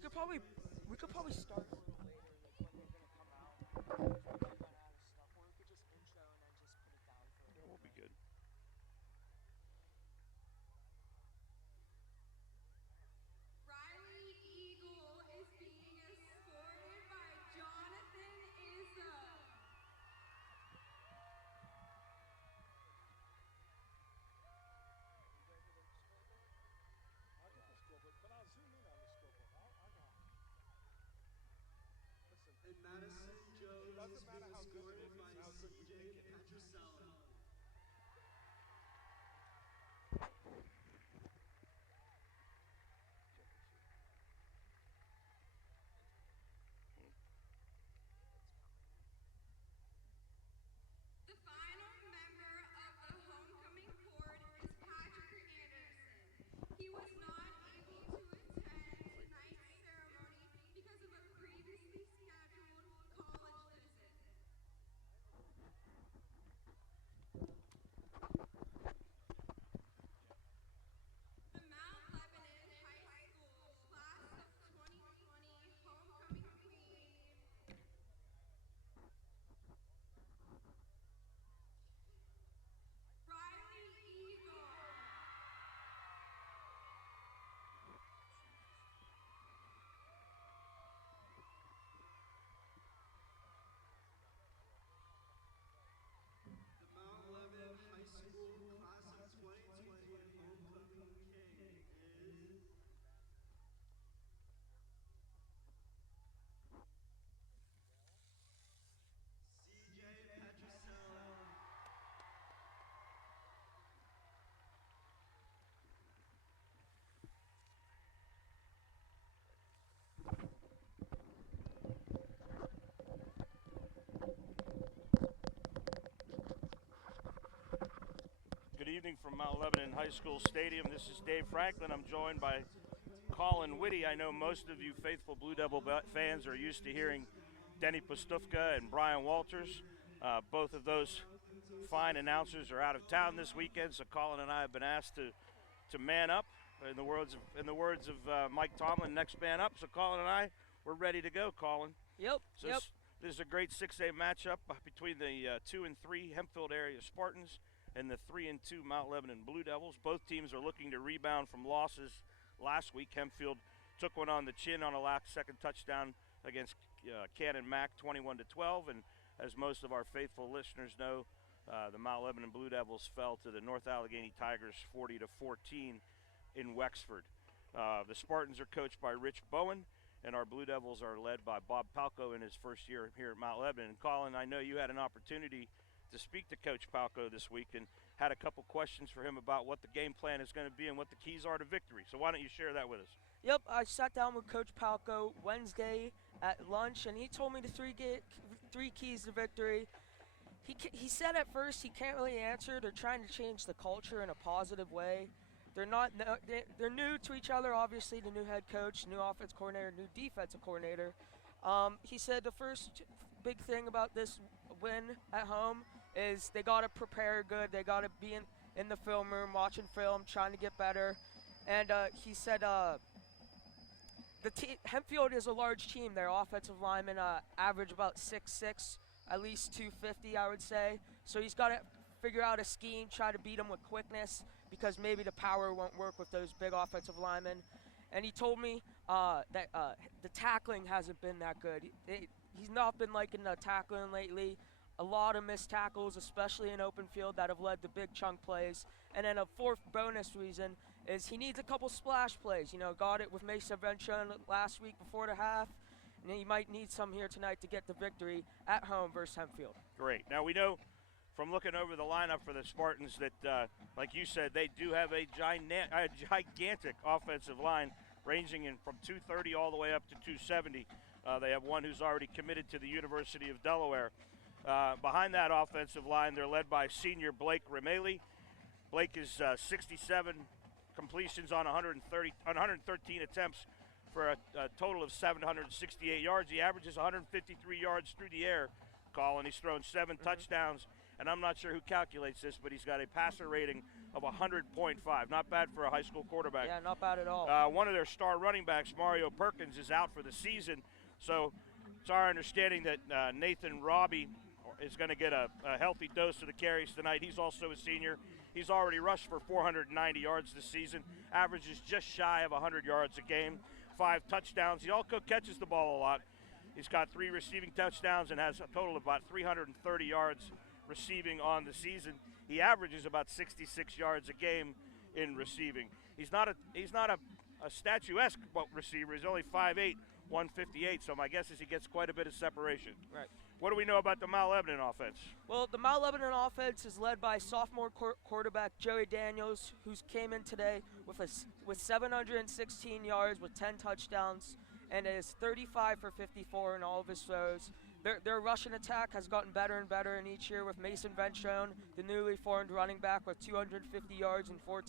We could probably start a little later, like when they're gonna come out. Because we're gonna run out of stuff, or we could just intro and then just put it down for a Yeah, little we'll be bit. good. Riley Eagle is being escorted by Jonathan Izzo. I'll get the scoreboard, but I'll zoom in on the scoreboard. I got it. Listen, And Madison it Jones is doesn't being matter how good it escorted is, by it's how good we CJ think it is. Petrosella. The final member of the homecoming court is Patrick Anderson. He was not able to attend tonight's ceremony because of a previously scheduled college visit. The Mount Lebanon High School class of 2020 homecoming queen, Riley Eagle. The Mount Lebanon High School class of 2020 homecoming king is CJ Petrosella. Good evening from Mount Lebanon High School Stadium. This is Dave Franklin. I'm joined by Colin Whitty. I know most of you faithful Blue Devil fans are used to hearing Denny Pastufka and Brian Walters. Both of those fine announcers are out of town this weekend, so Colin and I have been asked to man up. In the words of Mike Tomlin, next man up. So Colin and I, we're ready to go. Colin. Yep. So this is a great 6A matchup between the 2 and 3 Hempfield area Spartans and the 3 and 2 Mount Lebanon Blue Devils. Both teams are looking to rebound from losses last week. Hempfield took one on the chin on a second touchdown against Cannon Mac, 21-12, and as most of our faithful listeners know, the Mount Lebanon Blue Devils fell to the North Allegheny Tigers 40-14 in Wexford. The Spartans are coached by Rich Bowen, and our Blue Devils are led by Bob Palco in his first year here at Mount Lebanon. And Colin, I know you had an opportunity to speak to Coach Palco this week and had a couple questions for him about what the game plan is going to be and what the keys are to victory. So why don't you share that with us? Yep, I sat down with Coach Palco Wednesday at lunch, and he told me the three keys to victory. He said at first he can't really answer. They're trying to change the culture in a positive way. They're new to each other, obviously, the new head coach, new offense coordinator, new defensive coordinator. He said the first big thing about this win at home is they got to prepare good. They got to be in the film room, watching film, trying to get better. And he said Hempfield is a large team. Their offensive linemen average about 6'6", at least 250, I would say. So he's got to figure out a scheme, try to beat them with quickness, because maybe the power won't work with those big offensive linemen. And he told me that the tackling hasn't been that good. He's not been liking the tackling lately. A lot of missed tackles, especially in open field, that have led to big chunk plays. And then a fourth bonus reason is he needs a couple splash plays. Got it with Mesa Ventura last week before the half. And he might need some here tonight to get the victory at home versus Hempfield. Great. Now we know from looking over the lineup for the Spartans that, like you said, they do have a gigantic offensive line ranging in from 230 all the way up to 270. They have one who's already committed to the University of Delaware. Behind that offensive line, they're led by senior Blake Remeli. Blake is 67 completions on 113 attempts for a total of 768 yards. He averages 153 yards through the air, Colin. He's thrown 7 touchdowns and I'm not sure who calculates this, but he's got a passer rating of 100.5. Not bad for a high school quarterback. Yeah, not bad at all. One of their star running backs, Mario Perkins, is out for the season. So it's our understanding that Nathan Robbie is going to get a healthy dose of the carries tonight. He's also a senior. He's already rushed for 490 yards this season, averages just shy of 100 yards a game, 5 touchdowns. He also catches the ball a lot. He's got 3 receiving touchdowns and has a total of about 330 yards receiving on the season. He averages about 66 yards a game in receiving. He's not a statuesque receiver. He's only 5'8", 158, so my guess is he gets quite a bit of separation. Right. What do we know about the Mount Lebanon offense? Well, the Mount Lebanon offense is led by sophomore quarterback Joey Daniels, who came in today with 716 yards with 10 touchdowns and is 35 for 54 in all of his throws. Their rushing attack has gotten better and better in each year, with Mason Ventrone, the newly formed running back, with 250 yards and 4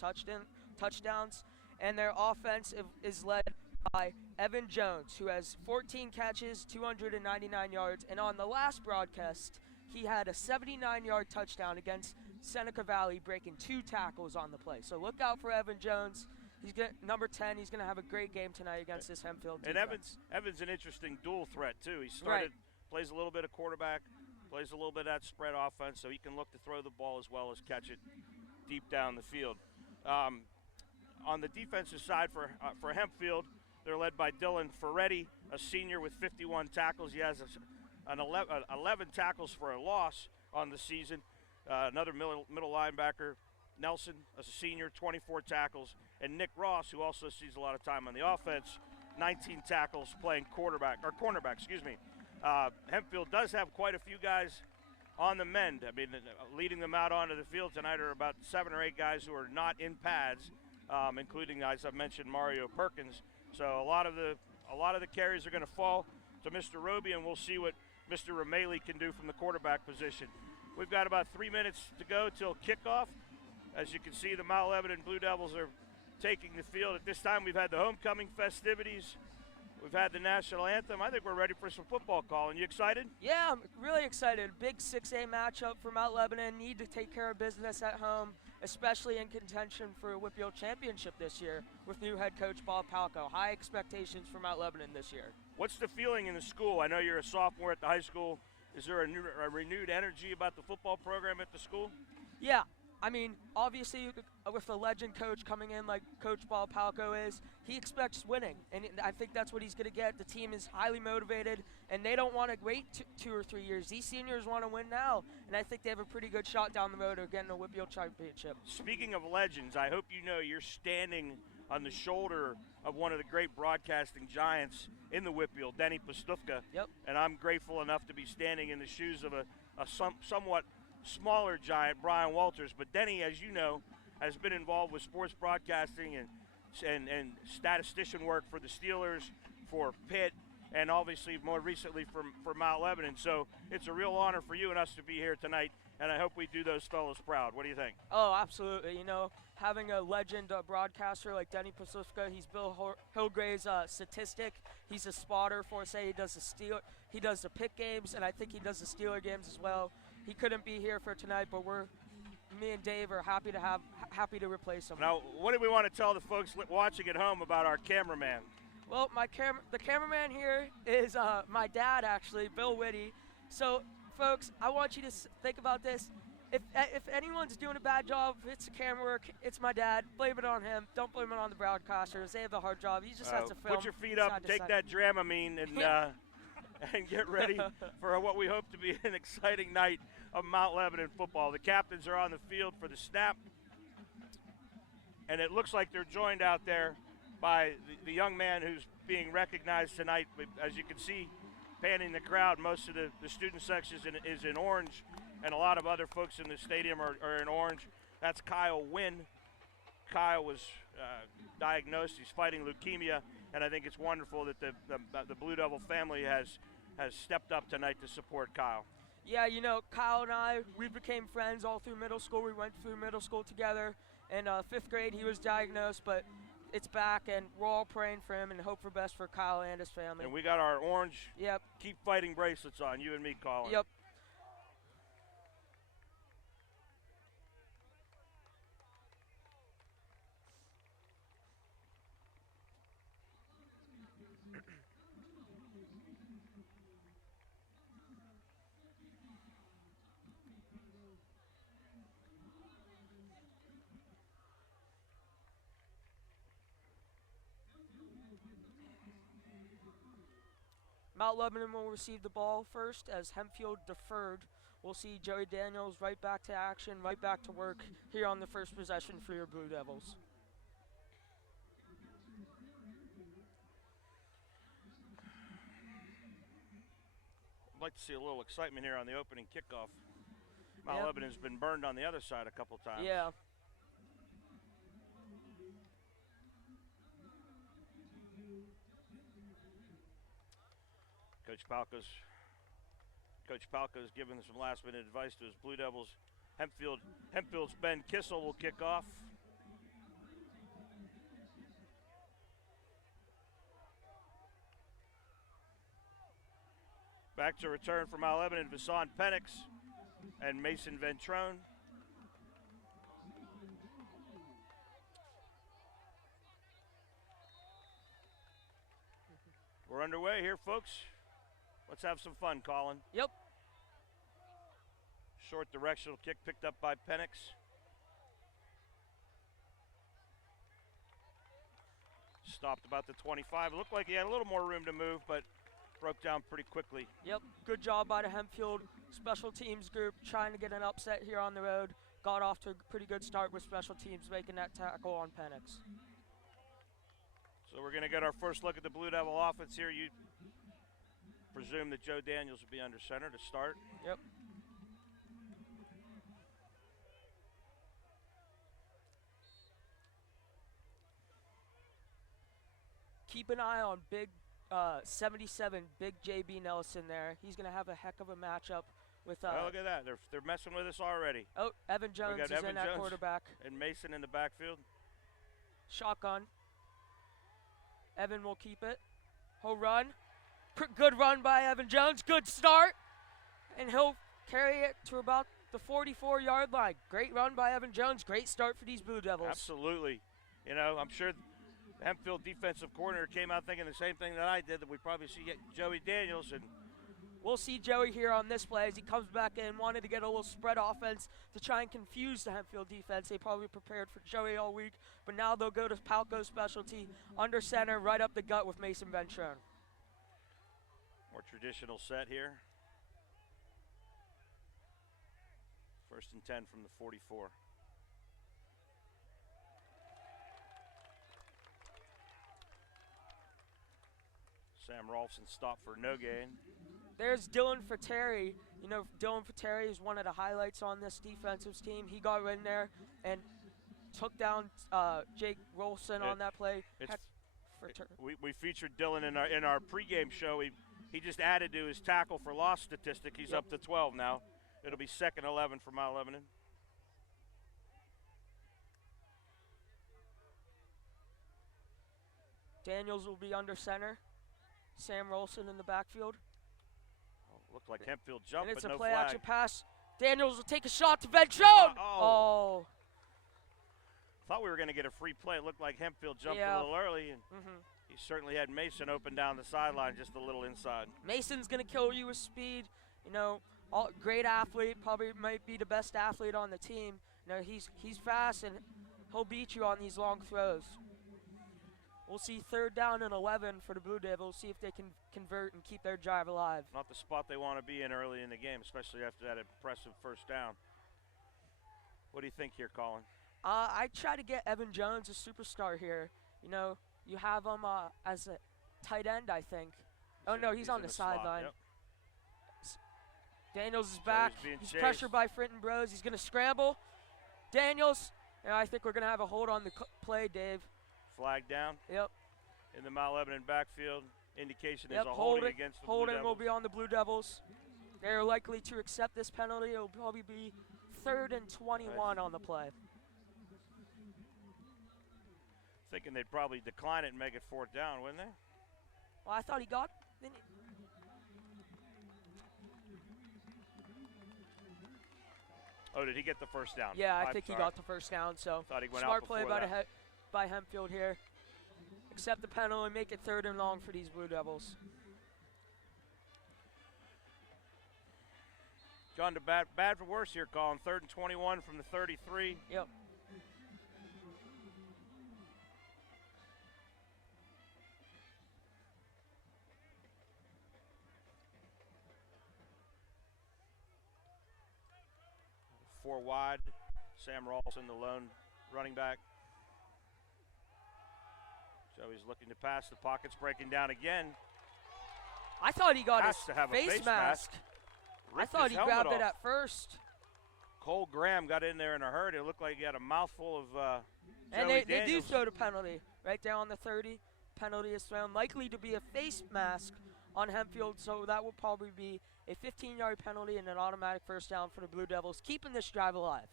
touchdowns. And their offense is led by Evan Jones, who has 14 catches, 299 yards, and on the last broadcast, he had a 79-yard touchdown against Seneca Valley, breaking 2 tackles on the play. So look out for Evan Jones. He's number 10. He's going to have a great game tonight against this Hempfield defense. And Evan's an interesting dual threat too. He plays a little bit of quarterback, plays a little bit of that spread offense, so he can look to throw the ball as well as catch it deep down the field. On the defensive side for Hempfield, they're led by Dylan Ferretti, a senior with 51 tackles. He has 11 tackles for a loss on the season. Another middle linebacker, Nelson, a senior, 24 tackles. And Nick Ross, who also sees a lot of time on the offense, 19 tackles playing cornerback. Hempfield does have quite a few guys on the mend. I mean, leading them out onto the field tonight are about 7 or 8 guys who are not in pads, including, as I mentioned, Mario Perkins. So a lot of the carries are going to fall to Mr. Roby, and we'll see what Mr. Rameli can do from the quarterback position. We've got about 3 minutes to go till kickoff. As you can see, the Mount Lebanon Blue Devils are taking the field. At this time, we've had the homecoming festivities. We've had the national anthem. I think we're ready for some football calling. You excited? Yeah, I'm really excited. Big 6A matchup for Mount Lebanon. Need to take care of business at home, especially in contention for a Whitfield championship this year with new head coach Bob Palco. High expectations for Mount Lebanon this year. What's the feeling in the school? I know you're a sophomore at the high school. Is there a renewed energy about the football program at the school? Yeah. I mean, obviously, with a legend coach coming in like Coach Bob Palco is, he expects winning, and I think that's what he's going to get. The team is highly motivated, and they don't want to wait 2 or 3 years. These seniors want to win now, and I think they have a pretty good shot down the road of getting a Whitfield championship. Speaking of legends, I hope you know you're standing on the shoulder of one of the great broadcasting giants in the Whitfield, Denny Pastufka. Yep. And I'm grateful enough to be standing in the shoes of a somewhat smaller giant, Brian Walters. But Denny, as you know, has been involved with sports broadcasting and statistician work for the Steelers, for Pitt, and obviously more recently for Mount Lebanon. So it's a real honor for you and us to be here tonight, and I hope we do those fellows proud. What do you think? Oh, absolutely. You know, having a legend broadcaster like Denny Pastufka, he's Bill Hilgray's statistic. He's a spotter for, say, he does the Pitt games, and I think he does the Steeler games as well. He couldn't be here for tonight, but me and Dave are happy to replace him. Now, what do we want to tell the folks watching at home about our cameraman? Well, the cameraman here is my dad, actually, Bill Whitty. So, folks, I want you to think about this. If anyone's doing a bad job, if it's the camera work, it's my dad. Blame it on him. Don't blame it on the broadcasters. They have the hard job. He just has to film. Put your feet up, take that Dramamine, and get ready for what we hope to be an exciting night of Mount Lebanon football. The captains are on the field for the snap, and it looks like they're joined out there by the young man who's being recognized tonight. As you can see, panning the crowd, most of the student section is in orange, and a lot of other folks in the stadium are in orange. That's Kyle Wynn. Kyle was diagnosed. He's fighting leukemia, and I think it's wonderful that the Blue Devil family has stepped up tonight to support Kyle. Yeah, you know, Kyle and I, we became friends all through middle school. We went through middle school together. In 5th grade, he was diagnosed, but it's back, and we're all praying for him and hope for best for Kyle and his family. And we got our orange Yep. Keep Fighting bracelets on, you and me, Colin. Yep. Mount Lebanon will receive the ball first as Hempfield deferred. We'll see Joey Daniels right back to action, right back to work here on the first possession for your Blue Devils. I'd like to see a little excitement here on the opening kickoff. Mount Yep. Lebanon's been burned on the other side a couple times. Yeah. Coach Palco's giving some last-minute advice to his Blue Devils. Hempfield's Ben Kissel will kick off. Back to return for Mount Lebanon, Visan Penix and Mason Ventrone. We're underway here, folks. Let's have some fun, Colin. Yep. Short directional kick picked up by Penix. Stopped about the 25. It looked like he had a little more room to move, but broke down pretty quickly. Yep. Good job by the Hempfield special teams group trying to get an upset here on the road. Got off to a pretty good start with special teams making that tackle on Penix. So we're going to get our first look at the Blue Devil offense here. You presume that Joe Daniels will be under center to start. Yep. Keep an eye on big 77, big JB Nelson there. He's going to have a heck of a matchup with. Oh, look at that. They're messing with us already. Oh, Evan Jones is Evan in at Jones quarterback. And Mason in the backfield. Shotgun. Evan will keep it. He'll run. Good run by Evan Jones. Good start. And he'll carry it to about the 44-yard line. Great run by Evan Jones. Great start for these Blue Devils. Absolutely. You know, I'm sure the Hempfield defensive coordinator came out thinking the same thing that I did, that we'd probably see Joey Daniels. And we'll see Joey here on this play as he comes back in, wanted to get a little spread offense to try and confuse the Hempfield defense. They probably prepared for Joey all week, but now they'll go to Palco's specialty, under center, right up the gut with Mason Ventrone. more traditional set here. 1st and 10 from the 44. Sam Rolfson stopped for no gain. There's Dylan Terry. You know, Dylan Terry is one of the highlights on this defensive team. He got in there and took down Jake Rolfson on that play. We featured Dylan in our pregame show. He just added to his tackle for loss statistic. He's up to 12 now. It'll be 2nd 11 for Mount Lebanon. Daniels will be under center. Sam Rolfson in the backfield. Looked like Hempfield jumped, and it's but a no play flag. action pass. Daniels will take a shot to Ventrone. Oh. Thought we were going to get a free play. It looked like Hempfield jumped a little early, and he certainly had Mason open down the sideline just a little inside. Mason's going to kill you with speed. You know, great athlete, probably might be the best athlete on the team. You know, he's fast, and he'll beat you on these long throws. We'll see 3rd down and 11 for the Blue Devils, see if they can convert and keep their drive alive. Not the spot they want to be in early in the game, especially after that impressive 1st down. What do you think here, Colin? I try to get Evan Jones a superstar here. You know, you have him as a tight end, I think. Oh, no, he's on the sideline. Yep. Daniels is back. He's pressured by Frinton Bros. He's going to scramble. Daniels, and I think we're going to have a hold on the play, Dave. Flag down. Yep. In the Mount Lebanon backfield. Indication is a holding against the Blue Holding Devils. will be on the Blue Devils. They're likely to accept this penalty. It'll probably be 3rd and 21 on the play. Thinking they'd probably decline it and make it 4th down, wouldn't they? Well, I thought he got. Oh, did he get the 1st down? Yeah, I think he got the 1st down. So thought he went smart out play before by Hempfield here. Accept the penalty and make it 3rd and long for these Blue Devils. Gone to bad for worse here, Colin. 3rd and 21 from the 33. Yep. 4 wide. Sam Ralston, the lone running back. Joey's looking to pass. The pocket's breaking down again. I thought he got Has his to have a face mask. I Ripped thought his he helmet grabbed it off. at first. Cole Graham got in there in a hurry. It looked like he had a mouthful of And Joey they do Daniels. throw the penalty right there on the 30. Penalty is thrown. Likely to be a face mask on Hempfield, so that will probably be a 15-yard penalty and an automatic first down for the Blue Devils, keeping this drive alive.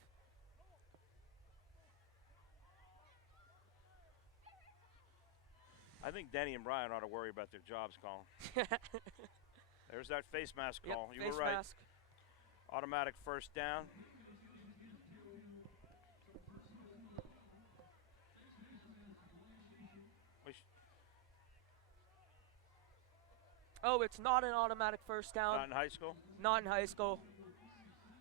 I think Denny and Brian ought to worry about their jobs, Colin. There's that face mask Yep, call. You face were right. mask. Automatic first down. We sh- Oh, it's not an automatic first down. Not in high school. Not in high school.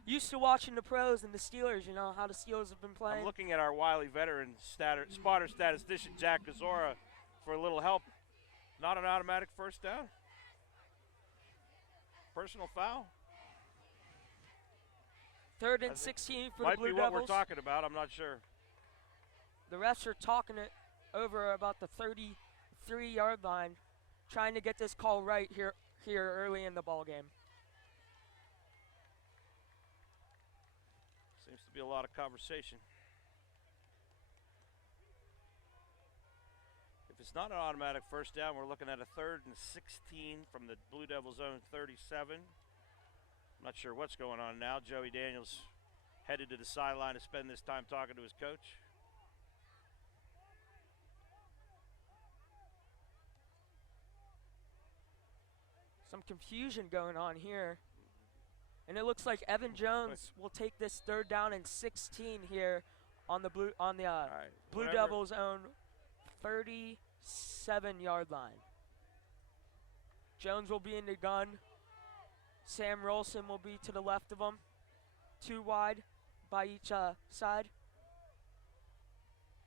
Used to watching the pros and the Steelers, you know, how the Steelers have been playing. I'm looking at our Wiley veteran spotter statistician, Jack Gazora, for a little help. Not an automatic first down. Personal foul. Third I and think 16 for the Might Blue be what Devils. we're talking about. I'm not sure. The refs are talking it over about the 33-yard line, trying to get this call right here early in the ball game. Seems to be a lot of conversation. If it's not an automatic first down, we're looking at a 3rd and 16 from the Blue Devils' own 37. I'm not sure what's going on now. Joey Daniels headed to the sideline to spend this time talking to his coach. Some confusion going on here. And it looks like Evan Jones will take this 3rd down and 16 here on the Blue All right, Blue whatever. Devils' own 37-yard line. Jones will be in the gun. Sam Rolson will be to the left of him. 2 wide by each side.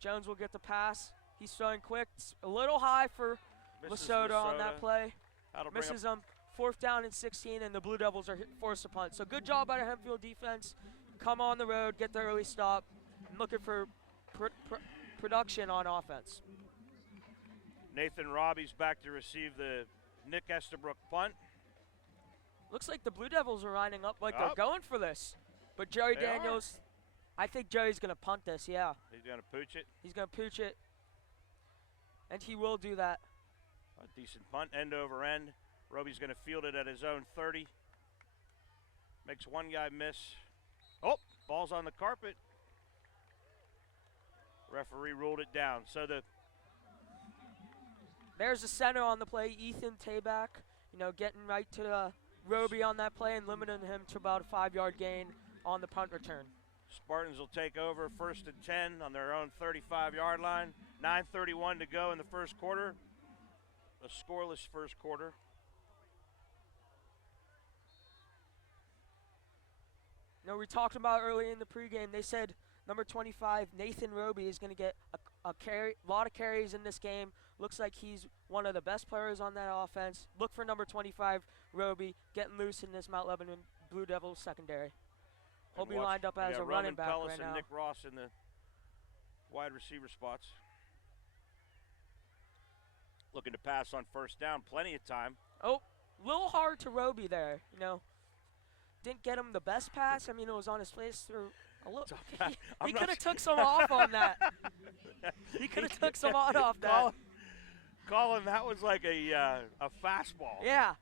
Jones will get the pass. He's throwing quick. It's a little high for Misses Lesotho on that Lesotho. play. That'll bring up Misses them. 4th down and 16, and the Blue Devils are forced to punt. So good job by the Hempfield defense. Come on the road, get the early stop. I'm looking for production on offense. Nathan Robbie's back to receive the Nick Estabrook punt. Looks like the Blue Devils are lining up like Up. they're going for this. But Joey They are. Daniels, I think Joey's going to punt this, yeah. He's going to pooch it. He's going to pooch it. And he will do that. A decent punt, end over end. Roby's going to field it at his own 30. Makes one guy miss. Oh, ball's on the carpet. Referee ruled it down. So There's the center on the play, Ethan Tabak, getting right to Roby on that play and limiting him to about a 5-yard gain on the punt return. Spartans will take over 1st and 10 on their own 35-yard line. 9:31 to go in the first quarter. A scoreless first quarter. We talked about early in the pregame, they said number 25, Nathan Roby, is going to get a lot of carries in this game. Looks like he's one of the best players on that offense. Look for number 25, Roby, getting loose in this Mount Lebanon Blue Devils secondary. He'll be lined up as a running back Roman Pellis right and now. Nick Ross in the wide receiver spots. Looking to pass on 1st down, plenty of time. Oh, a little hard to Roby there, Didn't get him the best pass. I mean, it was on his face through a little. He could have took some off on that. He could have took some off that. Colin, that was like a fastball. Yeah,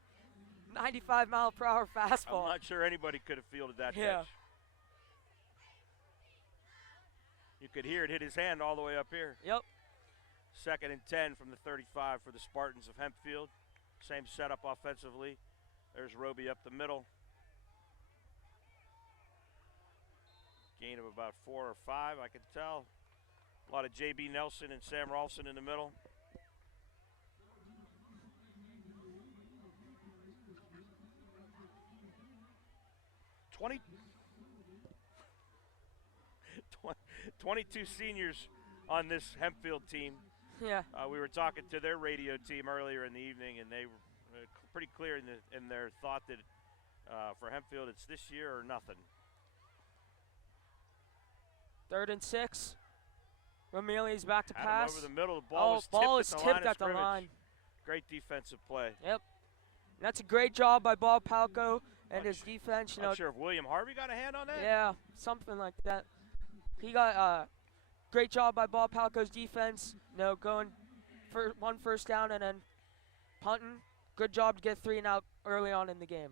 95-mile-per-hour fastball. I'm not sure anybody could have fielded that Yeah. catch. You could hear it hit his hand all the way up here. Yep. 2nd and 10 from the 35 for the Spartans of Hempfield. Same setup offensively. There's Roby up the middle. Gain of about 4 or 5, I can tell. A lot of J.B. Nelson and Sam Ralston in the middle. Twenty 22 seniors on this Hempfield team. Yeah. We were talking to their radio team earlier in the evening, and they were pretty clear in their thought that for Hempfield it's this year or nothing. 3rd and 6. Romeli's back to Had him pass. over the middle. The ball was ball tipped is at the tipped line of at the scrimmage. line. Great defensive play. Yep. And that's a great job by Bob Palco and his defense. You know, Not sure if William Harvey got a hand on that. yeah, something like that. He got great job by Bob Palco's defense. You know, going for 1 first down and then punting. Good job to get 3 and out early on in the game.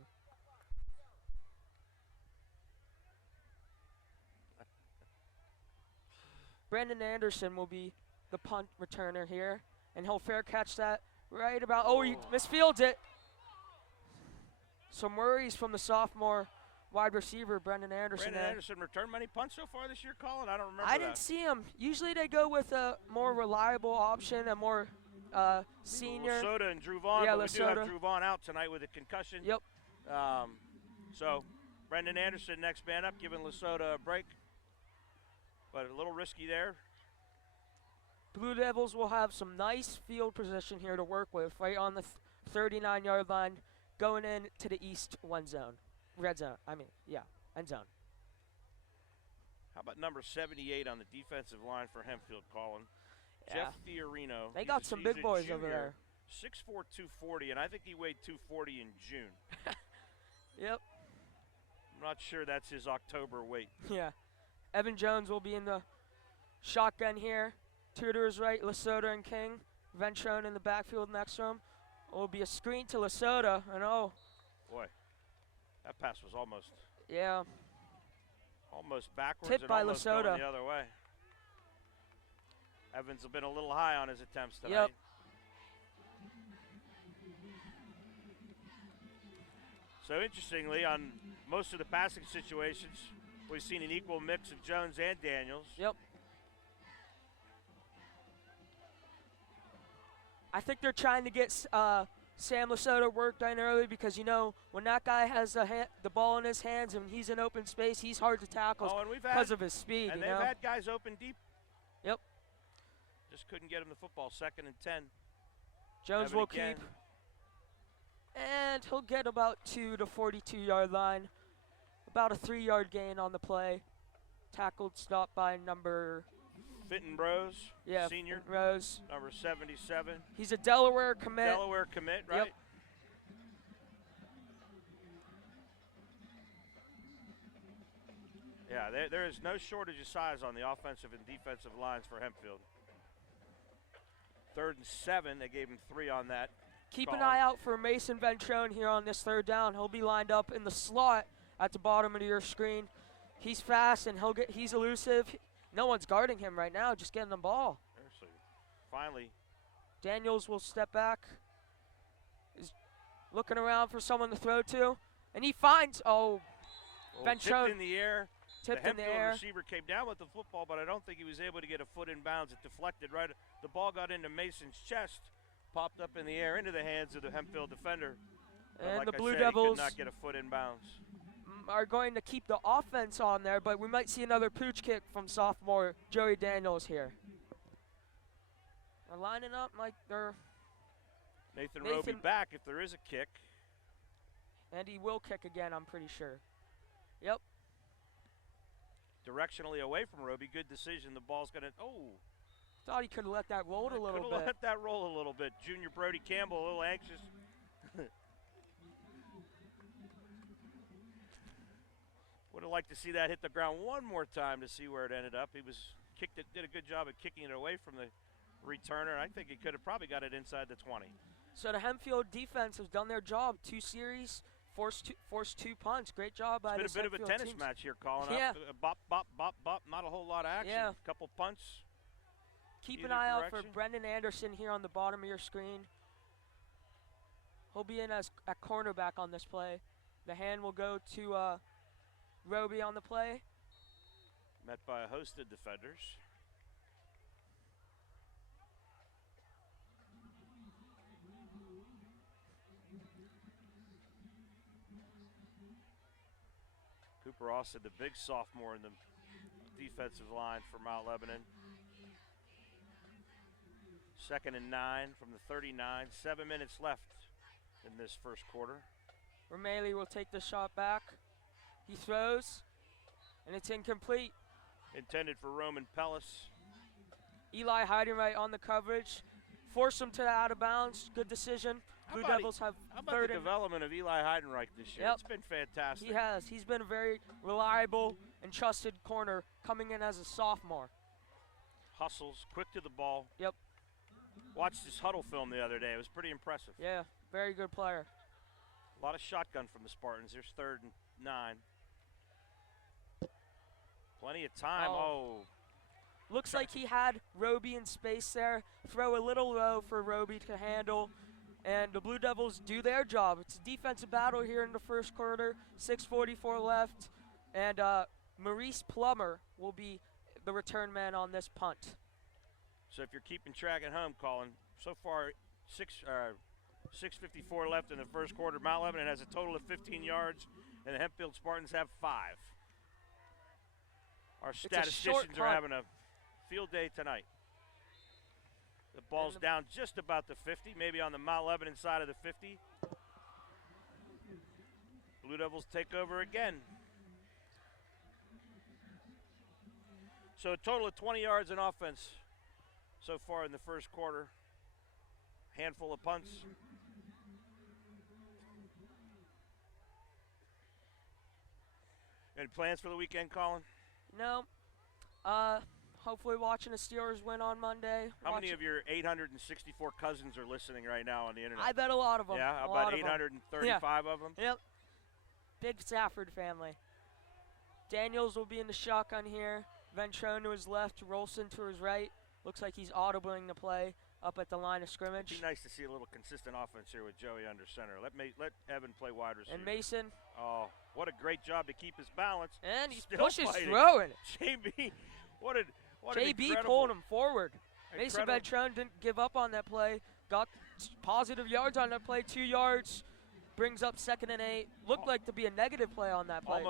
Brandon Anderson will be the punt returner here, and he'll fair catch that right about. Oh, he misfields it. Some worries from the sophomore wide receiver, Brendan Anderson. Brandon Anderson returned many punts so far this year, Colin? I don't remember I didn't see him. Usually they go with a more reliable option, a more senior. Lasota and Drew Vaughn, Yeah, but we do have Lasota. Drew Vaughn out tonight with a concussion. Yep. So Brendan Anderson next man up, giving Lasota a break. But a little risky there. Blue Devils will have some nice field position here to work with, right on the 39-yard line, going in to the east red zone. End zone. How about number 78 on the defensive line for Hempfield, Colin? Yeah. Jeff Fiorino. They got some big boys over there. 6'4", 240, and I think he weighed 240 in June. Yep. I'm not sure that's his October weight. Yeah. Evan Jones will be in the shotgun here. Tudor's right, Lasota and King. Ventrone in the backfield next to him. It will be a screen to Lasota, and Boy, that pass was almost backwards tipped and by almost going Lasota. the other way. Evans has been a little high on his attempts tonight. Yep. So interestingly, on most of the passing situations, we've seen an equal mix of Jones and Daniels. Yep. I think they're trying to get Sam Lasota worked in early because, you know, when that guy has the ball in his hands and he's in open space, he's hard to tackle because of his speed. And you they've know? had guys open deep. Yep. Just couldn't get him the football. 2nd and 10. Jones Evan will again. keep. And he'll get about to the 42-yard line. About a 3-yard gain on the play. Tackled, stopped by number Fenton Rose, senior, Rose. number 77. He's a Delaware commit. Delaware commit, right? Yep. Yeah, there is no shortage of size on the offensive and defensive lines for Hempfield. 3rd and 7, they gave him 3 on that. Keep an eye out for Mason Ventrone here on this 3rd down. He'll be lined up in the slot at the bottom of your screen. He's fast and he's elusive. No one's guarding him right now, just getting the ball. Seriously. Finally. Daniels will step back. Is looking around for someone to throw to. And he finds, Ventrone Tipped in the air. tipped the in the Hempfield air. receiver came down with the football, but I don't think he was able to get a foot in bounds. It deflected right. The ball got into Mason's chest, popped up in the air into the hands of the Hempfield defender. But And like the I Blue said, Devils he could not get a foot in bounds. are going to keep the offense on there, but we might see another pooch kick from sophomore Joey Daniels here. They're lining up like they're, Nathan Roby back if there is a kick. and he will kick again, I'm pretty sure. Yep. Directionally away from Roby, good decision. The ball's going to, Thought he could have let that roll a little bit. let that roll a little bit. Junior Brody Campbell, a little anxious. Would have liked to see that hit the ground one more time to see where it ended up. He did a good job of kicking it away from the returner. I think he could have probably got it inside the 20. So the Hempfield defense has done their job. 2 series, forced 2 punts. Great job by It's the been a bit of a tennis match here, Colin. Yeah. Bop, bop, bop, bop. Not a whole lot of action. Yeah. A couple punts. Keep an Either eye out for direction. Brendan Anderson here on the bottom of your screen. He'll be in as a cornerback on this play. The hand will go to Roby on the play. Met by a host of defenders. Cooper Austin, the big sophomore in the defensive line for Mount Lebanon. 2nd and 9 from the 39. 7 minutes left in this first quarter. Romeli will take the shot back. He throws, and it's incomplete. intended for Roman Pellis. Eli Heidenreich on the coverage. Force him to the out of bounds. Good decision. Blue Devils have How about third the and development of Eli Heidenreich this year? Yep. It's been fantastic. he has. He's been a very reliable and trusted corner coming in as a sophomore. Hustles, quick to the ball. Yep. Watched his huddle film the other day. It was pretty impressive. Yeah, very good player. A lot of shotgun from the Spartans. There's 3rd and 9. Plenty of time. Oh. Looks like he had Roby in space there. Throw a little low for Roby to handle. And the Blue Devils do their job. It's a defensive battle here in the first quarter. 6:44 left. And Maurice Plummer will be the return man on this punt. So if you're keeping track at home, Colin, so far 6:54 left in the first quarter. Mount Lebanon has a total of 15 yards, and the Hempfield Spartans have 5. Our statisticians are having a field day tonight. The ball's down just about the 50, maybe on the Mount Lebanon side of the 50. Blue Devils take over again. So a total of 20 yards in offense so far in the first quarter. Handful of punts. Any plans for the weekend, Colin? No. Hopefully watching the Steelers win on Monday. How many of your 864 cousins are listening right now on the internet? I bet a lot of them. Yeah, about 835 of them? Yep. Big Safford family. Daniels will be in the shotgun here. Ventrone to his left, Rolson to his right. Looks like he's audibling the play up at the line of scrimmage. It'd be nice to see a little consistent offense here with Joey under center. Let Evan play wide receiver. And Mason. Oh, what a great job to keep his balance. And he Still pushes fighting. throwing it. JB, what an JB incredible, pulled him forward. Mason incredible- Ventrone didn't give up on that play. Got positive yards on that play, 2 yards. Brings up 2nd and 8. Looked like to be a negative play on that play.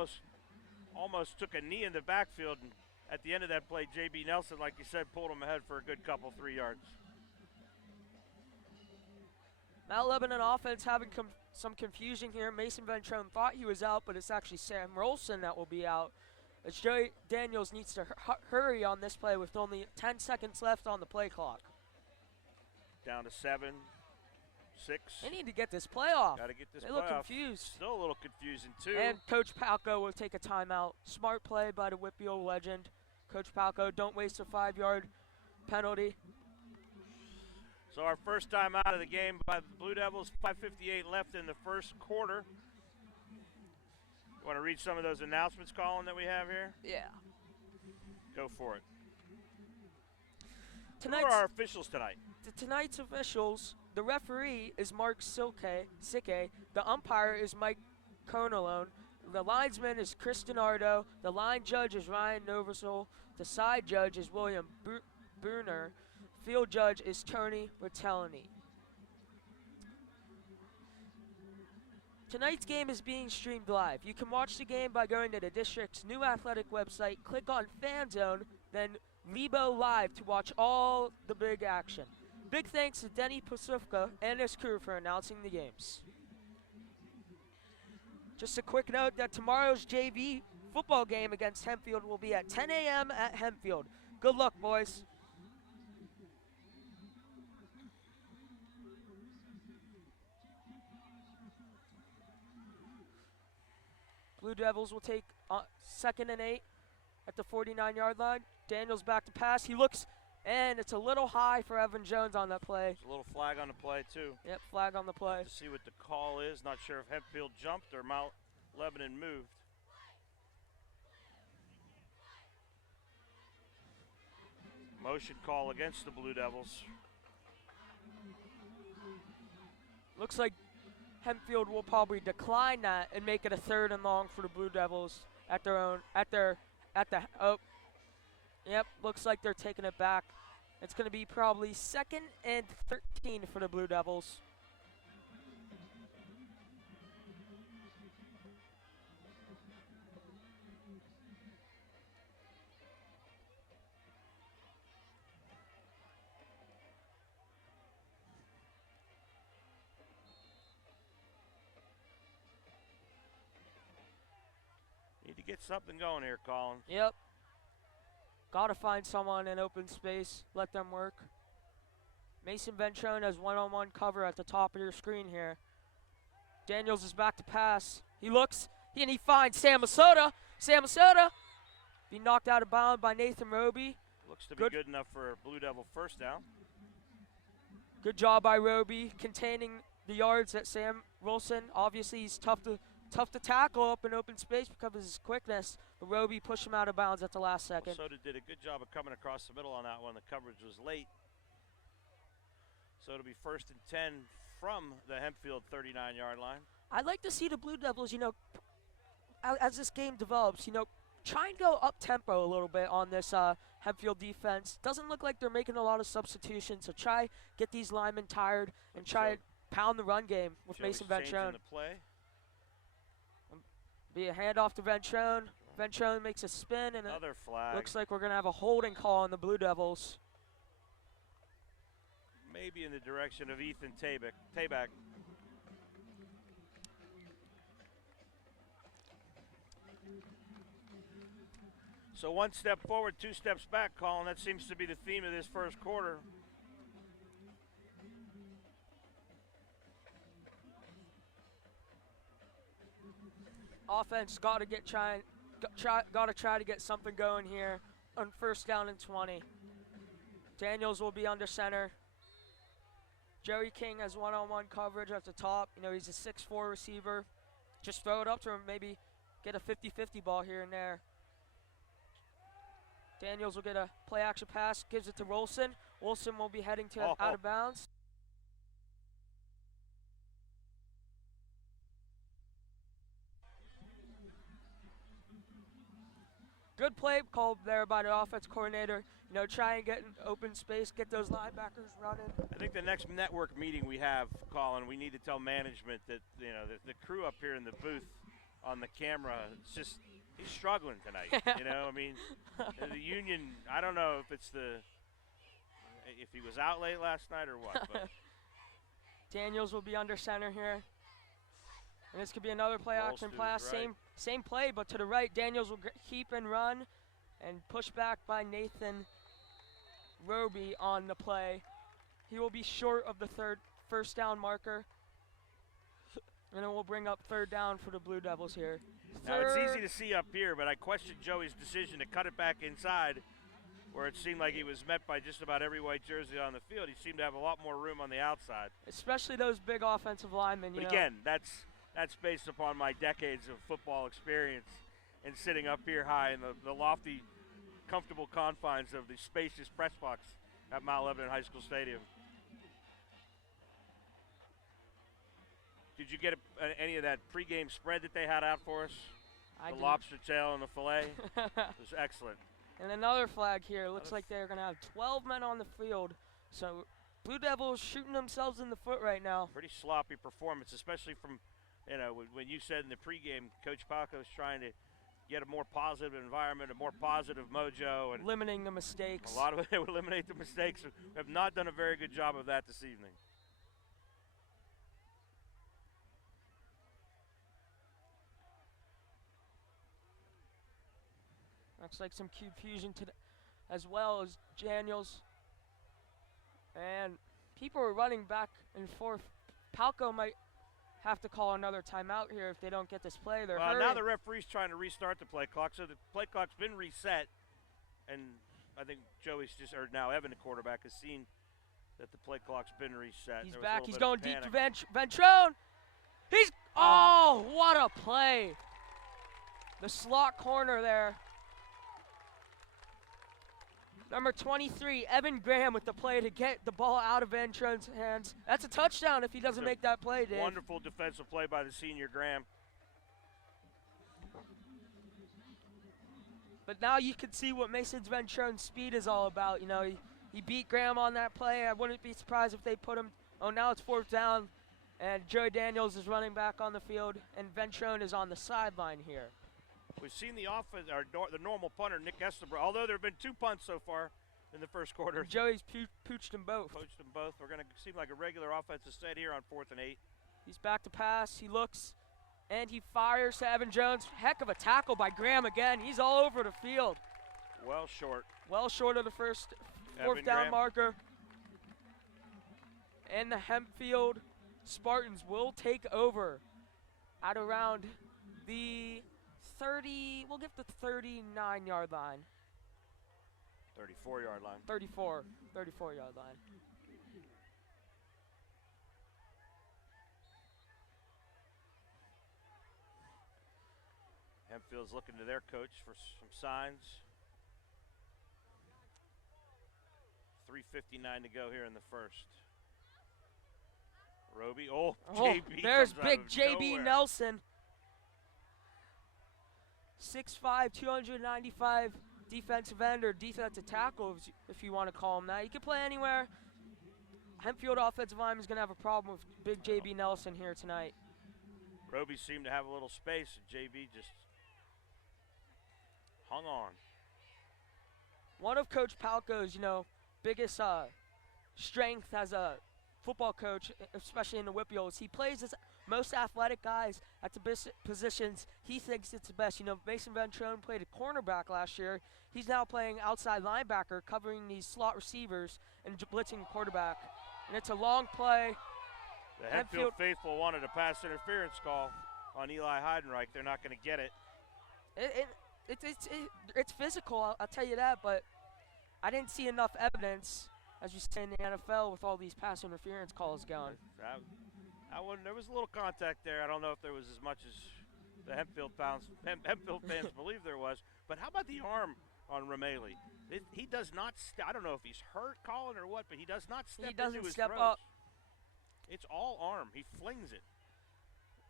Almost took a knee in the backfield, and at the end of that play, JB Nelson, like you said, pulled him ahead for a good couple, 3 yards. Mount Lebanon offense having some confusion here. Mason Ventrone thought he was out, but it's actually Sam Rolson that will be out. As Joey Daniels needs to hurry on this play with only 10 seconds left on the play clock. Down to 7, 6. They need to get this play off. Got to get this They play look off. confused. Still a little confusing, too. And Coach Palco will take a timeout. Smart play by the Whitfield legend. Coach Palco, don't waste a 5-yard penalty. So our first time out of the game by the Blue Devils, 5:58 left in the first quarter. You want to read some of those announcements, Colin, that we have here? Yeah. Go for it. Who are our officials tonight? Tonight's officials, the referee is Mark Sike. The umpire is Mike Conalone. The linesman is Chris DiNardo. The line judge is Ryan Novosel. The side judge is William Bruner. Field judge is Tony Rotellini. Tonight's game is being streamed live. You can watch the game by going to the district's new athletic website, click on Fan Zone, then Lebo Live to watch all the big action. Big thanks to Denny Pasufka and his crew for announcing the games. Just a quick note that tomorrow's JV football game against Hempfield will be at 10 a.m. at Hempfield. Good luck, boys. Blue Devils will take 2nd and 8 at the 49-yard line. Daniels back to pass. He looks, and it's a little high for Evan Jones on that play. There's a little flag on the play, too. Yep, flag on the play. To see what the call is. Not sure if Hempfield jumped or Mount Lebanon moved. Motion call against the Blue Devils. Looks like Hempfield will probably decline that and make it a 3rd and long for the Blue Devils Yep, looks like they're taking it back. It's going to be probably 2nd and 13 for the Blue Devils. Need to get something going here, Colin. Yep. Got to find someone in open space. Let them work. Mason Ventrone has one-on-one cover at the top of your screen here. Daniels is back to pass. He looks, and he finds Sam Masota. Sam Masota be knocked out of bounds by Nathan Roby. Looks to be good enough for a Blue Devil first down. Good job by Roby containing the yards at Sam Wilson. Obviously, he's tough to tackle up in open space because of his quickness. But Roby pushed him out of bounds at the last second. Soda did a good job of coming across the middle on that one. The coverage was late. So it'll be 1st and 10 from the Hempfield 39-yard line. I'd like to see the Blue Devils, as this game develops, try and go up-tempo a little bit on this Hempfield defense. Doesn't look like they're making a lot of substitutions, so try get these linemen tired and try to pound the run game with Mason Ventrone. The play. Be a handoff to Ventrone. Ventrone makes a spin, and another flag. Looks like we're going to have a holding call on the Blue Devils. Maybe in the direction of Ethan Tabak. So 1 step forward, 2 steps back, Colin. That seems to be the theme of this first quarter. Offense got to try to get something going here on 1st down and 20. Daniels will be under center. Joey King has one-on-one coverage at the top. He's a 6'4" receiver. Just throw it up to him, maybe get a 50-50 ball here and there. Daniels will get a play-action pass, gives it to Wilson. Wilson will be heading to out of bounds. Good play called there by the offense coordinator. Try and get in open space, get those linebackers running. I think the next network meeting we have, Colin, we need to tell management that the crew up here in the booth on the camera, it's just he's struggling tonight. The union. I don't know if he was out late last night or what. But. Daniels will be under center here. And this could be another play action pass. Right. Same play, but to the right. Daniels will keep and run and push back by Nathan Roby on the play. He will be short of the first down marker. And it will bring up 3rd down for the Blue Devils here. Now it's easy to see up here, but I question Joey's decision to cut it back inside where it seemed like he was met by just about every white jersey on the field. He seemed to have a lot more room on the outside. Especially those big offensive linemen. But again, that's based upon my decades of football experience and sitting up here high in the lofty, comfortable confines of the spacious press box at Mount Lebanon High School Stadium. Did you get any of that pregame spread that they had out for us? The lobster tail and the filet? It was excellent. And another flag here. Looks like they're going to have 12 men on the field. So Blue Devils shooting themselves in the foot right now. Pretty sloppy performance, especially from, when you said in the pregame, Coach Paco's trying to get a more positive environment, a more positive mojo. And limiting the mistakes. A lot of it, they would eliminate the mistakes. We have not done a very good job of that this evening. Looks like some confusion as well as Daniels. And people are running back and forth. Palco might have to call another timeout here if they don't get this play. They're now the referee's trying to restart the play clock, so the play clock's been reset. And I think now Evan, the quarterback, has seen that the play clock's been reset. He's back. He's going deep to Ventrone. What a play. The slot corner there. Number 23, Evan Graham with the play to get the ball out of Ventrone's hands. That's a touchdown if he doesn't make that play, Dave. Wonderful defensive play by the senior Graham. But now you can see what Mason Ventrone's speed is all about. He beat Graham on that play. I wouldn't be surprised if they put him. Now it's 4th down, and Joey Daniels is running back on the field, and Ventrone is on the sideline here. We've seen the offense, the normal punter, Nick Estabrook, although there have been 2 punts so far in the first quarter. Joey's pooched them both. We're going to seem like a regular offensive set here on 4th and 8. He's back to pass. He looks, and he fires to Evan Jones. Heck of a tackle by Graham again. He's all over the field. Well short. well short of the fourth Evan down Graham. marker. And the Hempfield Spartans will take over at around the 30, we'll get the 39-yard line. 34-yard line. 34-yard line. Hempfield's looking to their coach for some signs. 3:59 to go here in the first. Roby, JB there's comes out big of JB nowhere. Nelson. 6'5", 295 defensive end or defensive tackle, if you want to call him that. He can play anywhere. Hempfield offensive line is going to have a problem with big JB Nelson here tonight. Roby seemed to have a little space, and JB just hung on. One of Coach Palco's, biggest strength as a football coach, especially in the Whippeals, is he plays his most athletic guys at the positions he thinks it's the best. Mason Ventrone played a cornerback last year. He's now playing outside linebacker, covering these slot receivers and blitzing the quarterback. And it's a long play. The Hempfield faithful wanted a pass interference call on Eli Heidenreich. They're not going to get it. It's physical, I'll tell you that, but I didn't see enough evidence, as you say in the NFL, with all these pass interference calls going. There was a little contact there. I don't know if there was as much as the Hempfield fans believe there was. But how about the arm on Rameli? He does not. I don't know if he's hurt, Colin, or what, but he does not step into his He doesn't step throws. up. It's all arm. He flings it.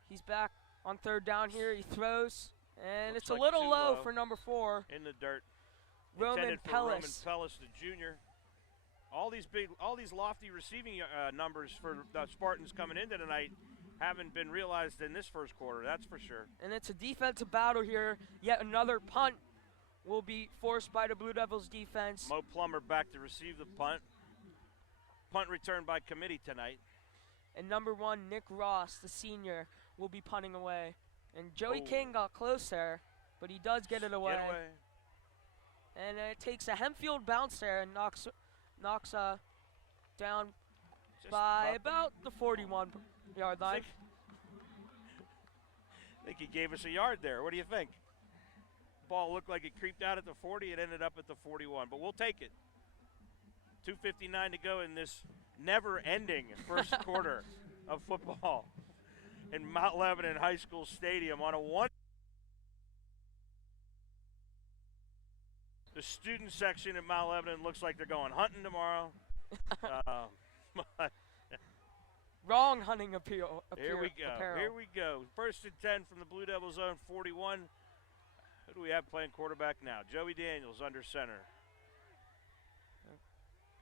He's back on third down here. He throws, and Looks it's a like little too low low. for number 4. In the dirt. Roman Intended for Roman Pellis. Pellis, the junior. All these lofty receiving numbers for the Spartans coming into tonight haven't been realized in this first quarter, that's for sure. And it's a defensive battle here. Yet another punt will be forced by the Blue Devils defense. Mo Plummer back to receive the punt. Punt returned by committee tonight. And number 1, Nick Ross, the senior, will be punting away. And Joey King got close there, but he does get it away. And it takes a Hempfield bounce there and knocks down Just by about the 41-yard line. I think he gave us a yard there. What do you think? Ball looked like it creeped out at the 40. It ended up at the 41, but we'll take it. 2:59 to go in this never-ending first quarter of football in Mount Lebanon High School Stadium on a one. The student section at Mount Lebanon looks like they're going hunting tomorrow. Wrong hunting appeal. Here we go. Apparel. Here we go. 1st and 10 from the Blue Devil zone, 41. Who do we have playing quarterback now? Joey Daniels under center.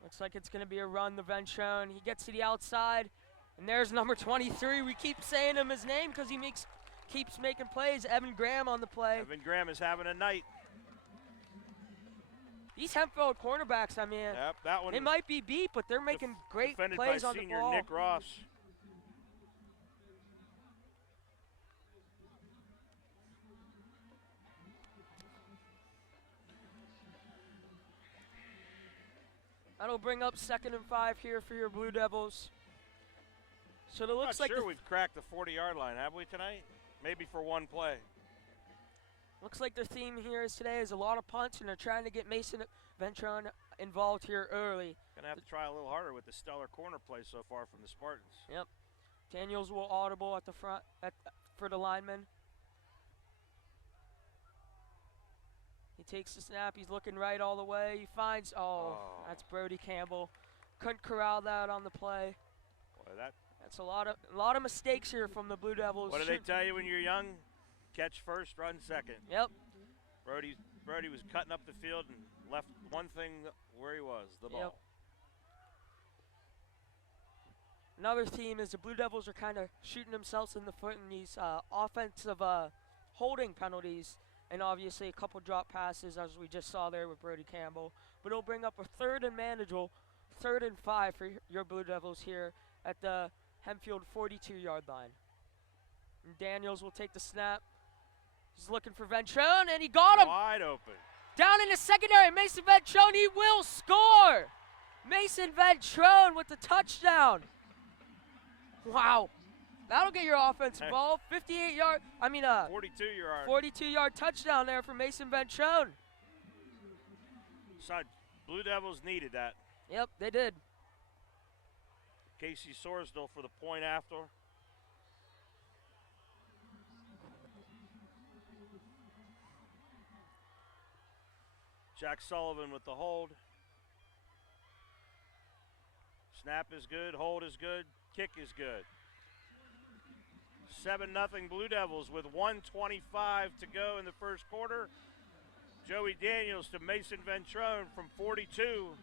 Looks like it's going to be a run, the Ventrone. He gets to the outside, and there's number 23. We keep saying his name because he keeps making plays. Evan Graham on the play. Evan Graham is having a night. These Hempfield cornerbacks, Yep, that one they might be beat, but they're making great defended plays by on the senior ball. Nick Ross. That'll bring up 2nd and 5 here for your Blue Devils. So it looks Not like sure we've cracked the 40-yard line, have we tonight? Maybe for one play. looks like the theme here today is a lot of punts, and they're trying to get Mason Ventrone involved here early. Gonna have to try a little harder with the stellar corner play so far from the Spartans. Yep. Daniels will audible at the front for the lineman. He takes the snap. He's looking right all the way. He finds, that's Brody Campbell. Couldn't corral that on the play. Boy, That's a lot of mistakes here from the Blue Devils. what do they tell you when you're young? Catch first, run second. Yep. Brody was cutting up the field and left one thing where he was, the ball. Yep. Another theme is the Blue Devils are kind of shooting themselves in the foot in these offensive holding penalties, and obviously a couple drop passes, as we just saw there with Brody Campbell. But it'll bring up a 3rd and manageable, 3rd and 5 for your Blue Devils here at the Hempfield 42-yard line. And Daniels will take the snap. He's looking for Ventrone, and he got him. Wide open. Down in the secondary, Mason Ventrone, he will score. Mason Ventrone with the touchdown. Wow. That'll get your offensive ball. 58-yard, 42-yard touchdown there for Mason Ventrone. Blue Devils needed that. Yep, they did. Casey Sorsdale for the point after. Jack Sullivan with the hold. Snap is good, hold is good, kick is good. 7-0 Blue Devils with 1:25 to go in the first quarter. Joey Daniels to Mason Ventrone from 42.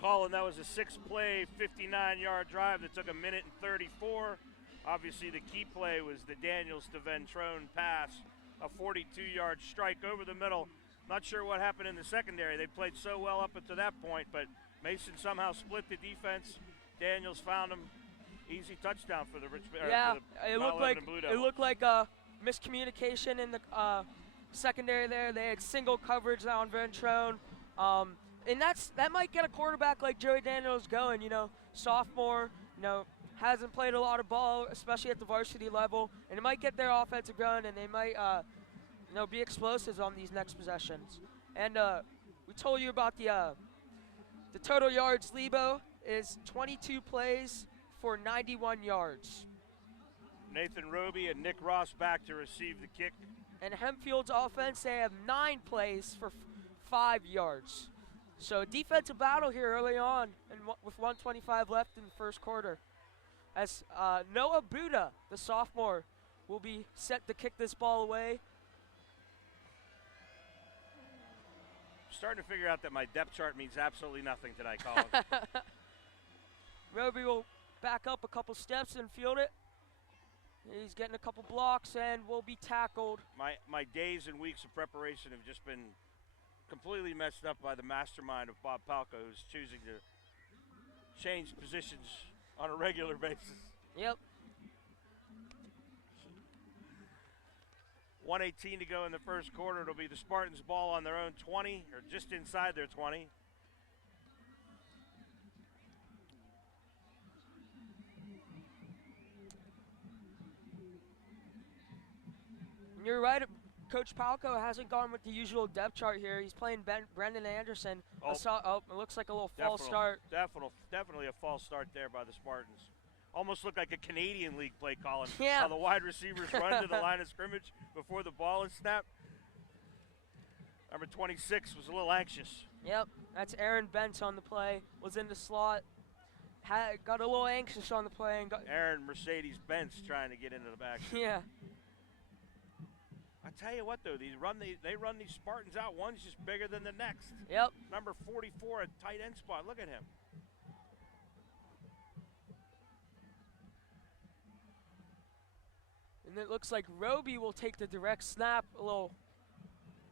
Colin, that was a 6-play, 59-yard drive that took 1:34. Obviously, the key play was the Daniels to Ventrone pass, a 42-yard strike over the middle. Not sure what happened in the secondary. They played so well up until that point, but Mason somehow split the defense. Daniels found him. Easy touchdown for the Richmond. Yeah, it looked like miscommunication in the secondary there. They had single coverage on Ventrone. And that might get a quarterback like Joey Daniels going, sophomore, hasn't played a lot of ball, especially at the varsity level, and it might get their offensive going, and they might, be explosives on these next possessions. And we told you about the total yards. Lebo is 22 plays for 91 yards. Nathan Roby and Nick Ross back to receive the kick. And Hempfield's offense, they have 9 plays for 5 yards. So defensive battle here early on and with 1:25 left in the first quarter. As Noah Buda, the sophomore, will be set to kick this ball away. Starting to figure out that my depth chart means absolutely nothing tonight, Colin. Roby will back up a couple steps and field it. He's getting a couple blocks and will be tackled. My days and weeks of preparation have just been completely messed up by the mastermind of Bob Palco, who's choosing to change positions on a regular basis. Yep. 1:18 to go in the first quarter. It'll be the Spartans' ball on their own 20, or just inside their 20. You're right. Coach Palco hasn't gone with the usual depth chart here. He's playing Brendan Anderson. It looks like a little false start. Definitely a false start there by the Spartans. Almost looked like a Canadian League play, Colin. Yeah. How the wide receivers run to the line of scrimmage before the ball is snapped. Number 26 was a little anxious. Yep, that's Aaron Bentz on the play. Was in the slot. Got a little anxious on the play. And Aaron Mercedes-Benz trying to get into the back. Yeah. I tell you what, though, they run these Spartans out. One's just bigger than the next. Yep. Number 44, a tight end spot. Look at him. And it looks like Roby will take the direct snap, a little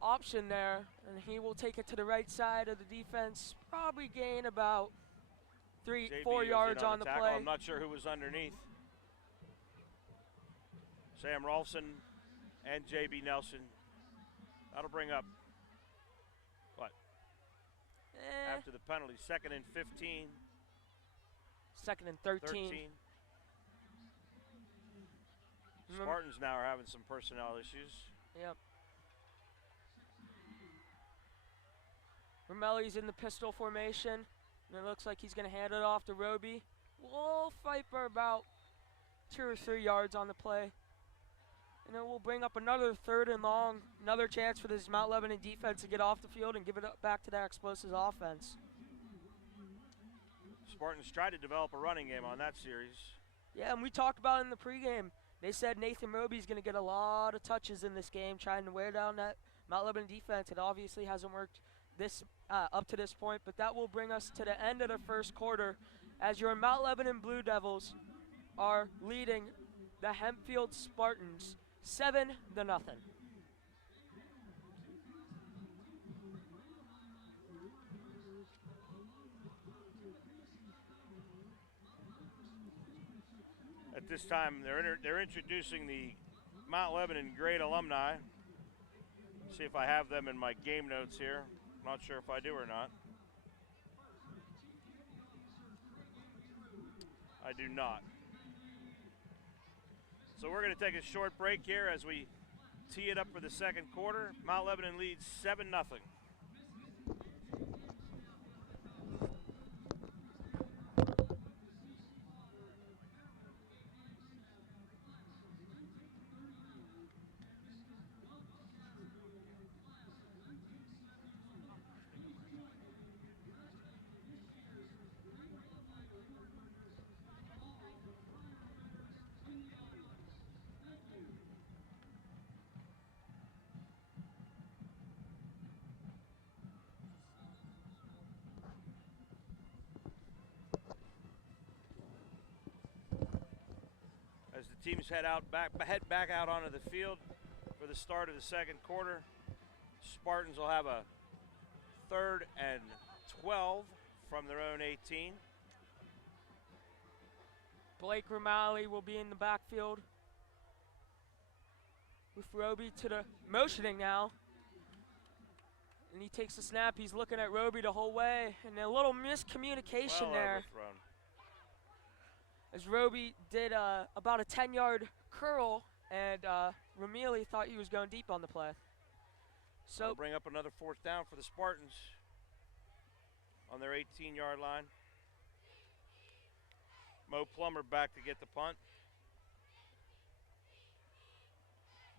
option there, and he will take it to the right side of the defense. Probably gain about 4 yards on the play. I'm not sure who was underneath. Sam Rolfson and J.B. Nelson. That'll bring up, what? After the penalty, 2nd and 15. 2nd and 13. Spartans now are having some personnel issues. Yep. Romelli's in the pistol formation, and it looks like he's going to hand it off to Roby. We'll fight for about 2 or 3 yards on the play. And then we'll bring up another 3rd and long, another chance for this Mount Lebanon defense to get off the field and give it back to that explosive offense. Spartans tried to develop a running game on that series. Yeah, and we talked about it in the pregame. They said Nathan Roby's going to get a lot of touches in this game, trying to wear down that Mount Lebanon defense. It obviously hasn't worked up to this point, but that will bring us to the end of the first quarter as your Mount Lebanon Blue Devils are leading the Hempfield Spartans 7-0. this time they're introducing the Mount Lebanon grade alumni. See if I have them in my game notes here. Not sure if I do or not. I do not. So we're going to take a short break here as we tee it up for the second quarter. Mount Lebanon leads 7-0. As the teams head back out onto the field for the start of the second quarter, Spartans will have a 3rd and 12 from their own 18. Blake Romali will be in the backfield with Roby to the motioning now. And he takes the snap. He's looking at Roby the whole way. And a little miscommunication there. Overthrown. As Roby did about a 10-yard curl, and Romali thought he was going deep on the play. So That'll bring up another 4th down for the Spartans on their 18-yard line. Mo Plummer back to get the punt.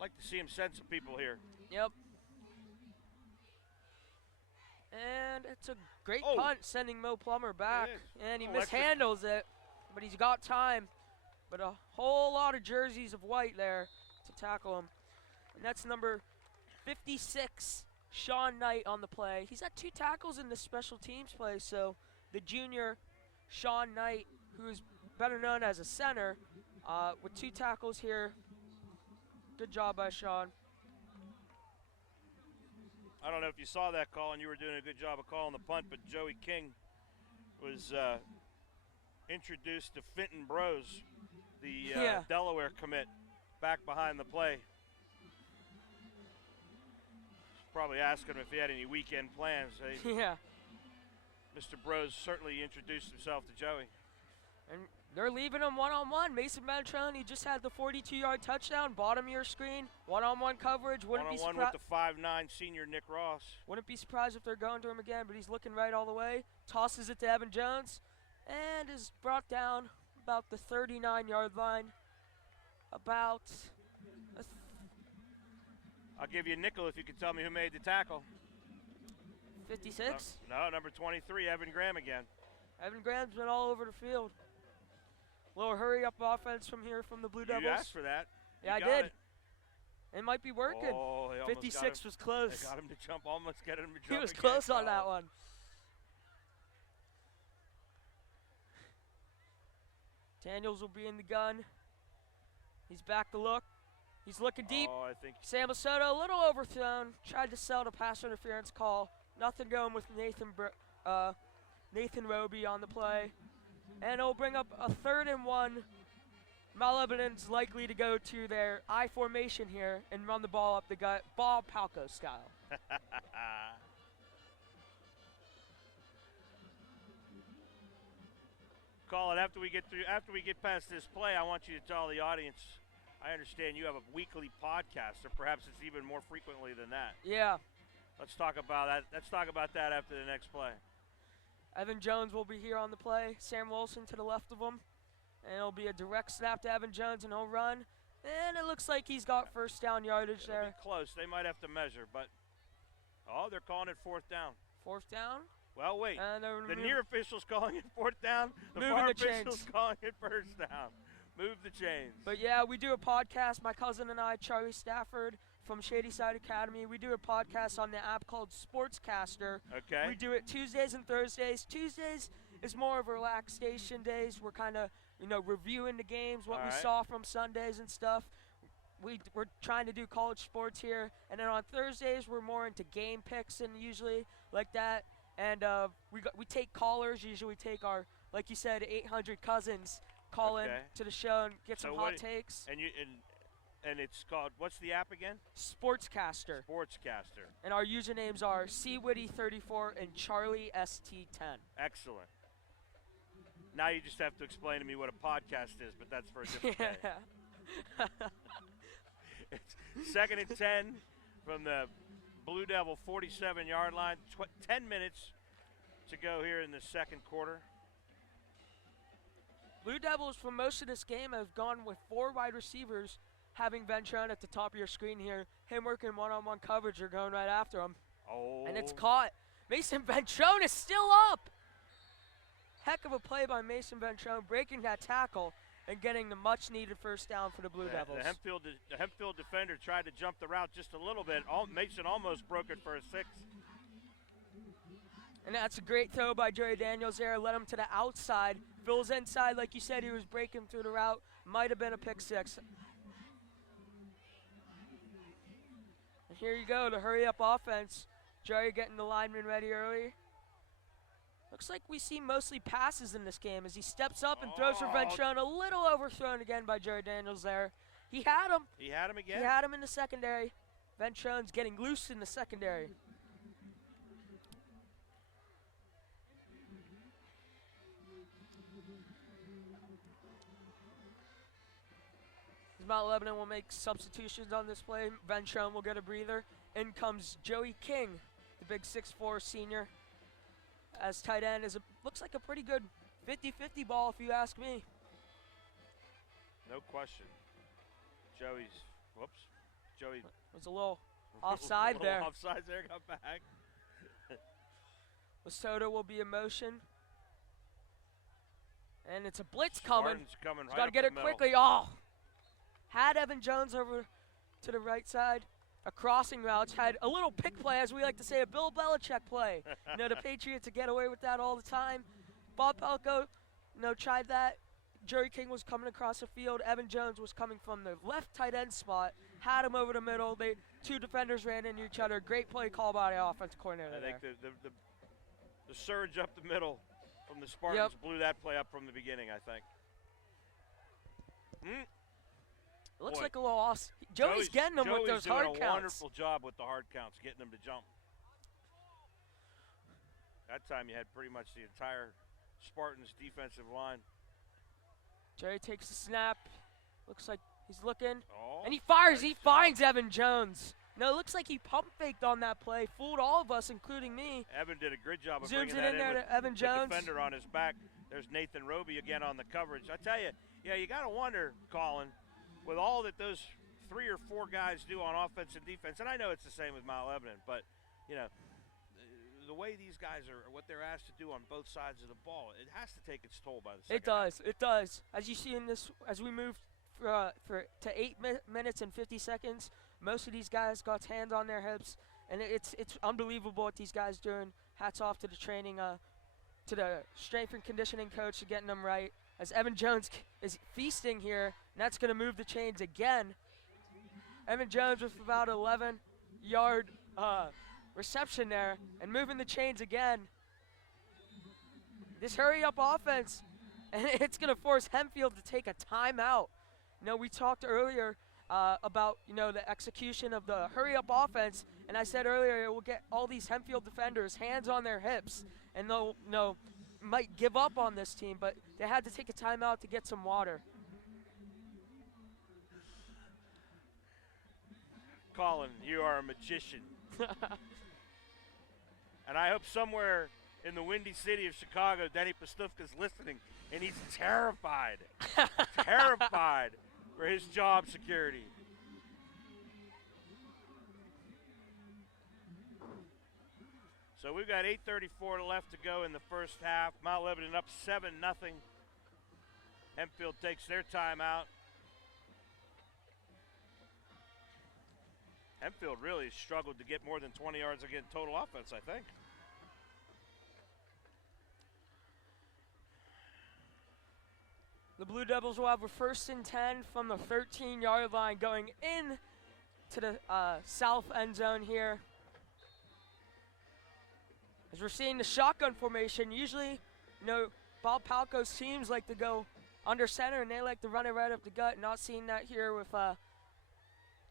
Like to see him send some people here. Yep. And it's a great Oh. punt, sending Mo Plummer back. It is. And he Oh, extra- mishandles it, but he's got time. But a whole lot of jerseys of white there to tackle him. And that's number 56, Sean Knight, on the play. He's had 2 tackles in the special teams play, so the junior Sean Knight, who is better known as a center, with 2 tackles here. Good job by Sean. I don't know if you saw that call, and you were doing a good job of calling the punt, but Joey King was introduced to Fenton Bros, the Yeah. Delaware commit, back behind the play. Probably asking him if he had any weekend plans. Yeah. Mr. Bros certainly introduced himself to Joey. And they're leaving him one-on-one. Mason Mantrone, he just had the 42-yard touchdown. Bottom of your screen, one-on-one coverage. Wouldn't be One-on-one with the 5'9" senior Nick Ross. Wouldn't be surprised if they're going to him again, but he's looking right all the way. Tosses it to Evan Jones and is brought down about the 39-yard line. About a I'll give you a nickel if you can tell me who made the tackle. 56. No, number 23, Evan Graham again. Evan Graham's been all over the field. Little hurry-up offense from here from the Blue Devils. You asked for that. Yeah, I You did. got It might be working. Oh, they almost 56 got him. was close. They got him to jump, almost get him to jump. He was again. close on Oh. that one. Daniels will be in the gun. He's back to look. He's looking deep. Oh, I think Sam Soto, a little overthrown. Tried to sell the pass interference call. Nothing going with Nathan Roby on the play. And it'll bring up a 3rd and 1. Mount Lebanon's likely to go to their I formation here and run the ball up the gut, Bob Palco style. Colin, after we get past this play, I want you to tell the audience. I understand you have a weekly podcast, or perhaps it's even more frequently than that. Yeah. Let's talk about that. Let's talk about that after the next play. Evan Jones will be here on the play. Sam Wilson to the left of him. And it'll be a direct snap to Evan Jones, and he'll run. And it looks like he's got 1st down yardage It'll there. be close. They might have to measure, but they're calling it 4th down. 4th down. Well, wait. And The near official's calling it 4th down. The Moving far the official's chains. calling it 1st down. Move the chains. But yeah, we do a podcast. My cousin and I, Charlie Stafford from Shady Side Academy, we do a podcast on the app called Sportscaster. Okay. We do it Tuesdays and Thursdays. Tuesdays is more of relaxation days. We're kind of, reviewing the games, what All we right. saw from Sundays and stuff. We're trying to do college sports here. And then on Thursdays, we're more into game picks and usually like that. And we take callers. Usually we take our, like you said, 800 cousins call in Okay. to the show and get some So hot what- takes. And it's called, what's the app again? Sportscaster. Sportscaster. And our usernames are CWitty34 and CharlieST10. Excellent. Now you just have to explain to me what a podcast is, but that's for a different day. It's 2nd and 10 from the Blue Devil 47-yard line. 10 minutes to go here in the second quarter. Blue Devils for most of this game have gone with 4 wide receivers, having Ventrone at the top of your screen here. Him working one-on-one coverage or going right after him. Oh. And it's caught. Mason Ventrone is still up. Heck of a play by Mason Ventrone, breaking that tackle and getting the much-needed first down for the Blue Devils. The Hempfield defender tried to jump the route just a little bit. Mason almost broke it for a 6. And that's a great throw by Jerry Daniels there. Led him to the outside. Phil's inside, like you said, he was breaking through the route. Might have been a pick 6. And here you go, the hurry-up offense. Jerry getting the lineman ready early. Looks like we see mostly passes in this game as he steps up and throws for Ventrone. A little overthrown again by Jerry Daniels there. He had him. He had him again? He had him in the secondary. Ventrone's getting loose in the secondary. Mount Lebanon will make substitutions on this play. Ventrone will get a breather. In comes Joey King, the big 6'4" senior. As tight end looks like a pretty good 50-50 ball if you ask me. No question. Joey Was a little offside there. Offside there, got back. Lasoda will be in motion. And it's a blitz coming. Spartans coming right Got to up get the it middle. quickly. Oh! Had Evan Jones over to the right side. A crossing route. Had a little pick play, as we like to say, a Bill Belichick play. The Patriots to get away with that all the time. Bob Pelko, tried that. Jerry King was coming across the field. Evan Jones was coming from the left tight end spot. Had him over the middle. Two defenders ran into each other. Great play call by the offensive coordinator I there. think the surge up the middle from the Spartans blew that play up from the beginning, I think. It looks Boy. like a little off. Joey's getting them with those hard doing a counts. wonderful job with the hard counts, getting them to jump. That time you had pretty much the entire Spartans defensive line. Jerry takes the snap. Looks like he's looking. Oh, And he fires. nice He job. finds Evan Jones. No, it looks like he pump faked on that play. Fooled all of us, including me. Evan did a great job of Zooms bringing it that in there with to Evan the Jones. defender on his back. There's Nathan Roby again on the coverage. I tell you, you got to wonder, Colin, with all that those 3 or 4 guys do on offense and defense, and I know it's the same with Mount Lebanon, but, the way these guys are, what they're asked to do on both sides of the ball, it has to take its toll by the second It does. It does. As you see in this, as we move to 8 minutes and 50 seconds, most of these guys got hands on their hips, and it's unbelievable what these guys doing. Hats off to the training, to the strength and conditioning coach for getting them right. As Evan Jones is feasting here, and that's going to move the chains again. Evan Jones with about 11-yard reception there, and moving the chains again. This hurry-up offense, and it's going to force Hempfield to take a timeout. We talked earlier about, the execution of the hurry-up offense, and I said earlier it will get all these Hempfield defenders hands on their hips, and they'll, might give up on this team, but they had to take a timeout to get some water. Colin, you are a magician. And I hope somewhere in the windy city of Chicago, Denny Pastufka's listening, and he's terrified, terrified for his job security. So we've got 8:34 left to go in the first half. Mount Lebanon up 7-0. Hempfield takes their timeout. Hempfield really struggled to get more than 20 yards again total offense, I think. The Blue Devils will have a 1st and 10 from the 13-yard line going in to the south end zone here. As we're seeing the shotgun formation, usually, Bob Palco's teams like to go under center, and they like to run it right up the gut. Not seeing that here with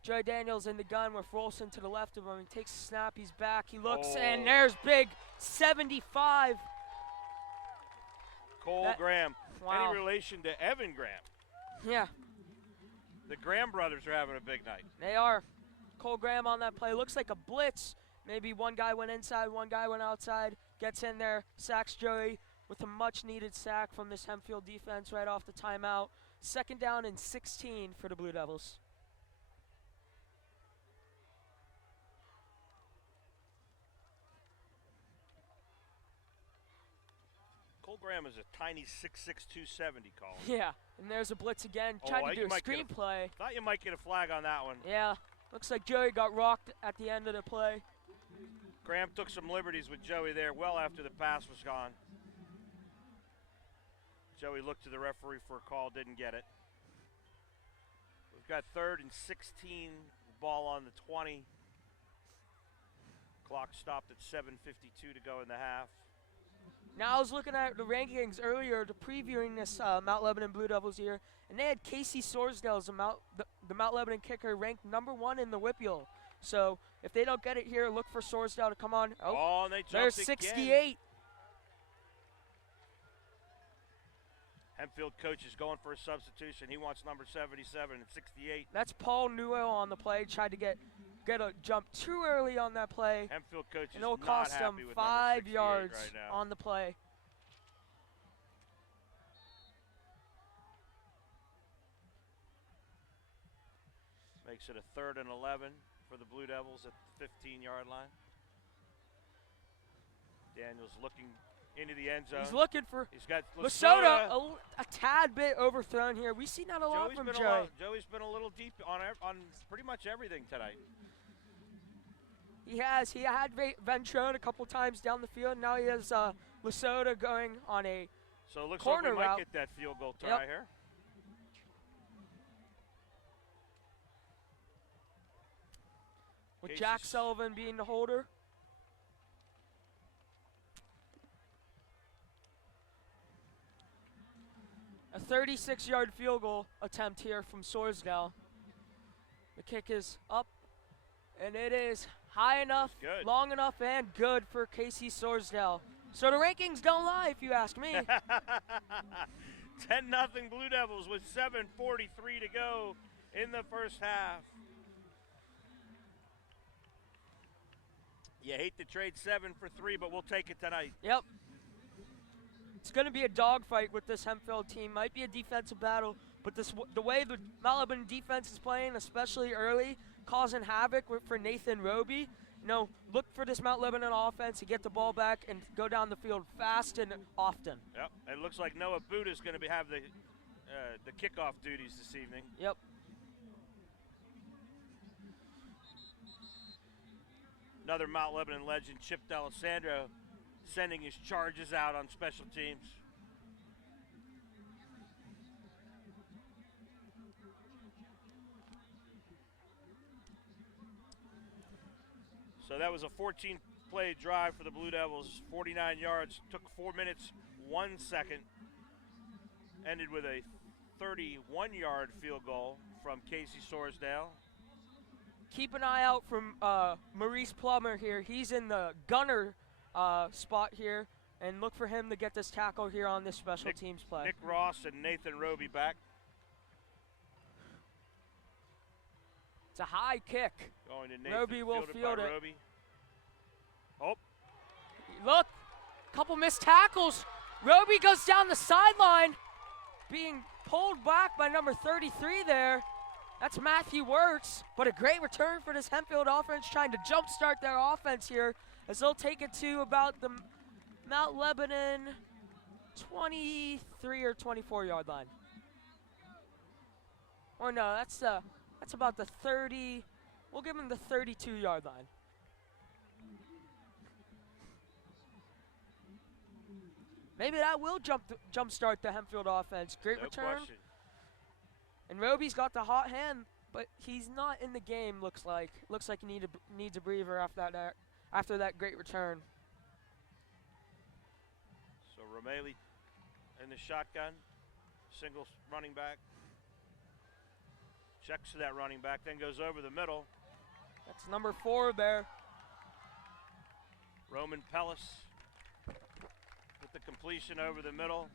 Joey Daniels in the gun with Rolson to the left of him. He takes a snap, he's back, he looks, and there's big 75. Cole Graham. Wow. Any relation to Evan Graham? Yeah, The Graham brothers are having a big night. they are. Cole Graham on that play. Looks like a blitz. Maybe one guy went inside, one guy went outside. Gets in there, sacks Joey with a much-needed sack from this Hempfield defense right off the timeout. 2nd down and 16 for the Blue Devils. Cole Graham is a tiny 6'6", 270, Colin. Yeah, and there's a blitz again. Tried to do a screen play. Thought you might get a flag on that one. Yeah, looks like Joey got rocked at the end of the play. Graham took some liberties with Joey there well after the pass was gone. Joey looked to the referee for a call, didn't get it. We've got 3rd and 16, ball on the 20. Clock stopped at 7:52 to go in the half. Now I was looking at the rankings earlier to previewing this Mount Lebanon Blue Devils here, and they had Casey Sorsdale as the Mount Lebanon kicker ranked #1 in the WPIAL. So if they don't get it here, look for Sorsdale to come on. Oh, and they jumped there's again. 68. Hempfield coach is going for a substitution. He wants number 77 and 68. That's Paul Newell on the play. Tried to get a jump too early on that play. Hempfield coach And is it'll not cost him happy with 5 number 68 yards right now. on the play. Makes it a 3rd and 11 for the Blue Devils at the 15-yard line. Daniels looking into the end zone. He's looking for He's got Lesotho, a tad bit overthrown here. We see not a lot from Joey. Joey's been a little deep on pretty much everything tonight. He has. He had Ventrone a couple times down the field. Now he has Lesotho going on a So it looks corner like we might route. get that field goal try Yep. here. with Casey Jack S- Sullivan being the holder. A 36-yard field goal attempt here from Sorsdale. The kick is up, and it is high enough, Good. long enough, and good for Casey Sorsdale. So the rankings don't lie, if you ask me. 10-0 Blue Devils with 7:43 to go in the first half. You hate to trade 7 for 3, but we'll take it tonight. Yep. It's going to be a dogfight with this Hempfield team. Might be a defensive battle, but the way the Mount Lebanon defense is playing, especially early, causing havoc for Nathan Roby. You know, look for this Mount Lebanon offense to get the ball back and go down the field fast and often. Yep. It looks like Noah Buddha is going to have the kickoff duties this evening. Yep. Another Mount Lebanon legend, Chip D'Alessandro, sending his charges out on special teams. So that was a 14-play drive for the Blue Devils, 49 yards, took 4 minutes, 1 second, ended with a 31-yard field goal from Casey Sorsdale. Keep an eye out from Maurice Plummer here. He's in the gunner spot here, and look for him to get this tackle here on this special teams play. Nick Ross and Nathan Roby back. It's a high kick. Going to Nathan, Roby will fielded field by it. Roby. Oh, Look, couple missed tackles. Roby goes down the sideline, being pulled back by number 33 there. That's Matthew Wirtz, but a great return for this Hempfield offense, trying to jumpstart their offense here as they'll take it to about the Mount Lebanon 23 or 24-yard line. Or no, that's about the 30. We'll give them the 32-yard line. Maybe that will jumpstart the Hempfield offense. Great no return. question. And Roby's got the hot hand, but he's not in the game. Looks like he needs a breather after that great return. So Romeli in the shotgun. Single running back. Checks to that running back, then goes over the middle. That's number 4 there. Roman Pellis with the completion over the middle.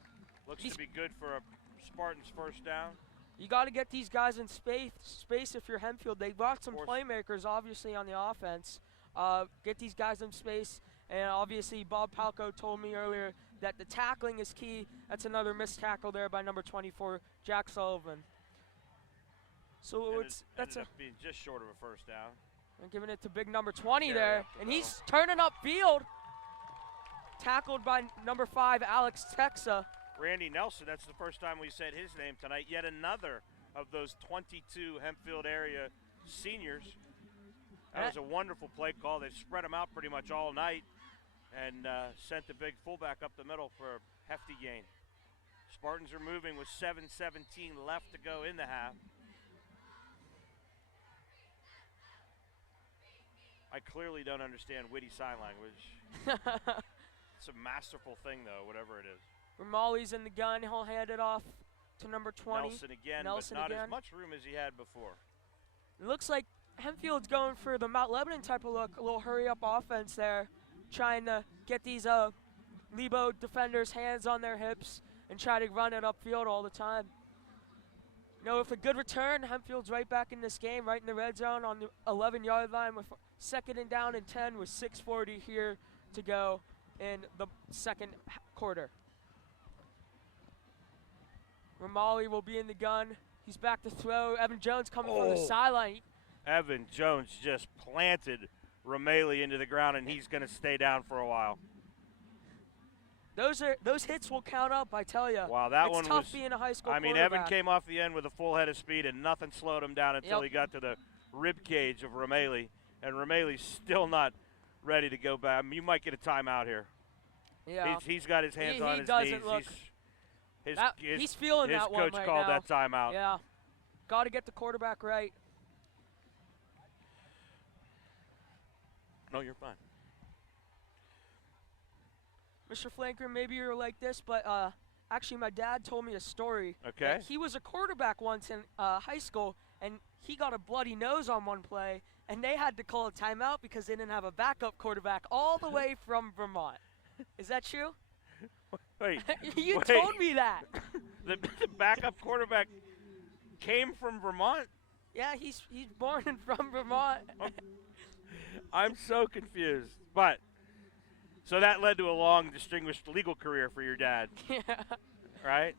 Looks to be good for a Spartans first down. You got to get these guys in space if you're Hempfield. They've got some playmakers, obviously, on the offense. Get these guys in space. And obviously, Bob Palco told me earlier that the tackling is key. That's another missed tackle there by number 24, Jack Sullivan. So that's being just short of a first down. And giving it to big number 20 Carry there. up the And middle. he's turning upfield. Tackled by number 5, Alex Texa. Randy Nelson, that's the first time we said his name tonight. Yet another of those 22 Hempfield area seniors. That was a wonderful play call. They spread them out pretty much all night and sent the big fullback up the middle for a hefty gain. Spartans are moving with 7:17 left to go in the half. I clearly don't understand witty sign language. It's a masterful thing, though, whatever it is. Romali's in the gun. He'll hand it off to number 20. Nelson again, Nelson but not again. as much room as he had before. It looks like Hempfield's going for the Mount Lebanon type of look. A little hurry-up offense there. Trying to get these Lebo defenders' hands on their hips and try to run it upfield all the time. You know, with a good return, Hempfield's right back in this game, right in the red zone on the 11-yard line with 2nd and down and 10 with 6:40 here to go in the second quarter. Romali will be in the gun. He's back to throw. Evan Jones coming from the sideline. Evan Jones just planted Romali into the ground, and he's going to stay down for a while. Those hits will count up, I tell you. Wow, that it's one tough was. being a high school I mean, quarterback. Evan came off the end with a full head of speed, and nothing slowed him down until he got to the rib cage of Romali, and Romali's still not ready to go back. I mean, you might get a timeout here. Yeah, He's got his hands on his doesn't knees. look. His He's feeling his that one coach right called now. that timeout. Yeah, got to get the quarterback right. No, you're fine. Mr. Flanker, maybe you're like this, but actually my dad told me a story. Okay. That he was a quarterback once in high school, and he got a bloody nose on one play, and they had to call a timeout because they didn't have a backup quarterback all the way from Vermont. Is that true? Wait, You wait. told me that. The backup quarterback came from Vermont? Yeah, he's born and from Vermont. I'm so confused. But, so that led to a long, distinguished legal career for your dad, Yeah. right?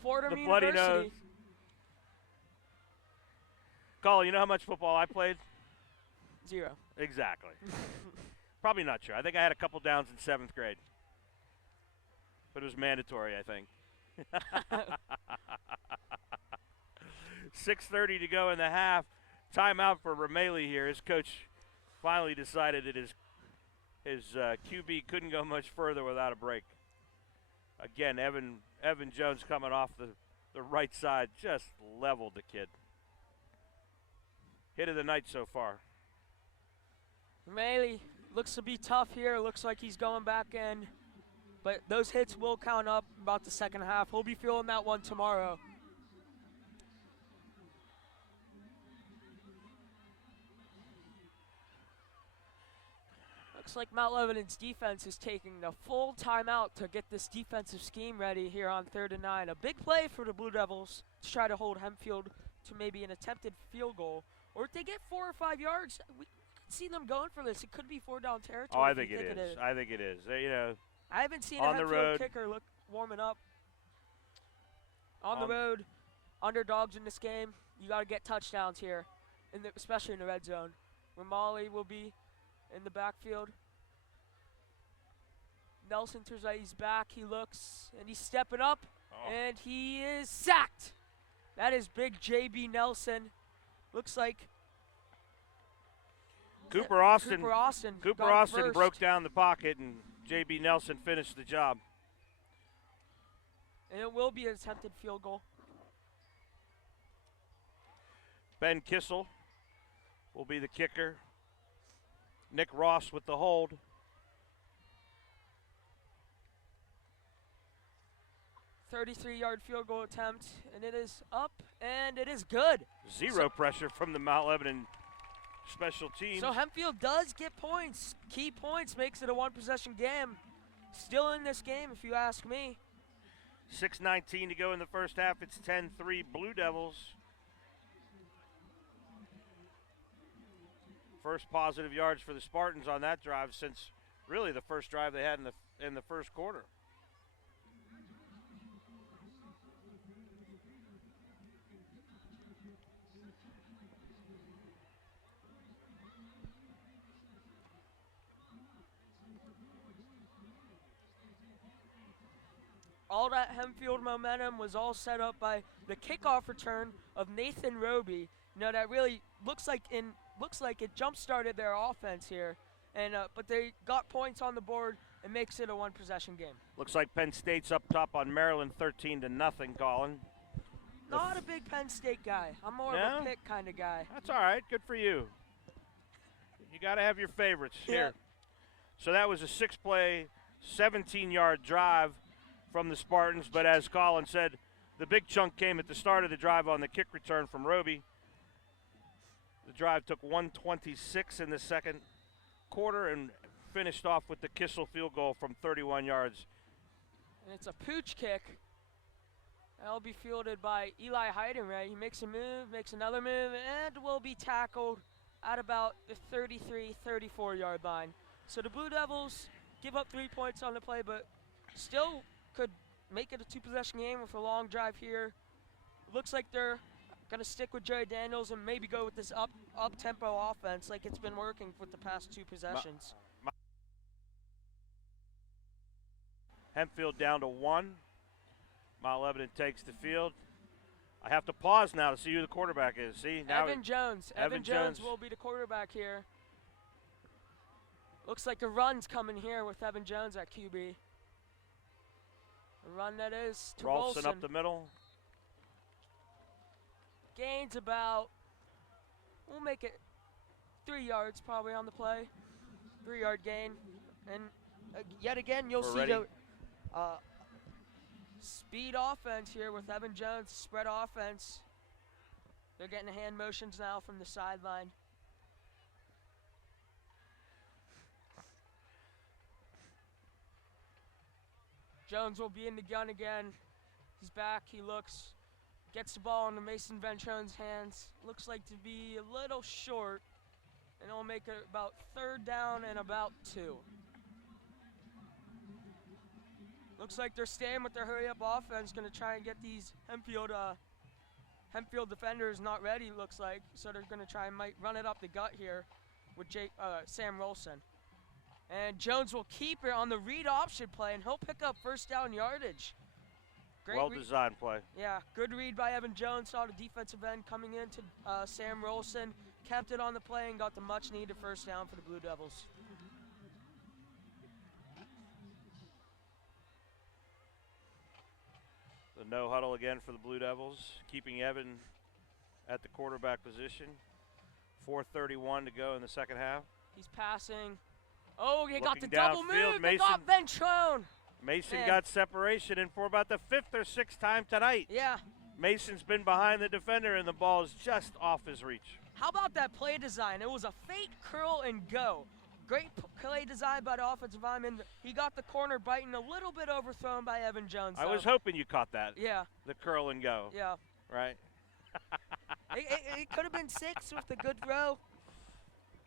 Fordham The bloody University. nose. Colin, you know how much football I played? 0. Exactly. Probably not true. I think I had a couple downs in 7th grade. But it was mandatory, I think. 6:30 to go in the half. Timeout for Romali here. His coach finally decided that his QB couldn't go much further without a break. Again, Evan Jones coming off the right side just leveled the kid. Hit of the night so far. Romali looks to be tough here. Looks like he's going back in. But those hits will count up about the second half. We'll be feeling that one tomorrow. Looks like Mount Lebanon's defense is taking the full timeout to get this defensive scheme ready here on 3rd and 9. A big play for the Blue Devils to try to hold Hempfield to maybe an attempted field goal. Or if they get 4 or 5 yards, we could see them going for this. It could be 4-down territory. Oh, I if think you it is. I think it is. I haven't seen a On the Hempfield road. kicker look warming up. On the On- road, underdogs in this game. You got to get touchdowns here, especially in the red zone. Romali will be in the backfield. Nelson Terzai's back. He looks, and he's stepping up, and he is sacked. That is big JB Nelson. Looks like Cooper Austin got reversed. broke down the pocket, and JB Nelson finished the job. And it will be an attempted field goal. Ben Kissel will be the kicker. Nick Ross with the hold. 33-yard field goal attempt, and it is up, and it is good. Zero pressure from the Mount Lebanon special teams. So Hempfield does get points. Key points, makes it a one-possession game. Still in this game, if you ask me. 6:19 to go in the first half. It's 10-3 Blue Devils. First positive yards for the Spartans on that drive since really the first drive they had in the first quarter. All that Hempfield momentum was all set up by the kickoff return of Nathan Roby. You know, that really looks like it jump-started their offense here. And but they got points on the board and makes it a one-possession game. Looks like Penn State's up top on Maryland 13-0, Colin. Not a big Penn State guy. I'm more of a Pitt kind of guy. That's all right. Good for you. You got to have your favorites Yeah. here. So that was a 6-play, 17-yard drive from the Spartans, but as Colin said, the big chunk came at the start of the drive on the kick return from Roby. The drive took 1:26 in the second quarter and finished off with the Kissel field goal from 31 yards. And it's a pooch kick. That'll be fielded by Eli Heidenreich. He makes a move, makes another move, and will be tackled at about the 33, 34-yard line. So the Blue Devils give up 3 points on the play, but still could make it a two-possession game with a long drive here. Looks like they're going to stick with Jerry Daniels and maybe go with this up-tempo offense like it's been working with the past two possessions. Hempfield down to 1. Mount Lebanon takes the field. I have to pause now to see who the quarterback is. See now, Evan Jones. Evan Jones will be the quarterback here. Looks like a run's coming here with Evan Jones at QB. A run that is to Rolfson Rolfson. up the middle. Gains about, we'll make it 3 yards probably on the play. 3-yard gain. And yet again, you'll see the speed offense here with Evan Jones, spread offense. They're getting hand motions now from the sideline. Jones will be in the gun again. He's back, he looks, gets the ball into Mason Ventrone's hands. Looks like to be a little short, and it'll make it about 3rd down and about 2. Looks like they're staying with their hurry-up offense, going to try and get these Hempfield defenders not ready, looks like. So they're going to try and might run it up the gut here with Sam Rolson. And Jones will keep it on the read option play, and he'll pick up 1st down yardage. Great Well-designed play. Yeah, good read by Evan Jones. Saw the defensive end coming into Sam Rolson, kept it on the play, and got the much-needed 1st down for the Blue Devils. The no huddle again for the Blue Devils, keeping Evan at the quarterback position. 4:31 to go in the second half. He's passing. Oh, he got the Looking double downfield, move. They got Ventrone. Mason Man. got separation, and for about the 5th or 6th time tonight, Yeah. Mason's been behind the defender, and the ball is just off his reach. How about that play design? It was a fake curl and go. Great play design by the offensive lineman. He got the corner biting, a little bit overthrown by Evan Jones. I was hoping you caught that. Yeah. The curl and go. Yeah. Right? It could have been 6 with a good throw.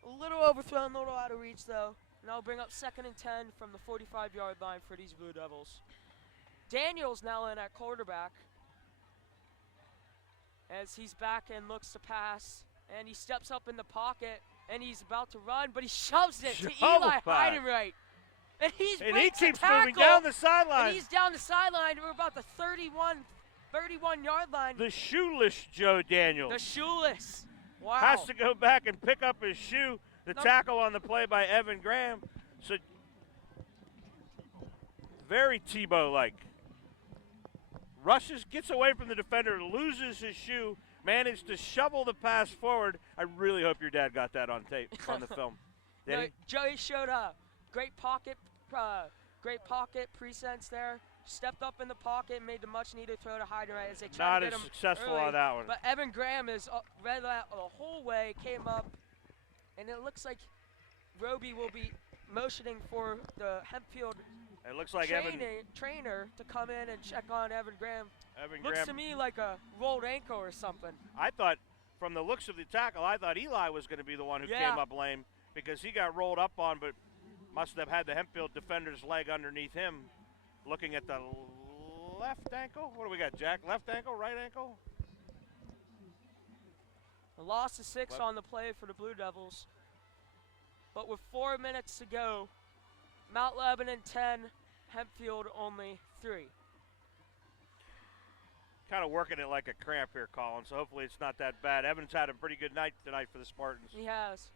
A little overthrown, a little out of reach, though. And I'll bring up 2nd and 10 from the 45-yard line for these Blue Devils. Daniels now in at quarterback as he's back and looks to pass. And he steps up in the pocket, and he's about to run, but he shoves it to Eli Heidenreich. And he keeps moving down the sideline. And he's down the sideline. We're about the 31-yard line. The shoeless Joe Daniels. The shoeless. Wow. Has to go back and pick up his shoe. The tackle on the play by Evan Graham. So very Tebow-like. Rushes, gets away from the defender, loses his shoe, managed to shovel the pass forward. I really hope your dad got that on tape, on the film. Did he? Joey showed up. Great pocket presence there. stepped up in the pocket and made the much-needed throw to Heidenreich as they tried Not to as get him successful early. on that one. But Evan Graham is read that the whole way, came up, and it looks like Roby will be motioning for the Hempfield It looks like Evan trainer to come in and check on Evan Graham. Evan Looks Graham. to me like a rolled ankle or something. I thought, from the looks of the tackle, I thought Eli was going to be the one who Yeah. came up lame because he got rolled up on, but must have had the Hempfield defender's leg underneath him. Looking at the left ankle. What do we got, Jack? Left ankle, right ankle? A loss of 6 What? on the play for the Blue Devils. But with 4 minutes to go, Mount Lebanon 10, Hempfield only 3. Kind of working it like a cramp here, Colin, so hopefully it's not that bad. Evan's had a pretty good night tonight for the Spartans. He has.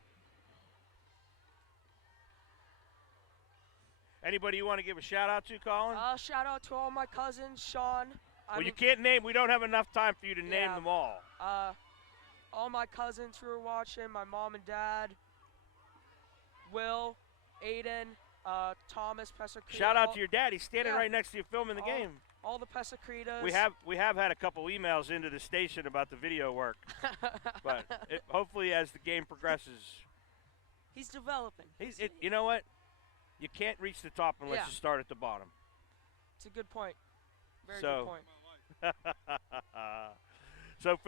Anybody you want to give a shout out to, Colin? Shout out to all my cousins, Sean. Well, you can't name. We don't have enough time for you to name Yeah. them all. All my cousins who are watching, my mom and dad, Will, Aiden, Thomas, Pesacrita. Shout out to your dad. He's standing Yeah. right next to you filming the game. All the Pesacritas. We have had a couple emails into the station about the video work, but hopefully as the game progresses, He's developing. you know what? You can't reach the top unless Yeah. you start at the bottom. It's a good point. Very So- good point. So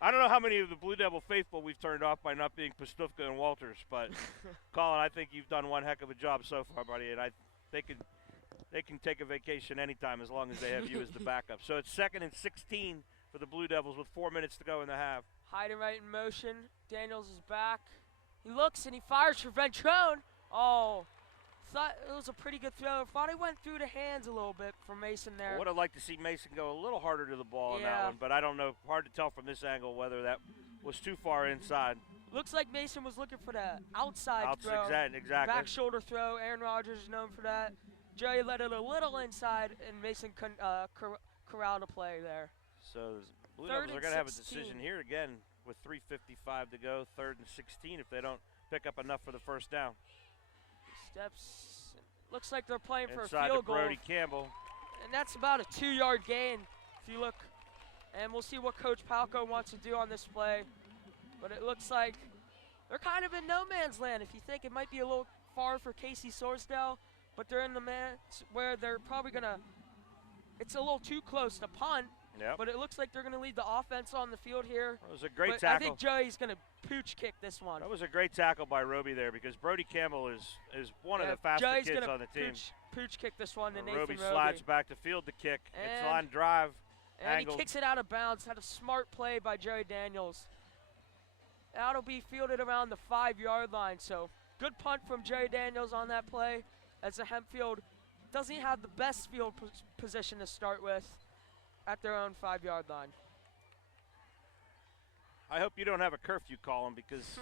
I don't know how many of the Blue Devil faithful we've turned off by not being Pastufka and Walters, but Colin, I think you've done one heck of a job so far, buddy, and they can take a vacation anytime as long as they have you as the backup. So it's 2nd and 16 for the Blue Devils with 4 minutes to go in the half. Heidenreich in motion. Daniels is back. He looks and he fires for Ventrone. Oh, thought it was a pretty good throw. Thought he went through the hands a little bit for Mason there. I would have liked to see Mason go a little harder to the ball on that Yeah. one, but I don't know. Hard to tell from this angle whether that was too far inside. Looks like Mason was looking for the outside throw. Exactly. Back shoulder throw. Aaron Rodgers is known for that. Jerry let it a little inside, and Mason couldn't corral the play there. So the Blue 3rd Devils are and going to have a 16. decision here again with 3:55 to go, 3rd and 16 if they don't pick up enough for the first down. Steps. Looks like they're playing for a Inside to field goal. Brody Campbell. And that's about a 2-yard gain if you look. And we'll see what Coach Palco wants to do on this play. But it looks like they're kind of in no man's land. If you think it might be a little far for Casey Sorsdale, but they're in the man where they're probably going to, it's a little too close to punt. Yep. But it looks like they're going to lead the offense on the field here. That was a great But I tackle. think Joey's going to pooch kick this one. That was a great tackle by Roby there because Brody Campbell is one of the fastest Joey's kids gonna on the team. Pooch kick this one to Nathan Roby Roby. slides back to field to kick. It's And- on drive. And Angled. he kicks it out of bounds. Had a smart play by Jerry Daniels. That'll be fielded around the 5-yard line. So good punt from Jerry Daniels on that play as the Hempfield doesn't have the best field position to start with at their own 5-yard line. I hope you don't have a curfew, Colin, because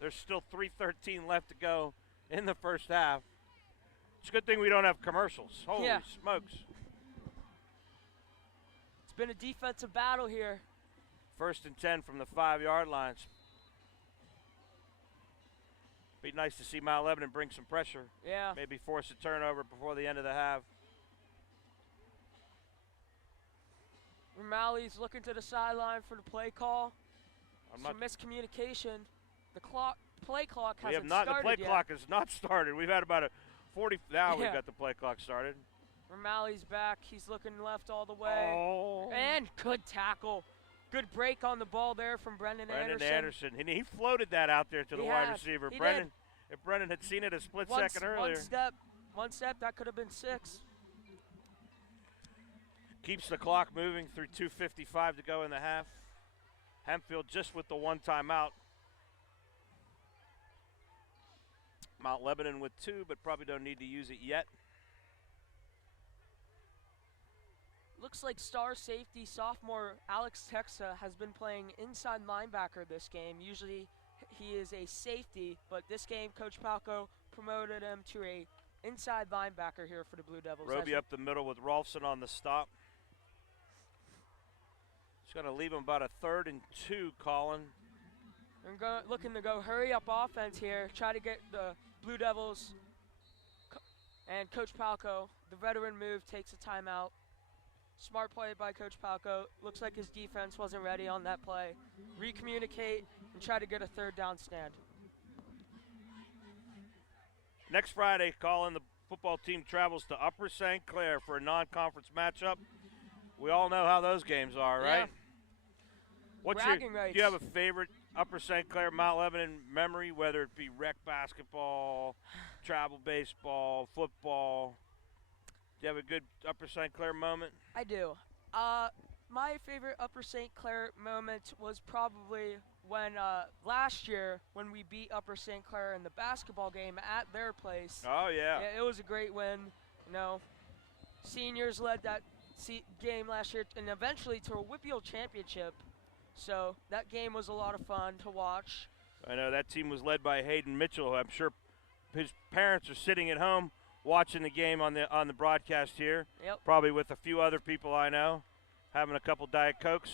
there's still 3:13 left to go in the first half. It's a good thing we don't have commercials. Holy Yeah. smokes. It's been a defensive battle here. 1st and 10 from the 5-yard lines. Be nice to see Mount Lebanon bring some pressure. Yeah. Maybe force a turnover before the end of the half. O'Malley's looking to the sideline for the play call. I'm Some not. miscommunication. The play clock We have hasn't not. The started play yet. clock has not started. We've had about a 40. Now we've Yeah. got the play clock started. O'Malley's back. He's looking left all the way. Oh. And good tackle. Good break on the ball there from Brendan Anderson. And he floated that out there to the He wide had. receiver. He Brendan. If Brendan had seen it a split second earlier. One step, that could have been 6. Keeps the clock moving through 2:55 to go in the half. Hempfield just with the one timeout. Mount Lebanon with 2, but probably don't need to use it yet. Looks like star safety sophomore Alex Texa has been playing inside linebacker this game. Usually he is a safety, but this game Coach Palco promoted him to a inside linebacker here for the Blue Devils. Roby up the middle with Rolfson on the stop. It's going to leave him about a 3rd and 2, Colin. They're looking to go hurry up offense here, try to get the Blue Devils And Coach Palco, the veteran move, takes a timeout. Smart play by Coach Palco. Looks like his defense wasn't ready on that play. Recommunicate and try to get a third down stand. Next Friday, Colin, the football team travels to Upper St. Clair for a non-conference matchup. We all know how those games are, right? Yeah. Bragging rights. Do you have a favorite Upper St. Clair, Mount Lebanon memory, whether it be rec basketball, travel baseball, football? Do you have a good Upper St. Clair moment? I do. My favorite Upper St. Clair moment was probably when last year when we beat Upper St. Clair in the basketball game at their place. Oh, yeah. It was a great win. You know, seniors led that game last year and eventually to a WPIAL championship. So that game was a lot of fun to watch. I know that team was led by Hayden Mitchell, who I'm sure his parents are sitting at home watching the game on the broadcast here. Yep. Probably with a few other people I know, having a couple Diet Cokes.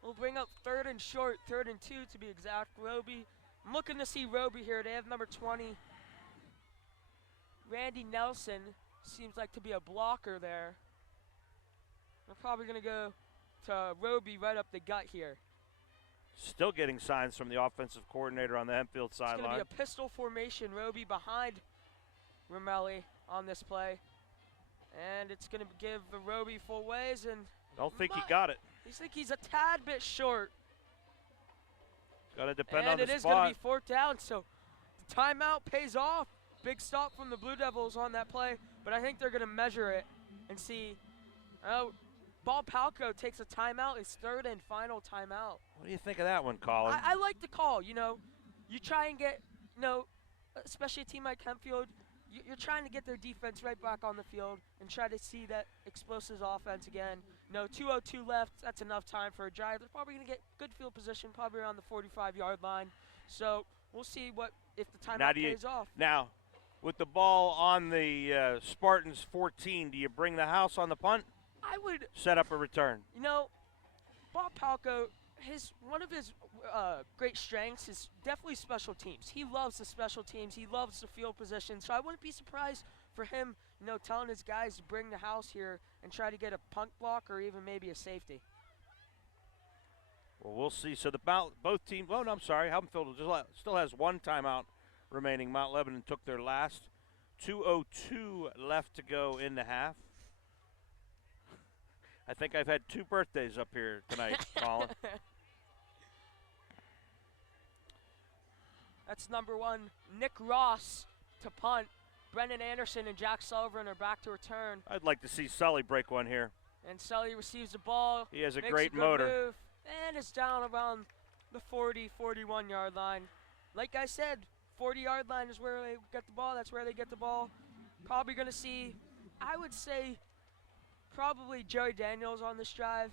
We'll bring up 3rd and short, 3rd and 2 to be exact. Roby, I'm looking to see Roby here. They have number 20. Randy Nelson seems like to be a blocker there. We're probably going to go to Roby right up the gut here. Still getting signs from the offensive coordinator on the Hempfield It's going to sideline. be a pistol formation. Roby behind Romelli on this play. And it's going to give Roby full ways. And Don't think he got it. I think he's a tad bit short. Got to depend on And the it is going spot. to be 4th down. So the timeout pays off. Big stop from the Blue Devils on that play. But I think they're going to measure it and see. Ball Palco takes a timeout. It's 3rd and final timeout. What do you think of that one, Colin? I like the call. You know, you try and get, especially a team like Hempfield, you're trying to get their defense right back on the field and try to see that explosive offense again. 2:02 left. That's enough time for a drive. They're probably going to get good field position, probably around the 45-yard line. So we'll see if the timeout pays off. Now, with the ball on the Spartans 14, do you bring the house on the punt? I would. Set up a return. Bob Palco, one of his great strengths is definitely special teams. He loves the special teams. He loves the field position. So I wouldn't be surprised for him, telling his guys to bring the house here and try to get a punt block or even maybe a safety. Well, we'll see. So both teams. Oh, no, I'm sorry. Hempfield still has one timeout remaining. Mount Lebanon took their last. 2:02 left to go in the half. I think I've had 2 birthdays up here tonight, Colin. That's number 1, Nick Ross to punt. Brendan Anderson and Jack Sullivan are back to return. I'd like to see Sully break one here. And Sully receives the ball. He has a makes great good motor. Move, and it's down around the 40, 41-yard line. Like I said, 40-yard line is where they get the ball. That's where they get the ball. Probably going to see, I would say, probably Joey Daniels on this drive.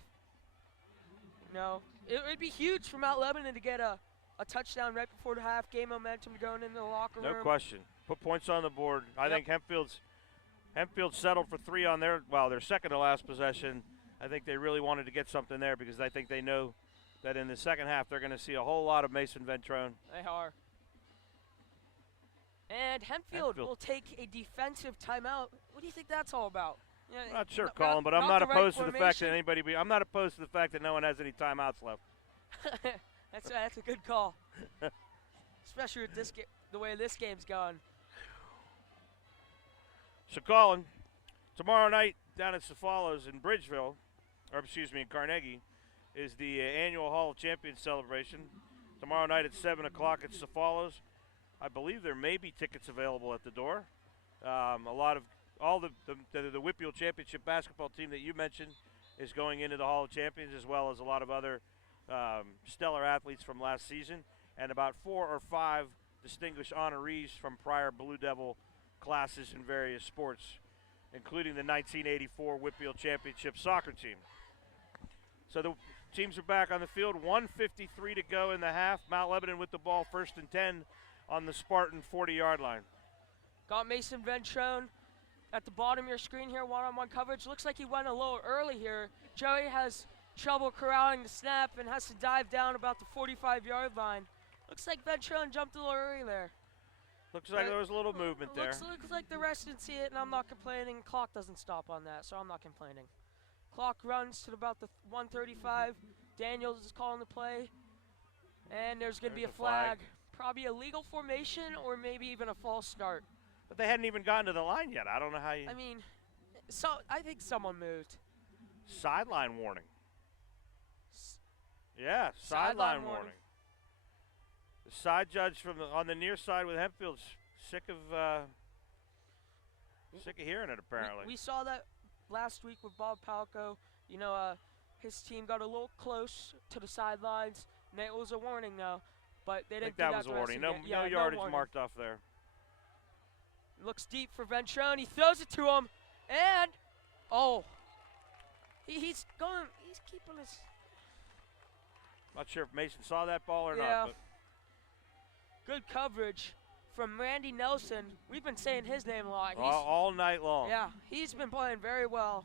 It would be huge for Mount Lebanon to get a touchdown right before the half. Game momentum going into the locker room. No question. Put points on the board. I think Hempfield settled for 3 on their second to last possession. I think they really wanted to get something there because I think they know that in the second half they're going to see a whole lot of Mason Ventrone. They are. And Hempfield will take a defensive timeout. What do you think that's all about? I'm not sure, Colin, but I'm not opposed to the fact that I'm not opposed to the fact that no one has any timeouts left. That's a good call, especially with the way this game's gone. So, Colin, tomorrow night down at Cefalos in in Carnegie, is the annual Hall of Champions celebration. Tomorrow night at 7 o'clock at Cefalos. I believe there may be tickets available at the door. All the WPIAL Championship basketball team that you mentioned is going into the Hall of Champions, as well as a lot of other stellar athletes from last season, and about 4 or 5 distinguished honorees from prior Blue Devil classes in various sports, including the 1984 WPIAL Championship soccer team. So the teams are back on the field. 1:53 to go in the half. Mount Lebanon with the ball, 1st and 10 on the Spartan 40-yard line. Got Mason Ventrone at the bottom of your screen here, one-on-one coverage. Looks like he went a little early here. Joey has trouble corralling the snap and has to dive down about the 45-yard line. Looks like Ventrone jumped a little early there. Looks like But there was a little movement there. Looks like the rest didn't see it, and I'm not complaining. Clock doesn't stop on that, so I'm not complaining. Clock runs to about the 1:35. Daniels is calling the play, and there's going to be a There's a flag. Probably a legal formation or maybe even a false start. But they hadn't even gotten to the line yet. I don't know how you. I mean, so I think someone moved. Sideline warning. S- Yeah, sideline warning. The side judge on the near side with Hempfield's sick of hearing it. Apparently, We saw that last week with Bob Palco. You know, his team got a little close to the sidelines, and it was a warning though. But they I didn't think that do was a the rest warning. of No, the game. Yeah, no yardage warning. marked off there. Looks deep for Ventrone. He throws it to him, and he's keeping his. Not sure if Mason saw that ball or Yeah. not. But Good coverage from Randy Nelson. We've been saying his name a lot. all night long. Yeah, he's been playing very well,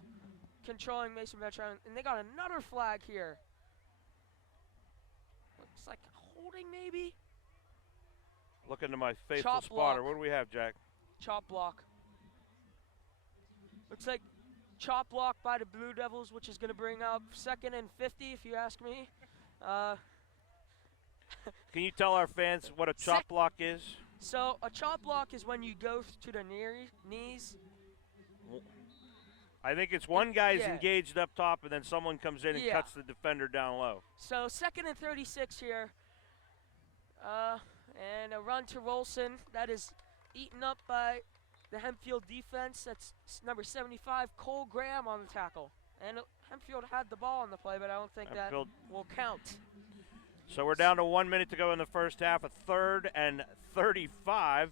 controlling Mason Ventrone, and they got another flag here. Looks like holding maybe. Looking to my faithful Chop spotter. block. What do we have, Jack? Chop block. Looks like chop block by the Blue Devils, which is going to bring up 2nd and 50, if you ask me. Can you tell our fans what a chop block is? So a chop block is when you go to the knees. I think it's one guy's Yeah. engaged up top, and then someone comes in and Yeah. cuts the defender down low. So 2nd and 36 here. And a run to Rolson. That is eaten up by the Hempfield defense. That's number 75, Cole Graham on the tackle. And Hempfield had the ball on the play, but I don't think Hempfield. that will count. So we're down to 1 minute to go in the first half, a 3rd and 35.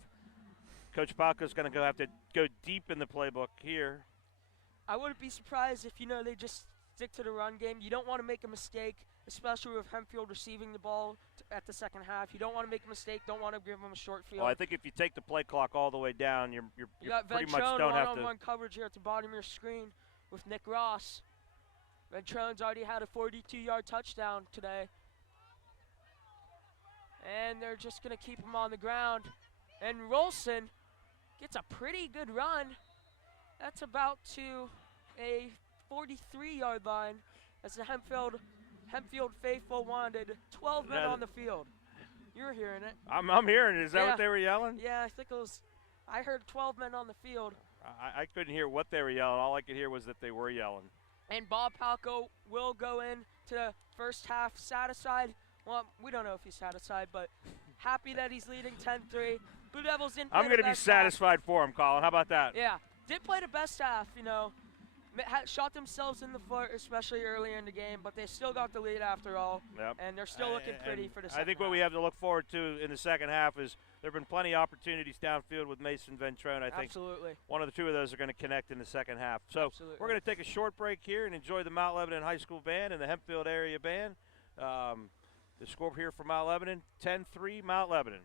Coach Palco's going to have to go deep in the playbook here. I wouldn't be surprised if, they just stick to the run game. You don't want to make a mistake, especially with Hempfield receiving the ball at the second half. You don't want to make a mistake. Don't want to give them a short field. Well, I think if you take the play clock all the way down, you got pretty much Ventrone don't have to. one-on-one coverage here at the bottom of your screen with Nick Ross. Ventrone's already had a 42-yard touchdown today. And they're just going to keep him on the ground. And Rolson gets a pretty good run. That's about to a 43-yard line as the Hempfield faithful wanted 12 men on the field. You're hearing it. I'm hearing it. Is that Yeah. what they were yelling? Yeah, I think it was. I heard 12 men on the field. I couldn't hear what they were yelling. All I could hear was that they were yelling. And Bob Palco will go in to the first half satisfied. Well, we don't know if he's satisfied, but happy that he's leading 10-3. Blue Devils didn't play I'm going the to be best half. satisfied for him, Colin. How about that? Yeah, did play the best half, Shot themselves in the foot, especially early in the game, but they still got the lead after all. Yep. And they're still looking pretty for the second I think what half. we have to look forward to in the second half is there have been plenty of opportunities downfield with Mason Ventrone. I think Absolutely. one of the two of those are going to connect in the second half. So Absolutely. we're going to take a short break here and enjoy the Mount Lebanon High School Band and the Hempfield area band. The score here for Mount Lebanon, 10-3 Mount Lebanon.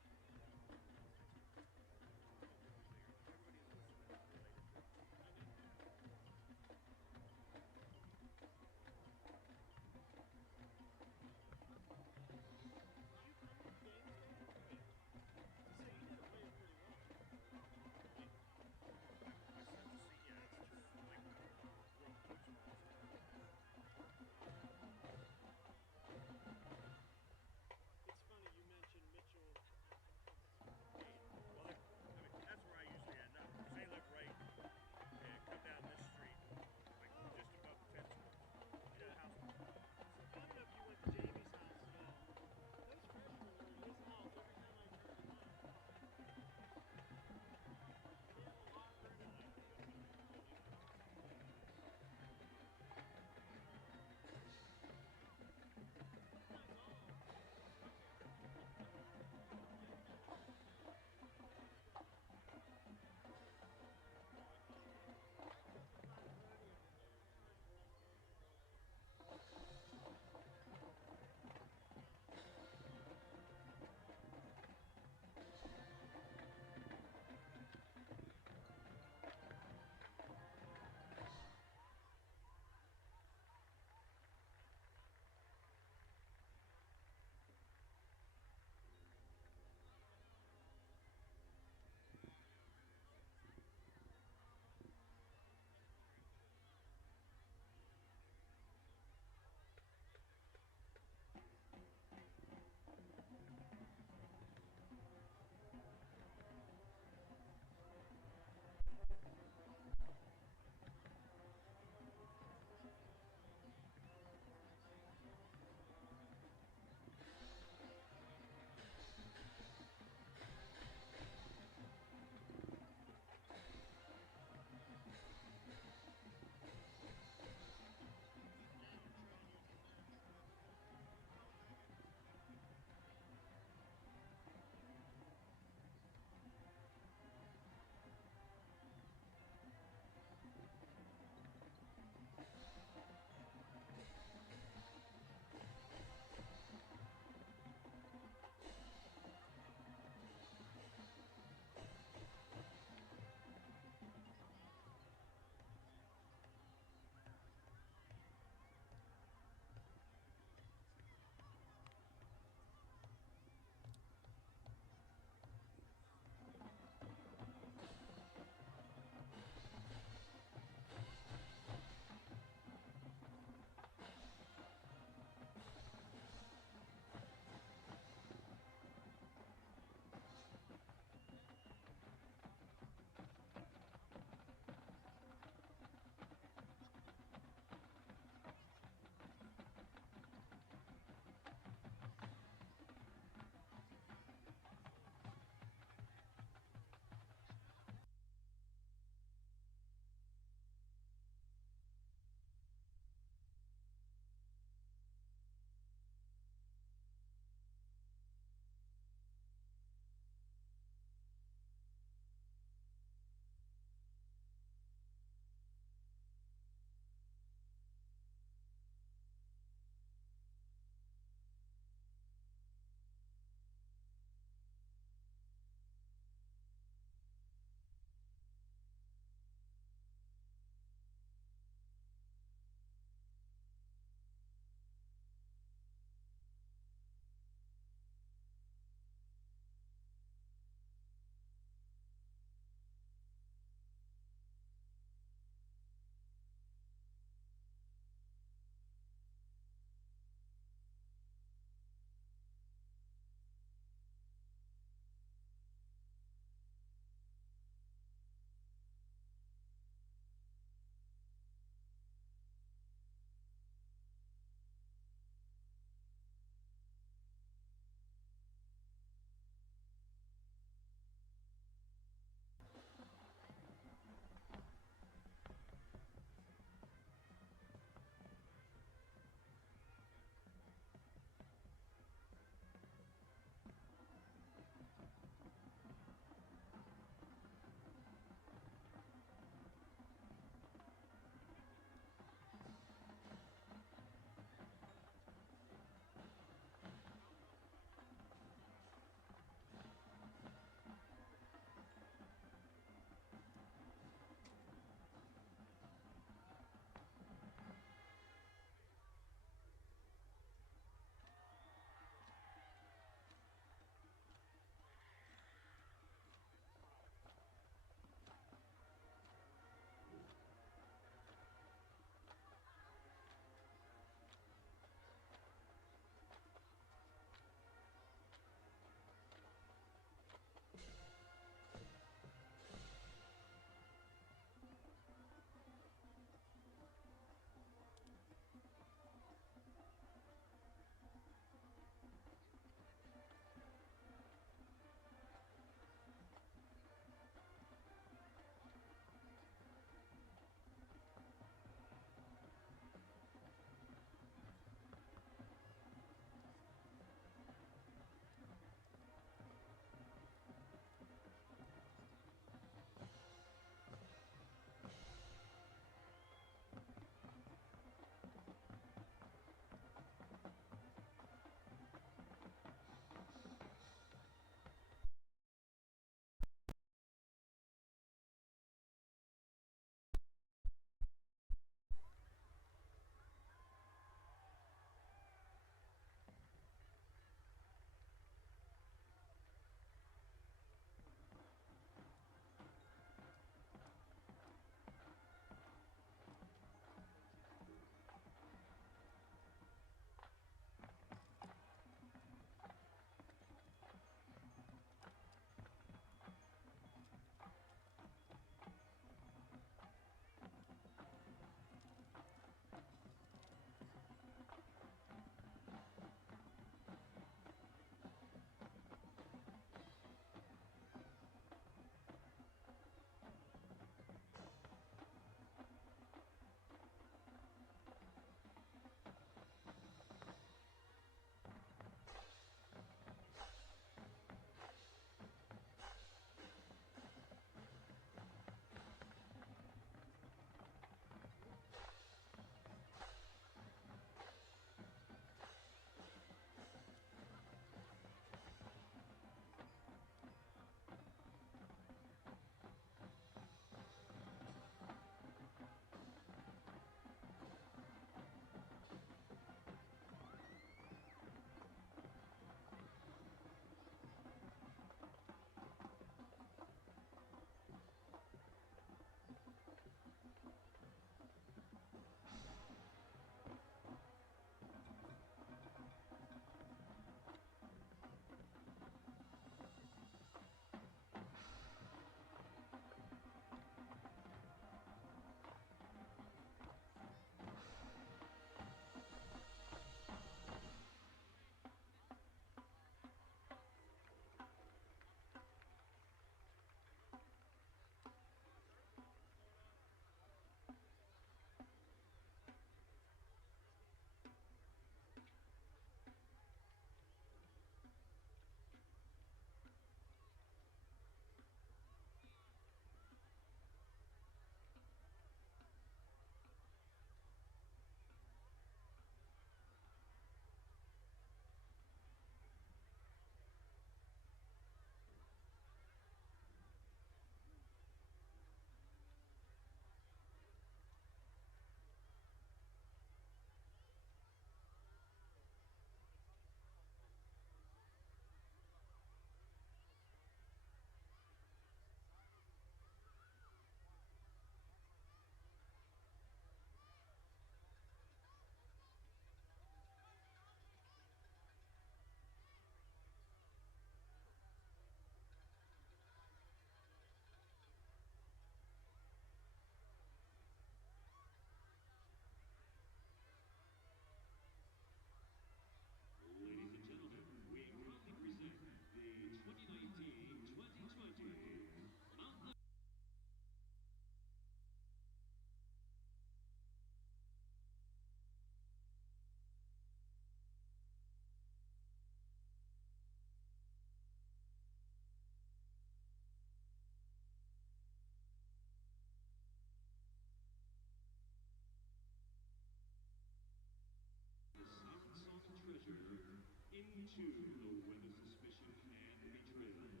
to The Web of Suspicion and Betrayal,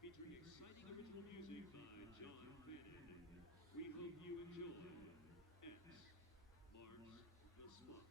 featuring exciting original music by John Fannin. We hope you enjoy X Marks the Spot.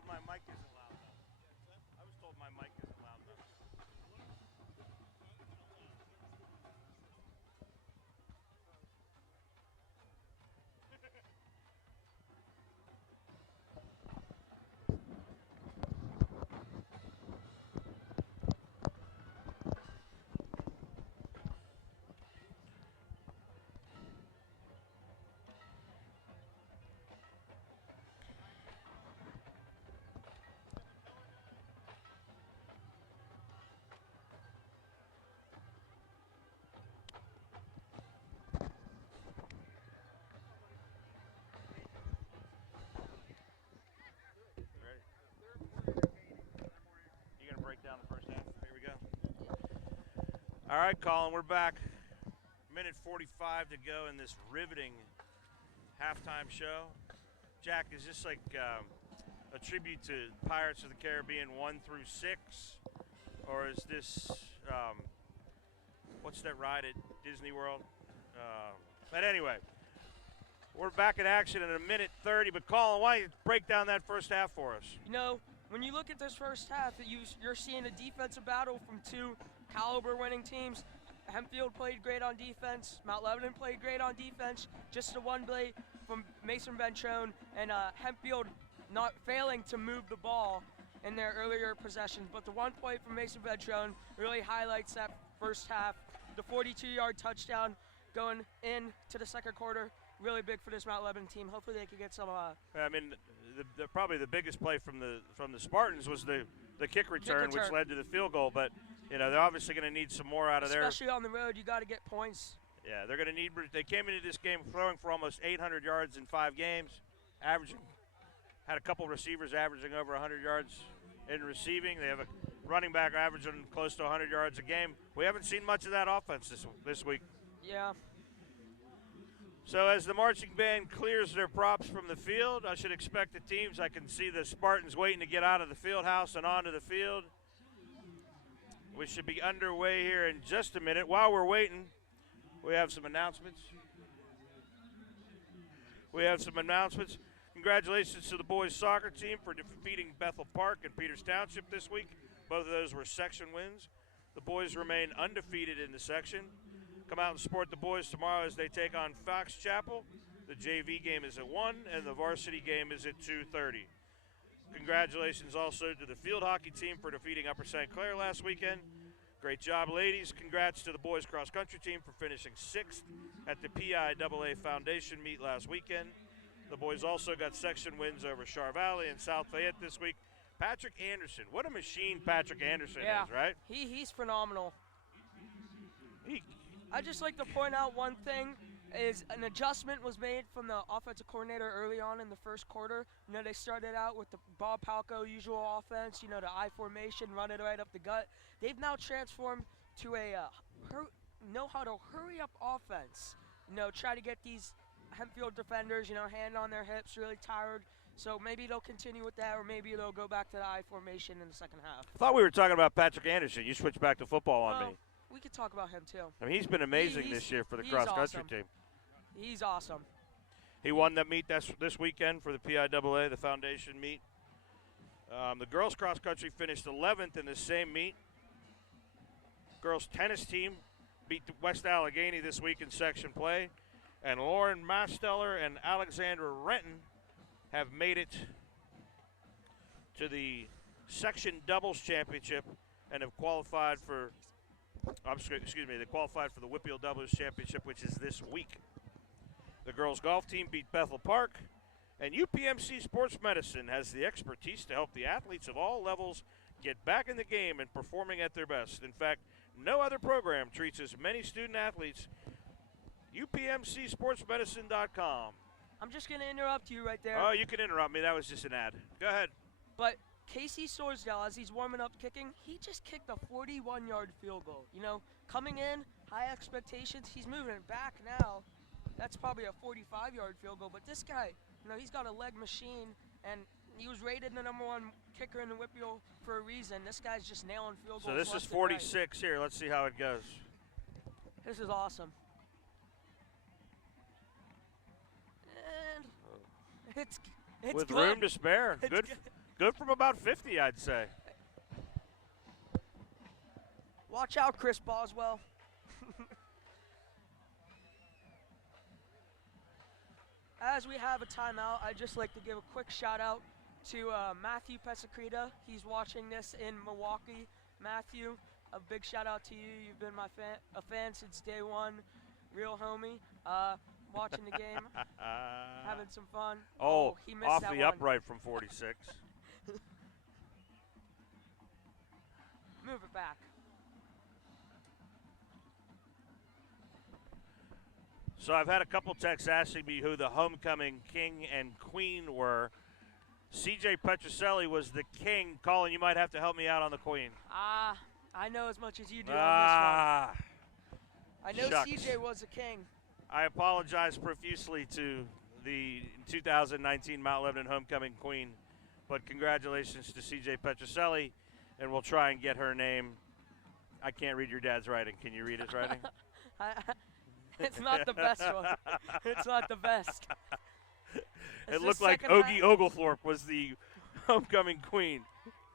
told my mic isn't loud enough. I was told my mic isn't loud enough. You gonna break down the first half? Here we go. All right, Colin, we're back. Minute 45 to go in this riveting halftime show. Jack, is this like a tribute to Pirates of the Caribbean 1 through 6, or is this what's that ride at Disney World? But anyway, we're back in action in a minute 30. But Colin, why don't you break down that first half for us? You know, when you look at this first half, you're seeing a defensive battle from two caliber-winning teams. Hempfield played great on defense. Mount Lebanon played great on defense. Just the one play from Mason Ventrone, and Hempfield not failing to move the ball in their earlier possessions. But the one play from Mason Ventrone really highlights that first half. The 42-yard touchdown going into the second quarter, really big for this Mount Lebanon team. Hopefully they can get some. I mean, probably the biggest play from the Spartans was the kick return, which led to the field goal. But you know, they're obviously going to need some more out of there. Especially on the road, you got to get points. Yeah, they're going to need. They came into this game throwing for almost 800 yards in 5 games, averaging. Had a couple receivers averaging over 100 yards in receiving. They have a running back averaging close to 100 yards a game. We haven't seen much of that offense this week. Yeah. So as the marching band clears their props from the field, I should expect the teams. I can see the Spartans waiting to get out of the field house and onto the field. We should be underway here in just a minute. While we're waiting, we have some announcements. Congratulations to the boys soccer team for defeating Bethel Park and Peters Township this week. Both of those were section wins. The boys remain undefeated in the section. Come out and support the boys tomorrow as they take on Fox Chapel. The JV game is at 1 and the varsity game is at 2:30. Congratulations also to the field hockey team for defeating Upper St. Clair last weekend. Great job, ladies. Congrats to the boys cross country team for finishing 6th at the PIAA Foundation meet last weekend. The boys also got section wins over Char Valley and South Fayette this week. Patrick Anderson, what a machine Patrick Anderson is, right? He's phenomenal. I'd just like to point out one thing is an adjustment was made from the offensive coordinator early on in the first quarter. You know, they started out with the Bob Palco usual offense, you know, the I formation, run it right up the gut. They've now transformed to a know how to hurry up offense. You know, try to get these Hempfield defenders, you know, hand on their hips, really tired. So maybe they'll continue with that, or maybe they'll go back to the I formation in the second half. I thought we were talking about Patrick Anderson. You switched back to football on me. We could talk about him too. I mean, he's been amazing this year for the cross-country team. He's awesome. He won the meet this weekend for the PIAA, the foundation meet. The girls cross-country finished 11th in the same meet. Girls tennis team beat West Allegheny this week in section play. And Lauren Masteller and Alexandra Renton have made it to the section doubles championship and have qualified for, they qualified for the Whippeal Doubles Championship, which is this week. The girls golf team beat Bethel Park, and UPMC Sports Medicine has the expertise to help the athletes of all levels get back in the game and performing at their best. In fact, no other program treats as many student athletes. UPMCSportsMedicine.com. I'm just going to interrupt you right there. Oh, you can interrupt me. That was just an ad. Go ahead. But Casey Sorsdale, as he's warming up kicking, he just kicked a 41-yard field goal. You know, coming in, high expectations. He's moving it back now. That's probably a 45-yard field goal. But this guy, you know, he's got a leg machine, and he was rated the #1 kicker in the Whippeal for a reason. This guy's just nailing field goals. So this is 46 right. here. Let's see how it goes. This is awesome. And it's with good. room to spare. It's Good Good from about 50, I'd say. Watch out, Chris Boswell. As we have a timeout, I'd just like to give a quick shout out to Matthew Pesacreta. He's watching this in Milwaukee. Matthew, a big shout out to you. You've been a fan since day one. Real homie. Watching the game, having some fun. Oh, he missed off that the one. upright from 46. Move it back. So I've had a couple texts asking me who the homecoming king and queen were. CJ Petroselli was the king. Colin, you might have to help me out on the queen. I know as much as you do on this one. I know shucks. CJ was a king. I apologize profusely to the 2019 Mount Lebanon homecoming queen, but congratulations to CJ Petroselli, and we'll try and get her name. I can't read your dad's writing. Can you read his writing? It's not the best one. It's not the best. It looked like Ogie Oglethorpe was the homecoming queen.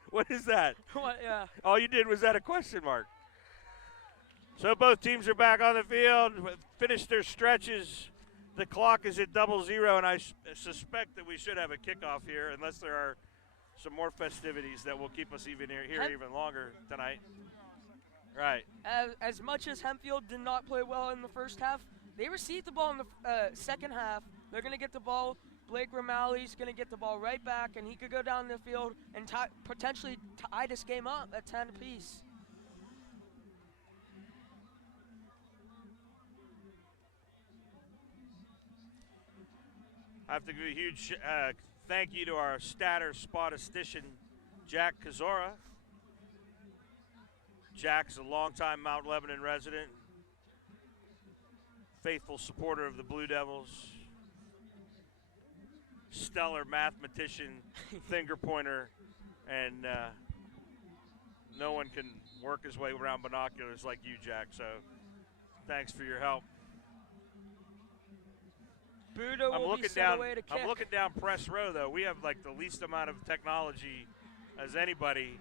What is that? What, yeah. All you did was add a question mark. So both teams are back on the field, finished their stretches. The clock is at 0-0, and I suspect that we should have a kickoff here, unless there are some more festivities that will keep us even here even longer tonight. Right. As much as Hempfield did not play well in the first half, they received the ball in the second half. They're going to get the ball. Blake Romali's going to get the ball right back, and he could go down the field and potentially tie this game up at 10 apiece. I have to give a huge thank you to our statistician, Jack Kazora. Jack's a longtime Mount Lebanon resident, faithful supporter of the Blue Devils, stellar mathematician, finger pointer, and no one can work his way around binoculars like you, Jack, so thanks for your help. Budo will be sent away to kick. I'm looking down press row, though. We have, like, the least amount of technology as anybody.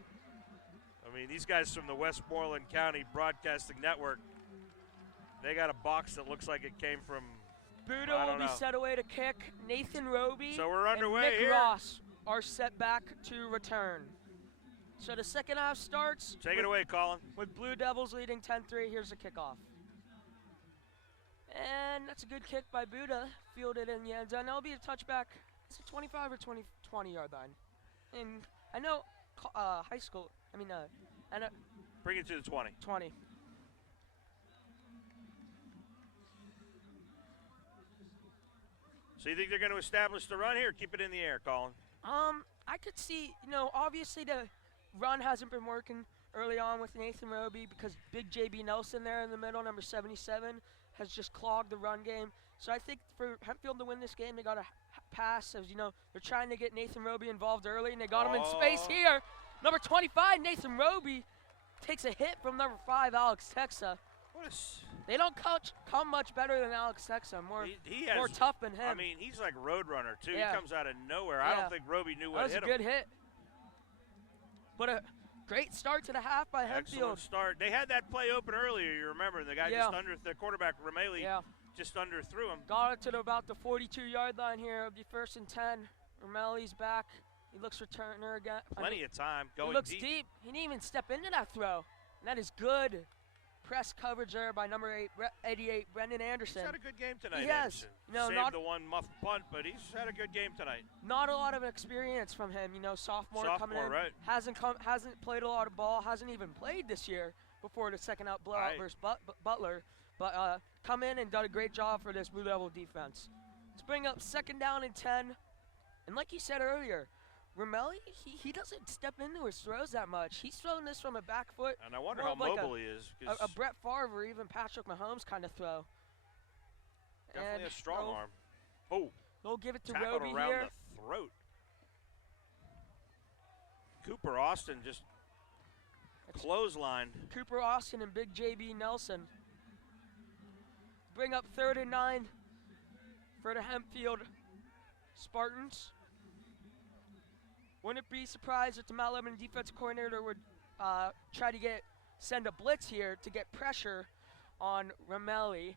I mean, these guys from the Westmoreland County Broadcasting Network, they got a box that looks like it came from, Budo will be set away to kick. Nathan Roby so we're underway and Nick here. Ross are set back to return. So the second half starts. Take it away, Colin. With Blue Devils leading 10-3. Here's the kickoff. And that's a good kick by Buda, fielded in the end zone. That'll be a touchback. It's a 25 or 20-yard line. And I know high school, Bring it to the 20. 20. So you think they're going to establish the run here or keep it in the air, Colin? I could see, obviously the run hasn't been working early on with Nathan Roby because big JB Nelson there in the middle, number 77, has just clogged the run game. So I think for Hempfield to win this game, they got to pass. As they're trying to get Nathan Roby involved early, and they got him in space here. Number 25, Nathan Roby, takes a hit from number 5, Alex Texa. They don't come much better than Alex Texa. More tough than him. I mean, he's like Roadrunner, too. Yeah. He comes out of nowhere. Yeah. I don't think Roby knew what hit him. That was a good hit. But a great start to the half by Hempfield. Excellent start. They had that play open earlier, you remember. The guy the quarterback, Romali, just underthrew him. Got it to about the 42-yard line here. It'll be 1st and 10. Romali's back. He looks returner again. Plenty of time going he looks deep. He didn't even step into that throw. And that is good press coverage there by number 88, Brendan Anderson. He's had a good game tonight, He has. Anderson. Saved the one muff punt, but he's had a good game tonight. Not a lot of experience from him. Sophomore coming in. Right. Hasn't played a lot of ball. Hasn't even played this year before the second out blowout versus Butler. But come in and done a great job for this Blue Devil defense. Let's bring up 2nd down and 10. And like you said earlier, Romali, he doesn't step into his throws that much. He's throwing this from a back foot. And I wonder how mobile he is. A Brett Favre or even Patrick Mahomes kind of throw. Definitely a strong arm. Oh. They'll give it to Tackled Roby around here. the throat. Cooper Austin just clotheslined. Cooper Austin and big JB Nelson. Bring up 3rd and 9 for the Hempfield Spartans. Wouldn't be surprised if the Mount Lebanon defensive coordinator would try to send a blitz here to get pressure on Ramelli.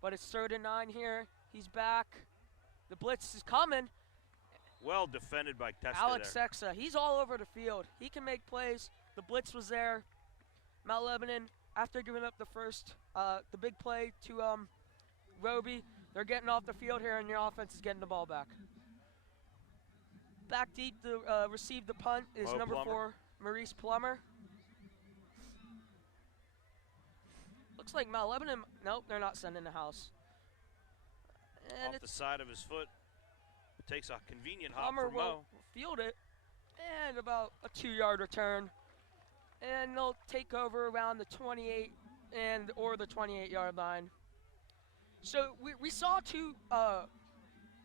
But it's 3rd and 9 here. He's back. The blitz is coming. Well defended by Testa Alex there. Sexa, he's all over the field. He can make plays. The blitz was there. Mount Lebanon, after giving up the big play to Roby, they're getting off the field here, and your offense is getting the ball back. Back deep to receive the punt is Mo number Plummer. 4, Maurice Plummer. Looks like Mount Lebanon, nope, they're not sending the house. And Off the side of his foot. Takes a convenient hop Plummer from Mo. will field it, and about a 2-yard return. And they'll take over around the 28 or the 28-yard line. So we saw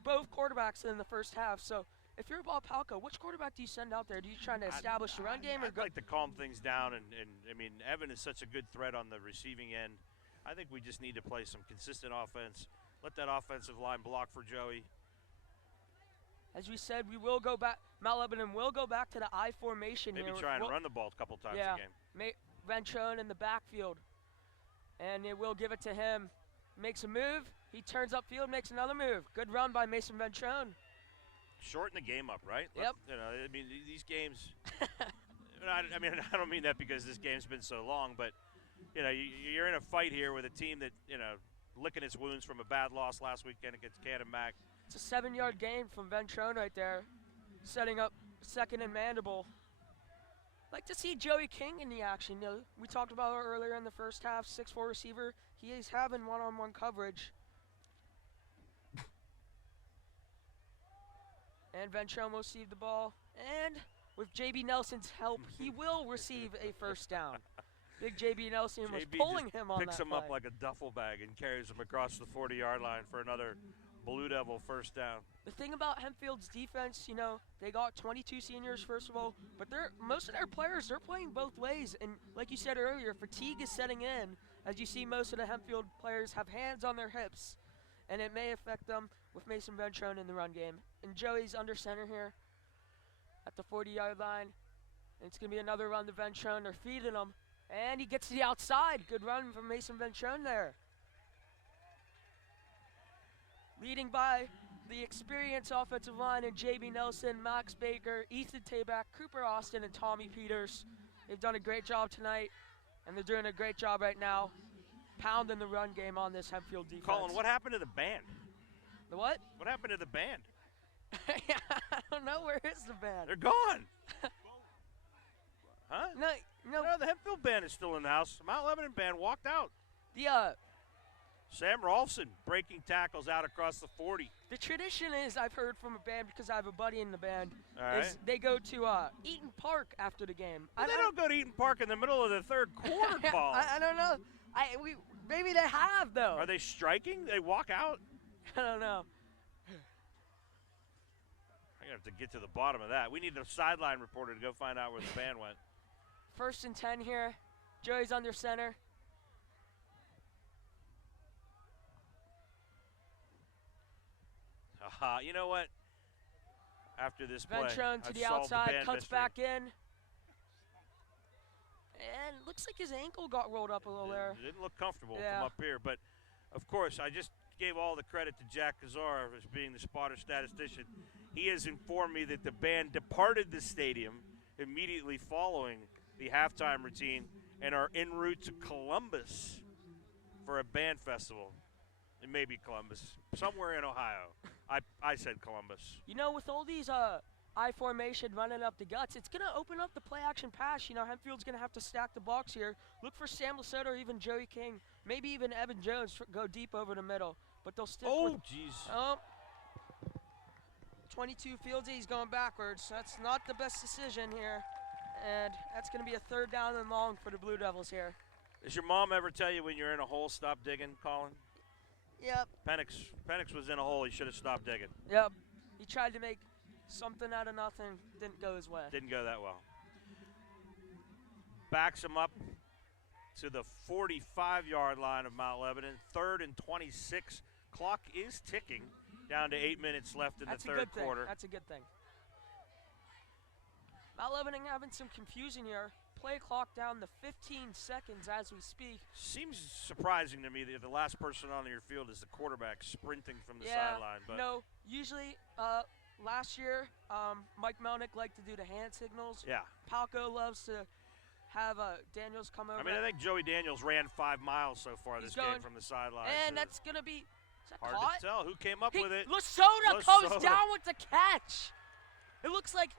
both quarterbacks in the first half. So if you're Bob Palka, which quarterback do you send out there? Do you try to establish the run game, or I'd like to calm things down, and I mean, Evan is such a good threat on the receiving end. I think we just need to play some consistent offense. Let that offensive line block for Joey. As we said, we will go back. Mount Lebanon will go back to the I formation Maybe here. try and run the ball a couple times yeah, a game. Ventrone in the backfield, and it will give it to him. Makes a move. He turns upfield, makes another move. Good run by Mason Ventrone. Shorten the game up, right? Yep. I mean, these games. I mean, I don't mean that because this game's been so long, but you're in a fight here with a team that licking its wounds from a bad loss last weekend against Cannon Mac. It's a 7-yard gain from Ventrone right there, setting up 2nd and Mandible. Like to see Joey King in the action. We talked about it earlier in the first half, 6'4" receiver. He is having one-on-one coverage. And Ventrone will receive the ball. And with J.B. Nelson's help, he will receive a first down. Big J.B. Nelson was JB pulling just him on picks that him up play. like a duffel bag and carries him across the 40-yard line for another Blue Devil first down. The thing about Hempfield's defense, they got 22 seniors, first of all, but most of their players, they're playing both ways. And like you said earlier, fatigue is setting in. As you see, most of the Hempfield players have hands on their hips, and it may affect them with Mason Ventrone in the run game. And Joey's under center here at the 40-yard line. And it's going to be another run to Ventrone. They're feeding him. And he gets to the outside. Good run from Mason Ventrone there. Leading by the experienced offensive line in J.B. Nelson, Max Baker, Ethan Tabak, Cooper Austin, and Tommy Peters. They've done a great job tonight, and they're doing a great job right now pounding the run game on this Hempfield defense. Colin, what happened to the band? The what? What happened to the band? I don't know. Where is the band? They're gone. Huh? No, No, the Hempfield band is still in the house. The Mount Lebanon band walked out. Sam Rolfson breaking tackles out across the 40. The tradition is, I've heard from a band because I have a buddy in the band, All is right. they go to Eaton Park after the game. Well, they don't go to Eaton Park in the middle of the third quarter, Paul. I don't know. Maybe they have, though. Are they striking? They walk out? I don't know. I'm going to have to get to the bottom of that. We need a sideline reporter to go find out where the band went. 1st and 10 here. Joey's under center. You know what? After this play, Ventrone to I've the solved outside, band cuts mystery. back in. And looks like his ankle got rolled up a little there. It didn't look comfortable Yeah. from up here, but of course, I just gave all the credit to Jack Kazar as being the spotter statistician. He has informed me that the band departed the stadium immediately following the halftime routine and are en route to Columbus for a band festival. It may be Columbus, somewhere in Ohio. I said Columbus. With all these I formation running up the guts, it's going to open up the play action pass. Hempfield's going to have to stack the box here. Look for Sam Lasoto or even Joey King. Maybe even Evan Jones go deep over the middle. But they'll stick with... Oh, jeez. 22 Fields, he's going backwards. That's not the best decision here. And that's going to be a 3rd down and long for the Blue Devils here. Does your mom ever tell you when you're in a hole, stop digging, Colin? Yep. Penix was in a hole. He should have stopped digging. Yep. He tried to make something out of nothing. Didn't go his way. Didn't go that well. Backs him up to the 45-yard line of Mount Lebanon. 3rd and 26. Clock is ticking down to 8 minutes left in That's the a third good thing. quarter. That's a good thing. Mount Lebanon having some confusion here. Play clock down to 15 seconds as we speak. Seems surprising to me that the last person on your field is the quarterback sprinting from the Yeah, sideline. But no, usually last year, Mike Melnick liked to do the hand signals. yeah, Palco loves to have Daniels come over. I mean, I think Joey Daniels ran 5 miles so far He's this game going- from the sideline. and that's going to be is that hard caught? to tell who came up with it. Lasota comes Lasota. down with the catch. It looks like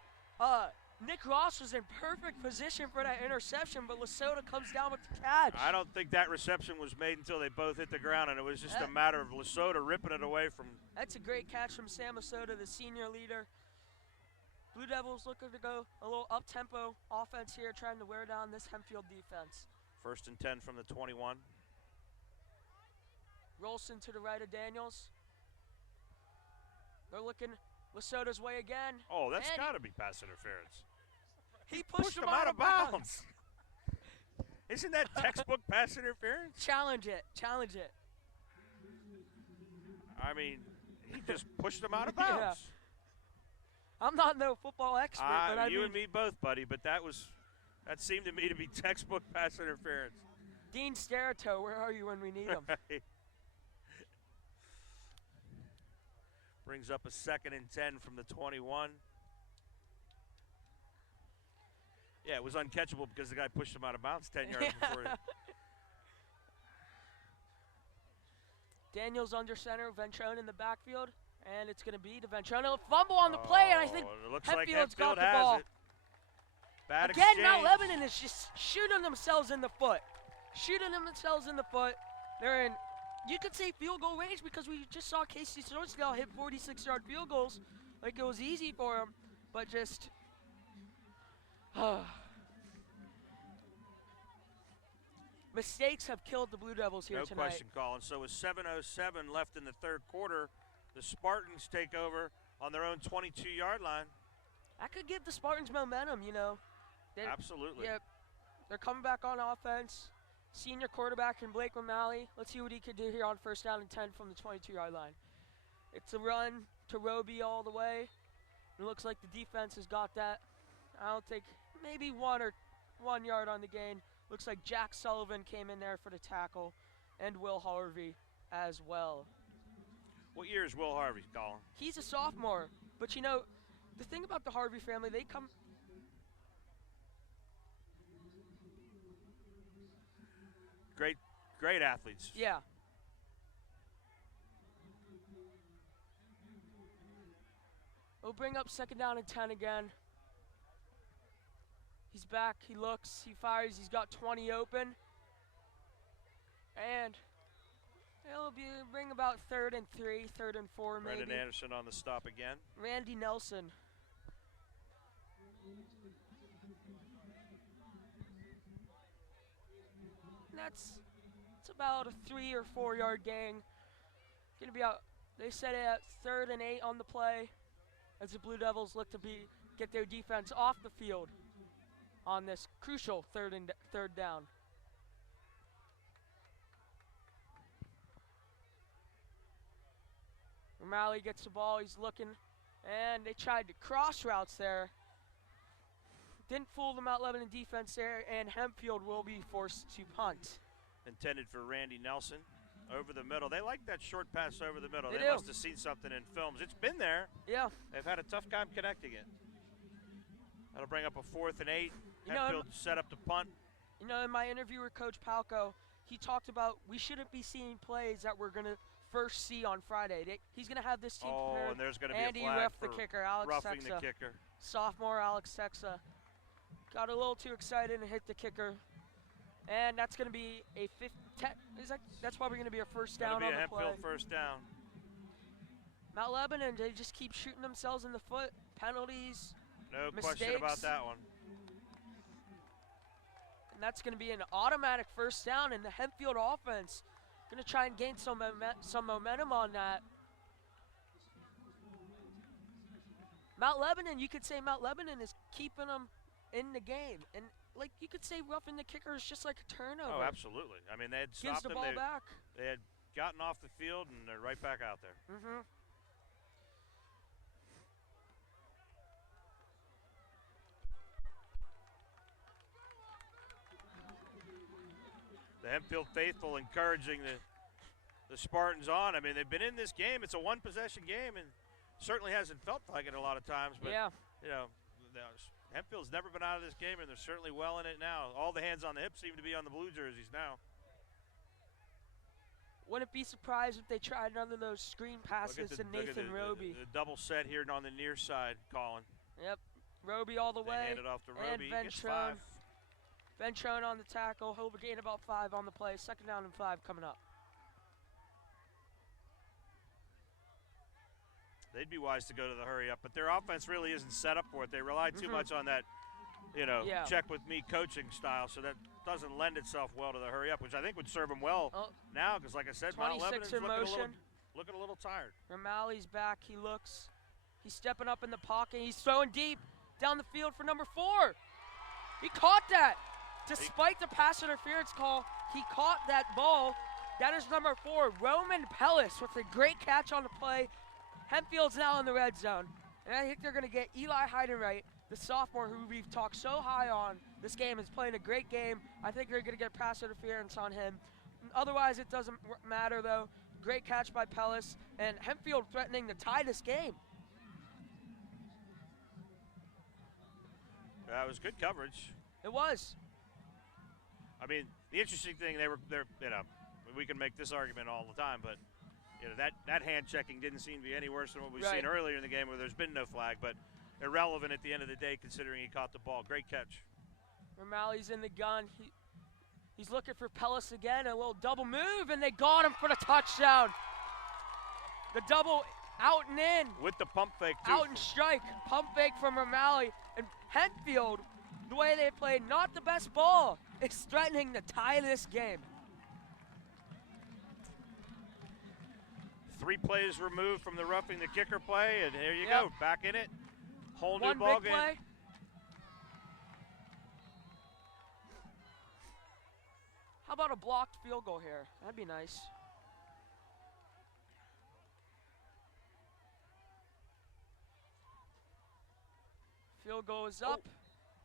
Nick Ross was in perfect position for that interception, but Lasota comes down with the catch. I don't think that reception was made until they both hit the ground, and it was just a matter of Lasota ripping it away from. That's a great catch from Sam Lasota, the senior leader. Blue Devils looking to go a little up-tempo offense here, trying to wear down this Hempfield defense. 1st and 10 from the 21. Rolston to the right of Daniels. They're looking Lasota's way again. Oh, that's And got to be pass interference. He pushed him out of bounds. Isn't that textbook pass interference? Challenge it. Challenge it. I mean, he just pushed him out of Yeah. bounds. I'm not no football expert, but I you mean, and me both, buddy, but that seemed to me to be textbook pass interference. Dean Sterito, where are you when we need him? Right. Brings up a 2nd and 10 from the 21. Yeah, it was uncatchable because the guy pushed him out of bounds 10 yards before he. Daniels under center, Ventrone in the backfield, and it's going to be the Ventrone fumble on the play, and I think it looks Hempfield's like Hempfield got the has ball. it. Bad Again, exchange. Mount Lebanon is just shooting themselves in the foot. Shooting themselves in the foot. They're in, you could say, field goal range because we just saw Casey Storsdale hit 46-yard field goals like it was easy for him, but just mistakes have killed the Blue Devils here No tonight. question, Colin. So with 7:07 left in the 3rd quarter, the Spartans take over on their own 22-yard line. That could give the Spartans momentum, you know. Absolutely. Yeah, they're coming back on offense. Senior quarterback in Blake O'Malley. Let's see what he could do here on 1st down and 10 from the 22-yard line. It's a run to Roby all the way. It looks like the defense has got that. I don't think maybe 1 yard on the gain. Looks like Jack Sullivan came in there for the tackle, and Will Harvey as well. What year is Will Harvey, Colin? He's a sophomore, but you know, the thing about the Harvey family, they come. Great athletes. Yeah. We'll bring up 2nd down and 10 again. He's back, he looks, he fires, he's got 20 open. And it'll bring about 3rd and 3, 3rd and 4 maybe. Brendan Anderson on the stop again. Randy Nelson. And it's about a 3 or 4 yard gain. Gonna be out. They set it at 3rd and 8 on the play as the Blue Devils look to get their defense off the field on this crucial 3rd down. O'Malley gets the ball, he's looking, and they tried to cross routes there. Didn't fool the Mount Lebanon defense there, and Hempfield will be forced to punt. Intended for Randy Nelson. Over the middle. They like that short pass over the middle. They They do. must have seen something in films. It's been there. Yeah. They've had a tough time connecting it. That'll bring up a 4th and 8. You know, Hempfield set up the punt. You know, in my interview with Coach Palco, he talked about we shouldn't be seeing plays that we're going to first see on Friday. He's going to have this team prepared. And there's going to and be he a flag reffed the for kicker, Alex roughing Sexa. the kicker. Sophomore Alex Sexa got a little too excited and hit the kicker. And that's going to be a that's probably going to be a 1st down That'll on be a the play. Hempfield 1st down. Mount Lebanon, they just keep shooting themselves in the foot. Penalties, No question mistakes. about that one. and that's going to be an automatic 1st down, and the Hempfield offense going to try and gain some momentum on that. Mount Lebanon, you could say Mount Lebanon is keeping them in the game, and like you could say roughing the kicker is just like a turnover. Oh, absolutely. I mean, they had Gives stopped the them. ball back. They had gotten off the field, and they're right back out there. Mm-hmm. The Hempfield faithful encouraging the Spartans on. I mean, they've been in this game. It's a one-possession game, and certainly hasn't felt like it a lot of times. But, Yeah. you know, Hempfield's never been out of this game, and they're certainly well in it now. All the hands on the hips seem to be on the blue jerseys now. Wouldn't be surprised if they tried another of those screen passes to Nathan Roby. The double set here on the near side, Colin. Yep, Roby all the They way. hand it off to And Roby. He gets Ventrone. 5. Ventrone on the tackle. He'll gain about 5 on the play. 2nd down and 5 coming up. They'd be wise to go to the hurry up, but their offense really isn't set up for it. They rely too much on that, Yeah. check with me coaching style, so that doesn't lend itself well to the hurry up, which I think would serve them well Oh. now, because like I said, Mount 26 Lebanon's in motion. looking a little tired. Ramali's back. He looks. He's stepping up in the pocket. He's throwing deep down the field for number 4. He caught that. Despite the pass interference call, he caught that ball. That is number 4, Roman Pellis, with a great catch on the play. Hempfield's now in the red zone. And I think they're going to get Eli Heidenreich, the sophomore who we've talked so high on. This game is playing a great game. I think they're going to get pass interference on him. Otherwise, it doesn't matter, though. Great catch by Pellis. And Hempfield threatening to tie this game. That was good coverage. It was. I mean, the interesting thing, we can make this argument all the time, but that hand checking didn't seem to be any worse than what we've seen earlier in the game, where there's been no flag, but irrelevant at the end of the day considering he caught the ball. Great catch. Ramali's in the gun. He's looking for Pellis again, a little double move, and they got him for the touchdown. The double out and in. With the pump fake, too. Out and strike. Pump fake from Ramali. And Hempfield, the way they played, not the best ball, is threatening to tie this game. 3 plays removed from the roughing the kicker play, and there you go, back in it. Whole new One ball big game. play. How about a blocked field goal here? That'd be nice. Field goal is up.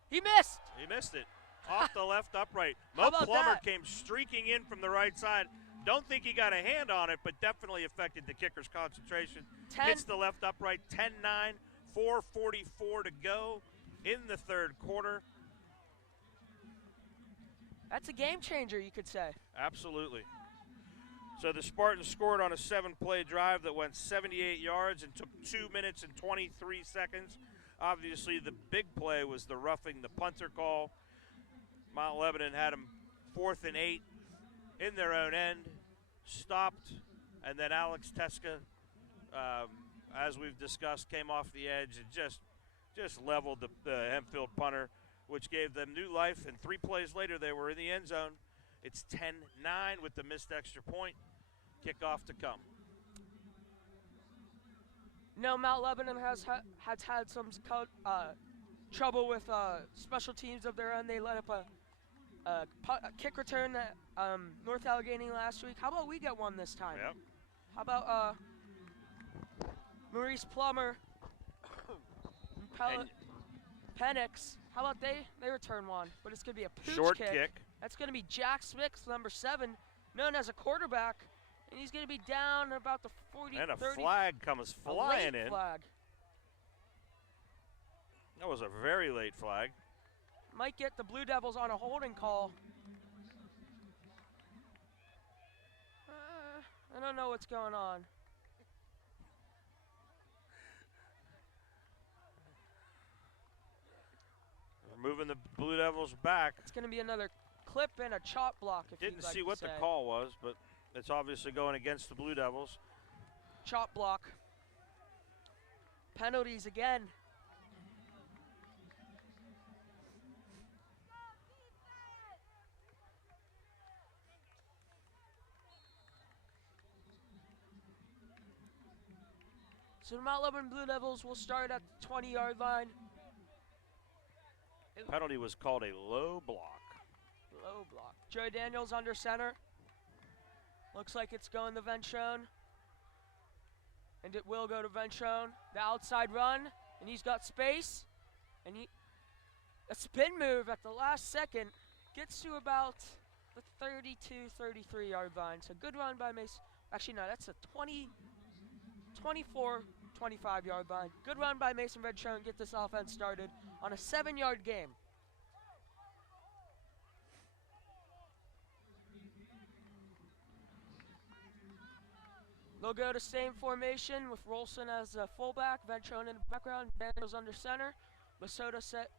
He missed. He missed it. Off the left upright. How Mo about Plummer that? came streaking in from the right side. Don't think he got a hand on it, but definitely affected the kicker's concentration. 10 Hits the left upright, 10-9, 4:44 to go in the 3rd quarter. That's a game changer, you could say. Absolutely. So the Spartans scored on a 7-play drive that went 78 yards and took 2 minutes and 23 seconds. Obviously, the big play was the roughing the punter call. Mount Lebanon had him 4th and 8 in their own end, stopped, and then Alex Teska, as we've discussed, came off the edge and just leveled the Hempfield punter, which gave them new life, and 3 plays later they were in the end zone. It's 10-9 with the missed extra point. Kickoff to come. No, Mount Lebanon has had some trouble with special teams of their own. They let up a kick return that North Allegheny last week. How about we get one this time? Yep. How about Maurice Plummer, Penix? How about they return one? But it's going to be a pooch Short kick. That's going to be Jack Smith, number 7, known as a quarterback. And he's going to be down about the 40, And a 30. flag comes flying a late in. Flag. That was a very late flag. Might get the Blue Devils on a holding call. I don't know what's going on. We're moving the Blue Devils back. It's going to be another clip and a chop block. If Didn't you'd like see to what say. the call was, but it's obviously going against the Blue Devils. Chop block. Penalties again. So the Mount Lebanon Blue Devils will start at the 20-yard line. Penalty was called a low block. Low block. Joey Daniels under center. Looks like it's going to Ventrone. And it will go to Ventrone. The outside run, and he's got space. And a spin move at the last second gets to about the 32-33 yard line. So good run by Mason. Actually, no, that's a 24-25 yard line. Good run by Mason Ventrone. Get this offense started on a 7-yard game. They'll go to same formation with Rolson as a fullback, Ventrone in the background, Daniels under center, Lesota set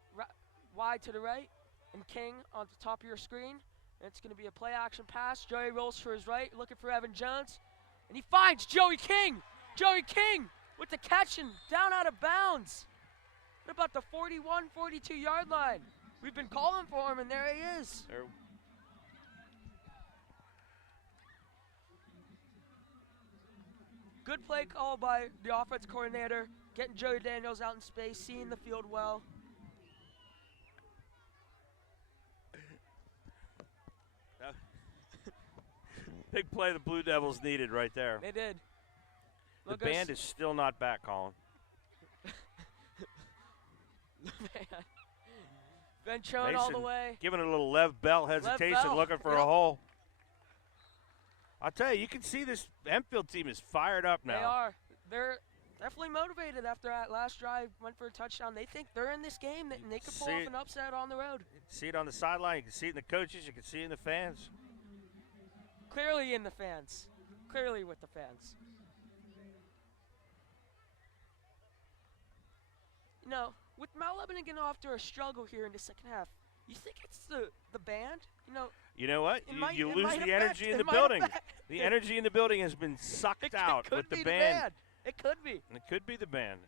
wide to the right, and King on the top of your screen. And it's going to be a play action pass. Joey rolls for his right, looking for Evan Jones, and he finds Joey King. Joey King with the catch and down out of bounds. What about the 41, 42 yard line? We've been calling for him, and there he is. There. Good play call by the offense coordinator, getting Joey Daniels out in space, seeing the field well. Big play the Blue Devils needed right there. They did. The band is still not back, Colin. Ventrone all the way. Giving it a little Lev Bell hesitation, Bell, looking for a hole. I'll tell you can see this Hempfield team is fired up now. They are. They're definitely motivated after that last drive, went for a touchdown. They think they're in this game and they could pull off an upset on the road. See it on the sideline. You can see it in the coaches. You can see it in the fans. Clearly in the fans. Clearly with the fans. You know, with Mount Lebanon getting off to a struggle here in the second half, you think it's the band? You know what? You lose the affect- energy in the it might building. affect- The energy in the building has been sucked out could with be the band. It could be. It could be the band.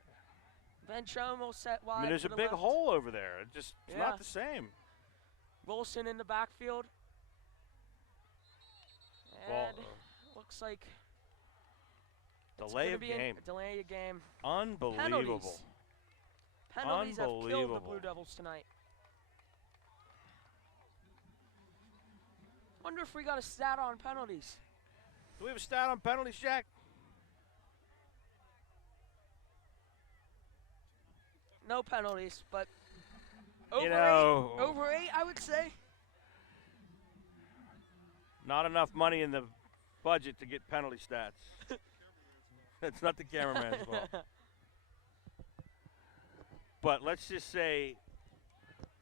Ventrone will set wide. I mean, there's to a the big left. hole over there. It's Yeah. not the same. Wilson in the backfield. Well, And looks like it's delay gonna of be game. a delay of game. Unbelievable. Penalties have killed the Unbelievable. Blue Devils tonight. Wonder if we got a stat on penalties. Do we have a stat on penalties, Jack? No penalties, but You over know, over 8, I would say. not enough money in the budget to get penalty stats. That's not the cameraman's fault. But let's just say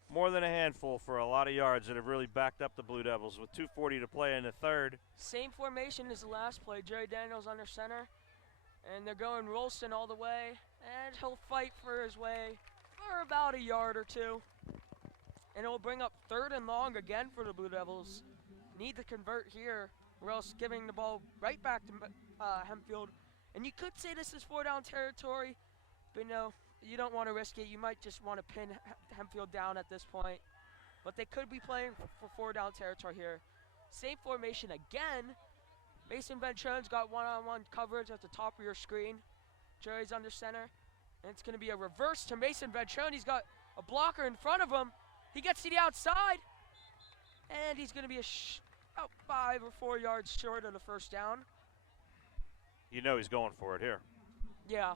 more than a handful for a lot of yards that have really backed up the Blue Devils with 2:40 to play in the third. Same formation as the last play. Jerry Daniels under center. And they're going Rolston all the way. And he'll fight for his way for about a yard or two. And it'll bring up 3rd and long again for the Blue Devils. Need to convert here, or else giving the ball right back to Hempfield. And you could say this is 4-down territory, but no, you don't want to risk it. You might just want to pin Hempfield down at this point. But they could be playing for 4-down territory here. Same formation again. Mason Ventrone's got one-on-one coverage at the top of your screen. Jerry's under center. And it's going to be a reverse to Mason Ventrone. He's got a blocker in front of him. He gets to the outside. And he's going to be about 5 or 4 yards short of the first down. You know he's going for it here. Yeah.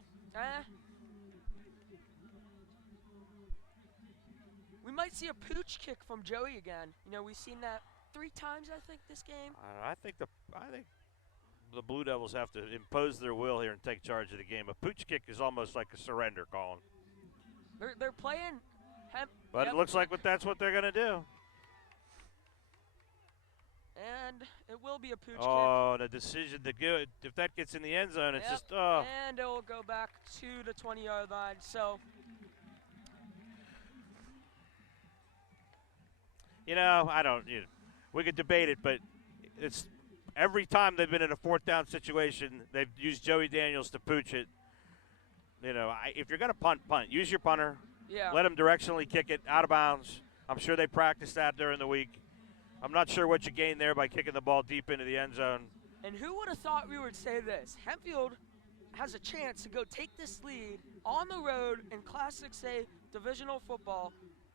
We might see a pooch kick from Joey again. You know, we've seen that 3 times, I think, this game. I think the Blue Devils have to impose their will here and take charge of the game. A pooch kick is almost like a surrender, Colin. They're playing. But it looks like that's what they're going to do. And it will be a pooch kick. Oh, the decision to go. If that gets in the end zone, it's just, oh. And it will go back to the 20-yard line. So, you know, we could debate it, but it's every time they've been in a 4th down situation, they've used Joey Daniels to pooch it. You know, if you're going to punt. Use your punter. yeah. Let him directionally kick it out of bounds. I'm sure they practiced that during the week. I'm not sure what you gain there by kicking the ball deep into the end zone. And who would have thought we would say this? Hempfield has a chance to go take this lead on the road in Class 6A divisional football.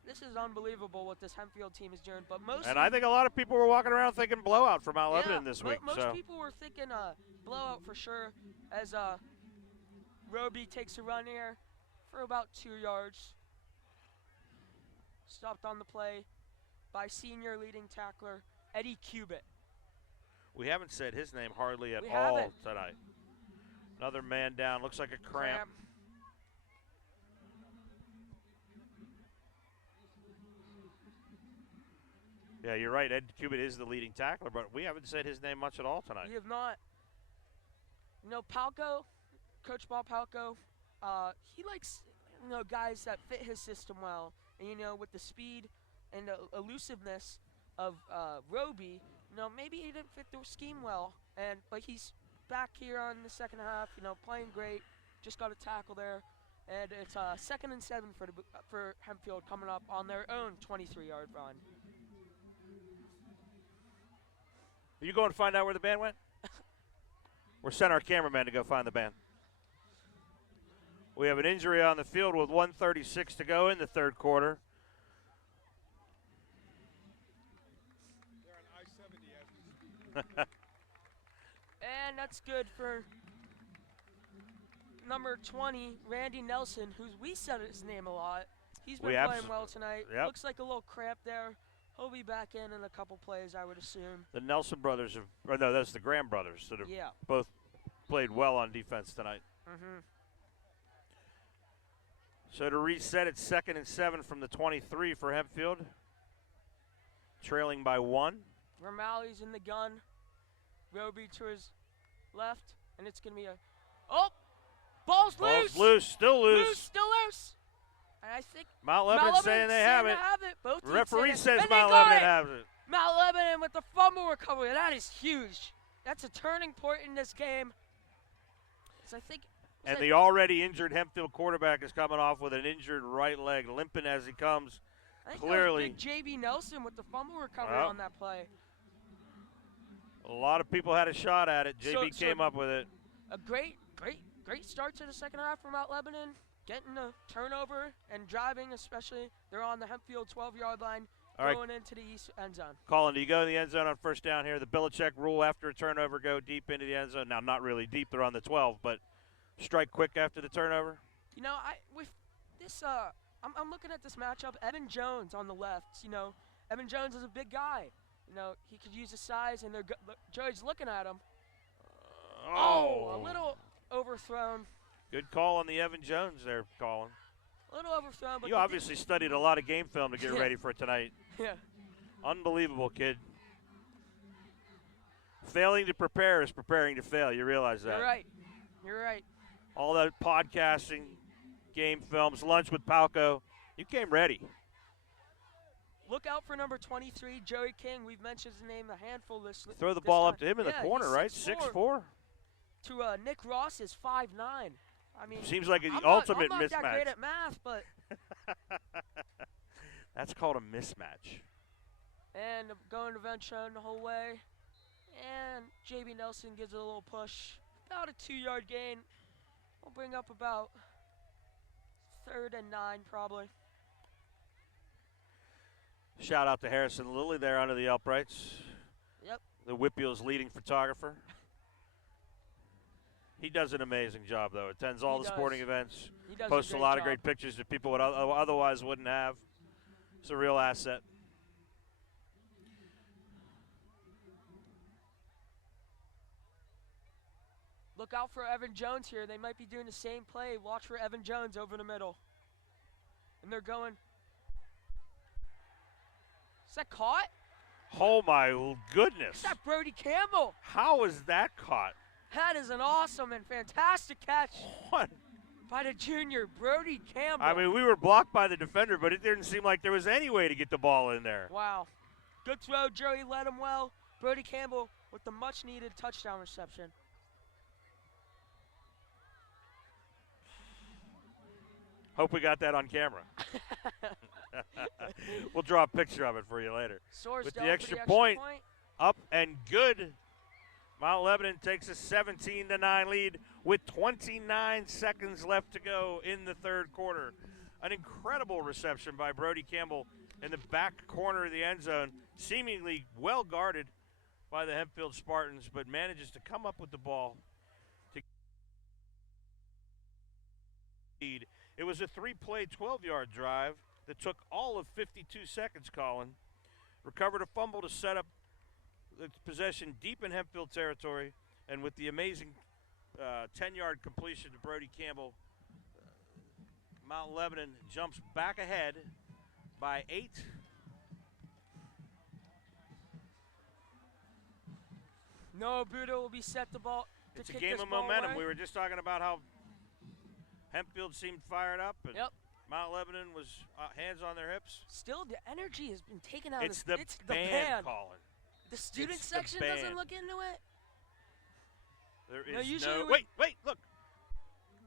This is unbelievable what this Hempfield team is doing. But And I think a lot of people were walking around thinking blowout for Mount Lebanon this week. Most people were thinking blowout for sure, as Roby takes a run here for about 2 yards. Stopped on the play by senior leading tackler Eddie Cubitt. We haven't said his name hardly at We all haven't. tonight. Another man down. Looks like a cramp. Yeah, you're right. Ed Cubitt is the leading tackler, but we haven't said his name much at all tonight. We have not. You know, Palco, Coach Bob Palco, he likes, you know, guys that fit his system well. And, you know, with the speed and the elusiveness of Roby, you know, maybe he didn't fit the scheme well. But he's back here on the second half, you know, playing great. Just got a tackle there. And it's 2nd and 7 for Hempfield coming up on their own 23-yard run. Are you going to find out where the band went? We're sending our cameraman to go find the band. We have an injury on the field with 1:36 to go in the third quarter. They're on I-70 as we speak. And that's good for number 20, Randy Nelson, who we said his name a lot. He's been playing well tonight. Yep. Looks like a little cramp there. He'll be back in a couple plays, I would assume. The Nelson brothers, that's the Graham brothers that have both played well on defense tonight. Mm-hmm. So to reset, it's 2nd and 7 from the 23 for Hempfield, trailing by 1. Ramalley's in the gun. Roby to his left, and it's going to be ball's loose. Ball's loose, still loose. Still loose. And I think Mount Lebanon saying they have it. Both The referee teams says and Mount they got Lebanon it. has it. Mount Lebanon with the fumble recovery. That is huge. That's a turning point in this game. So I think. And the already injured Hempfield quarterback is coming off with an injured right leg, limping as he comes. I think Clearly. that was big JB Nelson with the fumble recovery Well, on that play. A lot of people had a shot at it. JB So came up with it. A great start to the second half for Mount Lebanon. Getting a turnover and driving, especially. They're on the Hempfield 12-yard line, All right. going into the east end zone. Colin, do you go in the end zone on first down here? The Belichick rule after a turnover, go deep into the end zone. Now, not really deep. They're on the 12, but strike quick after the turnover. You know, I'm looking at this matchup. Evan Jones on the left. You know, Evan Jones is a big guy. You know, he could use his size, and Joey's looking at him. A little overthrown. Good call on the Evan Jones there, Colin. A little overthrown, but You obviously studied a lot of game film to get ready for tonight. Yeah. Unbelievable, kid. Failing to prepare is preparing to fail. You realize that? You're right. All that podcasting, game films, lunch with Palco. You came ready. Look out for number 23, Joey King. We've mentioned his name a handful this Throw the this ball time. up to him in the corner, he's right? 6'4". 6'4". To Nick Ross is 5'9". I mean, Seems like the I'm ultimate not mismatch. that great at math, but That's called a mismatch. and going to Ventron the whole way. And JB Nelson gives it a little push. About a 2-yard gain. We'll bring up about 3rd and 9 probably. Shout out to Harrison Lilly there under the uprights. Yep. The Whippeal's leading photographer. He does an amazing job, though. Attends all the sporting events. He does Posts a lot of job. great pictures that people would otherwise wouldn't have. It's a real asset. Look out for Evan Jones here. They might be doing the same play. Watch for Evan Jones over the middle. And they're going. Is that caught? Oh, my goodness. Is that Brody Campbell? How is that caught? That is an awesome and fantastic catch What? by the junior, Brody Campbell. I mean, we were blocked by the defender, but it didn't seem like there was any way to get the ball in there. Wow. Good throw. Joey led him well. Brody Campbell with the much-needed touchdown reception. Hope we got that on camera. We'll draw a picture of it for you later. Soares With the down for extra point, up and good. Mount Lebanon takes a 17-9 lead with 29 seconds left to go in the third quarter. An incredible reception by Brody Campbell in the back corner of the end zone, seemingly well guarded by the Hempfield Spartans, but manages to come up with the ball to lead. It was a 3-play, 12-yard drive that took all of 52 seconds, Colin. Recovered a fumble to set up its possession deep in Hempfield territory, and with the amazing 10-yard completion to Brody Campbell, Mount Lebanon jumps back ahead by 8. Noah Buda will be set the ball to It's a kick game this of ball momentum. away. We were just talking about how Hempfield seemed fired up, and Yep. Mount Lebanon was hands on their hips. Still, the energy has been taken out It's of the it's band calling. The student It's the section doesn't band. look into it. There No, is usually no. we- Wait, look.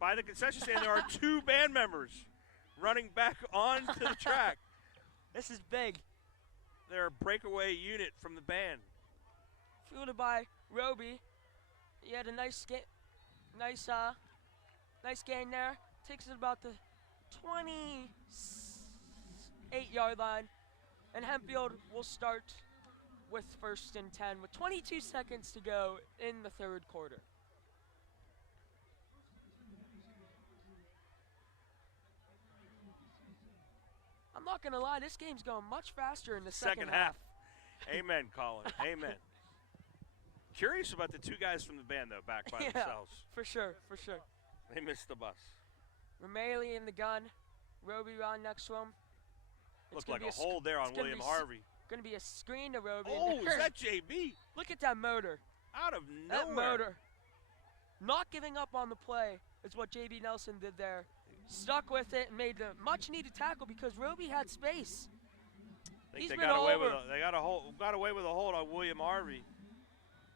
By the concession stand, there are 2 band members running back onto the track. This is big. They're a breakaway unit from the band. Fielded by Roby. He had a nice nice gain there. Takes it about the 28-yard line, and Hempfield will start with 1st and 10 with 22 seconds to go in the 3rd quarter. I'm not gonna lie, this game's going much faster in the second half. Amen, Colin. Amen. Curious about the 2 guys from the band, though, back by Yeah. themselves. For sure, for sure. They missed the bus. Rameli in the gun. Roby right next to him. Looked gonna like be a hole there on gonna William be Harvey. Gonna be a screen to Roby. Oh, is that JB? Look at that motor. Out of That nowhere. motor. Not giving up on the play is what JB Nelson did there. Stuck with it and made the much needed tackle because Roby had space. I think He's they been got all away with over. they got away with a hold on William Harvey.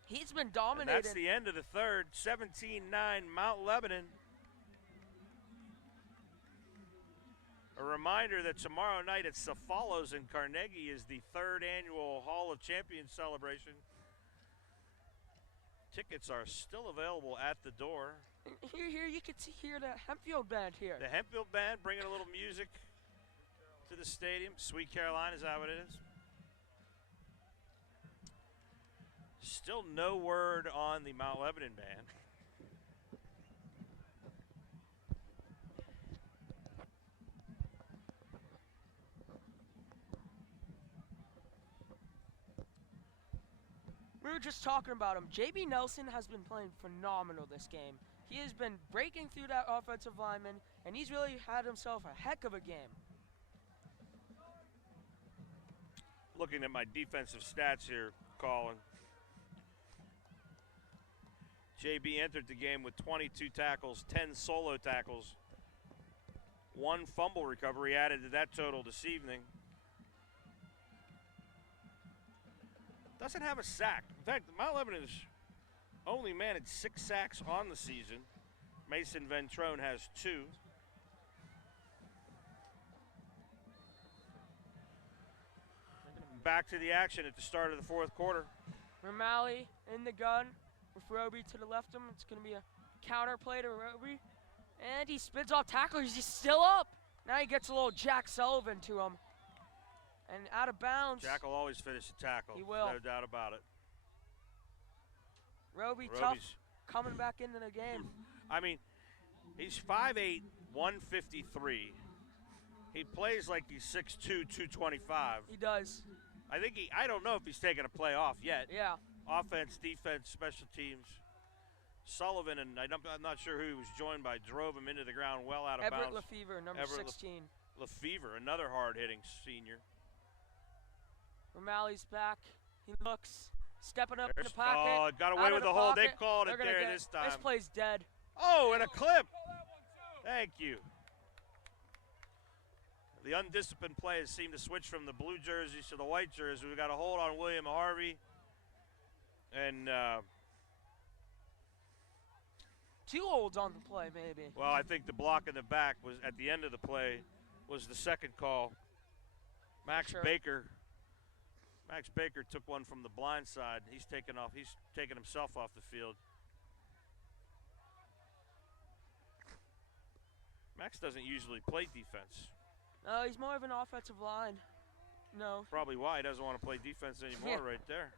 He's been And dominated. that's the end of the 3rd. 17-9 Mount Lebanon. A reminder that tomorrow night at Cefalos in Carnegie is the 3rd annual Hall of Champions celebration. Tickets are still available at the door. Here, you can hear the Hempfield band here. The Hempfield Band bringing a little music to the stadium. Sweet Caroline, is that what it is? Still no word on the Mount Lebanon band. We were just talking about him. JB Nelson has been playing phenomenal this game. He has been breaking through that offensive lineman, and he's really had himself a heck of a game. Looking at my defensive stats here, Colin. JB entered the game with 22 tackles, 10 solo tackles, 1 fumble recovery added to that total this evening. Doesn't have a sack. In fact, Mount Lebanon has only managed 6 sacks on the season. Mason Ventrone has 2. Back to the action at the start of the 4th quarter. Ramali in the gun with Roby to the left of him. It's going to be a counter play to Roby. And he spins off tacklers. He's still up. Now he gets a little Jack Sullivan to him. And out of bounds. Jack will always finish a tackle. He will. No doubt about it. Roby tough Roby's- coming back into the game. I mean, he's 5'8", 153. He plays like he's 6'2", 225. He does. I don't know if he's taking a play off yet. Yeah. Offense, defense, special teams. Sullivan, and I'm not sure who he was joined by, drove him into the ground well out of Everett bounds. Lefevre, number Everett 16. Lefevre, another hard-hitting senior. Ramali's back. He looks. Stepping up in the There's- pocket. oh, got away out of with the hold. They pocket. called They're it gonna there get- this time. This play's dead. Oh, and a clip. Thank you. The undisciplined players seem to switch from the blue jerseys to the white jerseys. We've got a hold on William Harvey. And, 2 holds on the play, maybe. well, I think the block in the back was at the end of the play was the second call. Max Sure. Baker took one from the blind side. He's taken himself off the field. Max doesn't usually play defense. No, he's more of an offensive line. No. Probably why he doesn't want to play defense anymore Yeah. right there.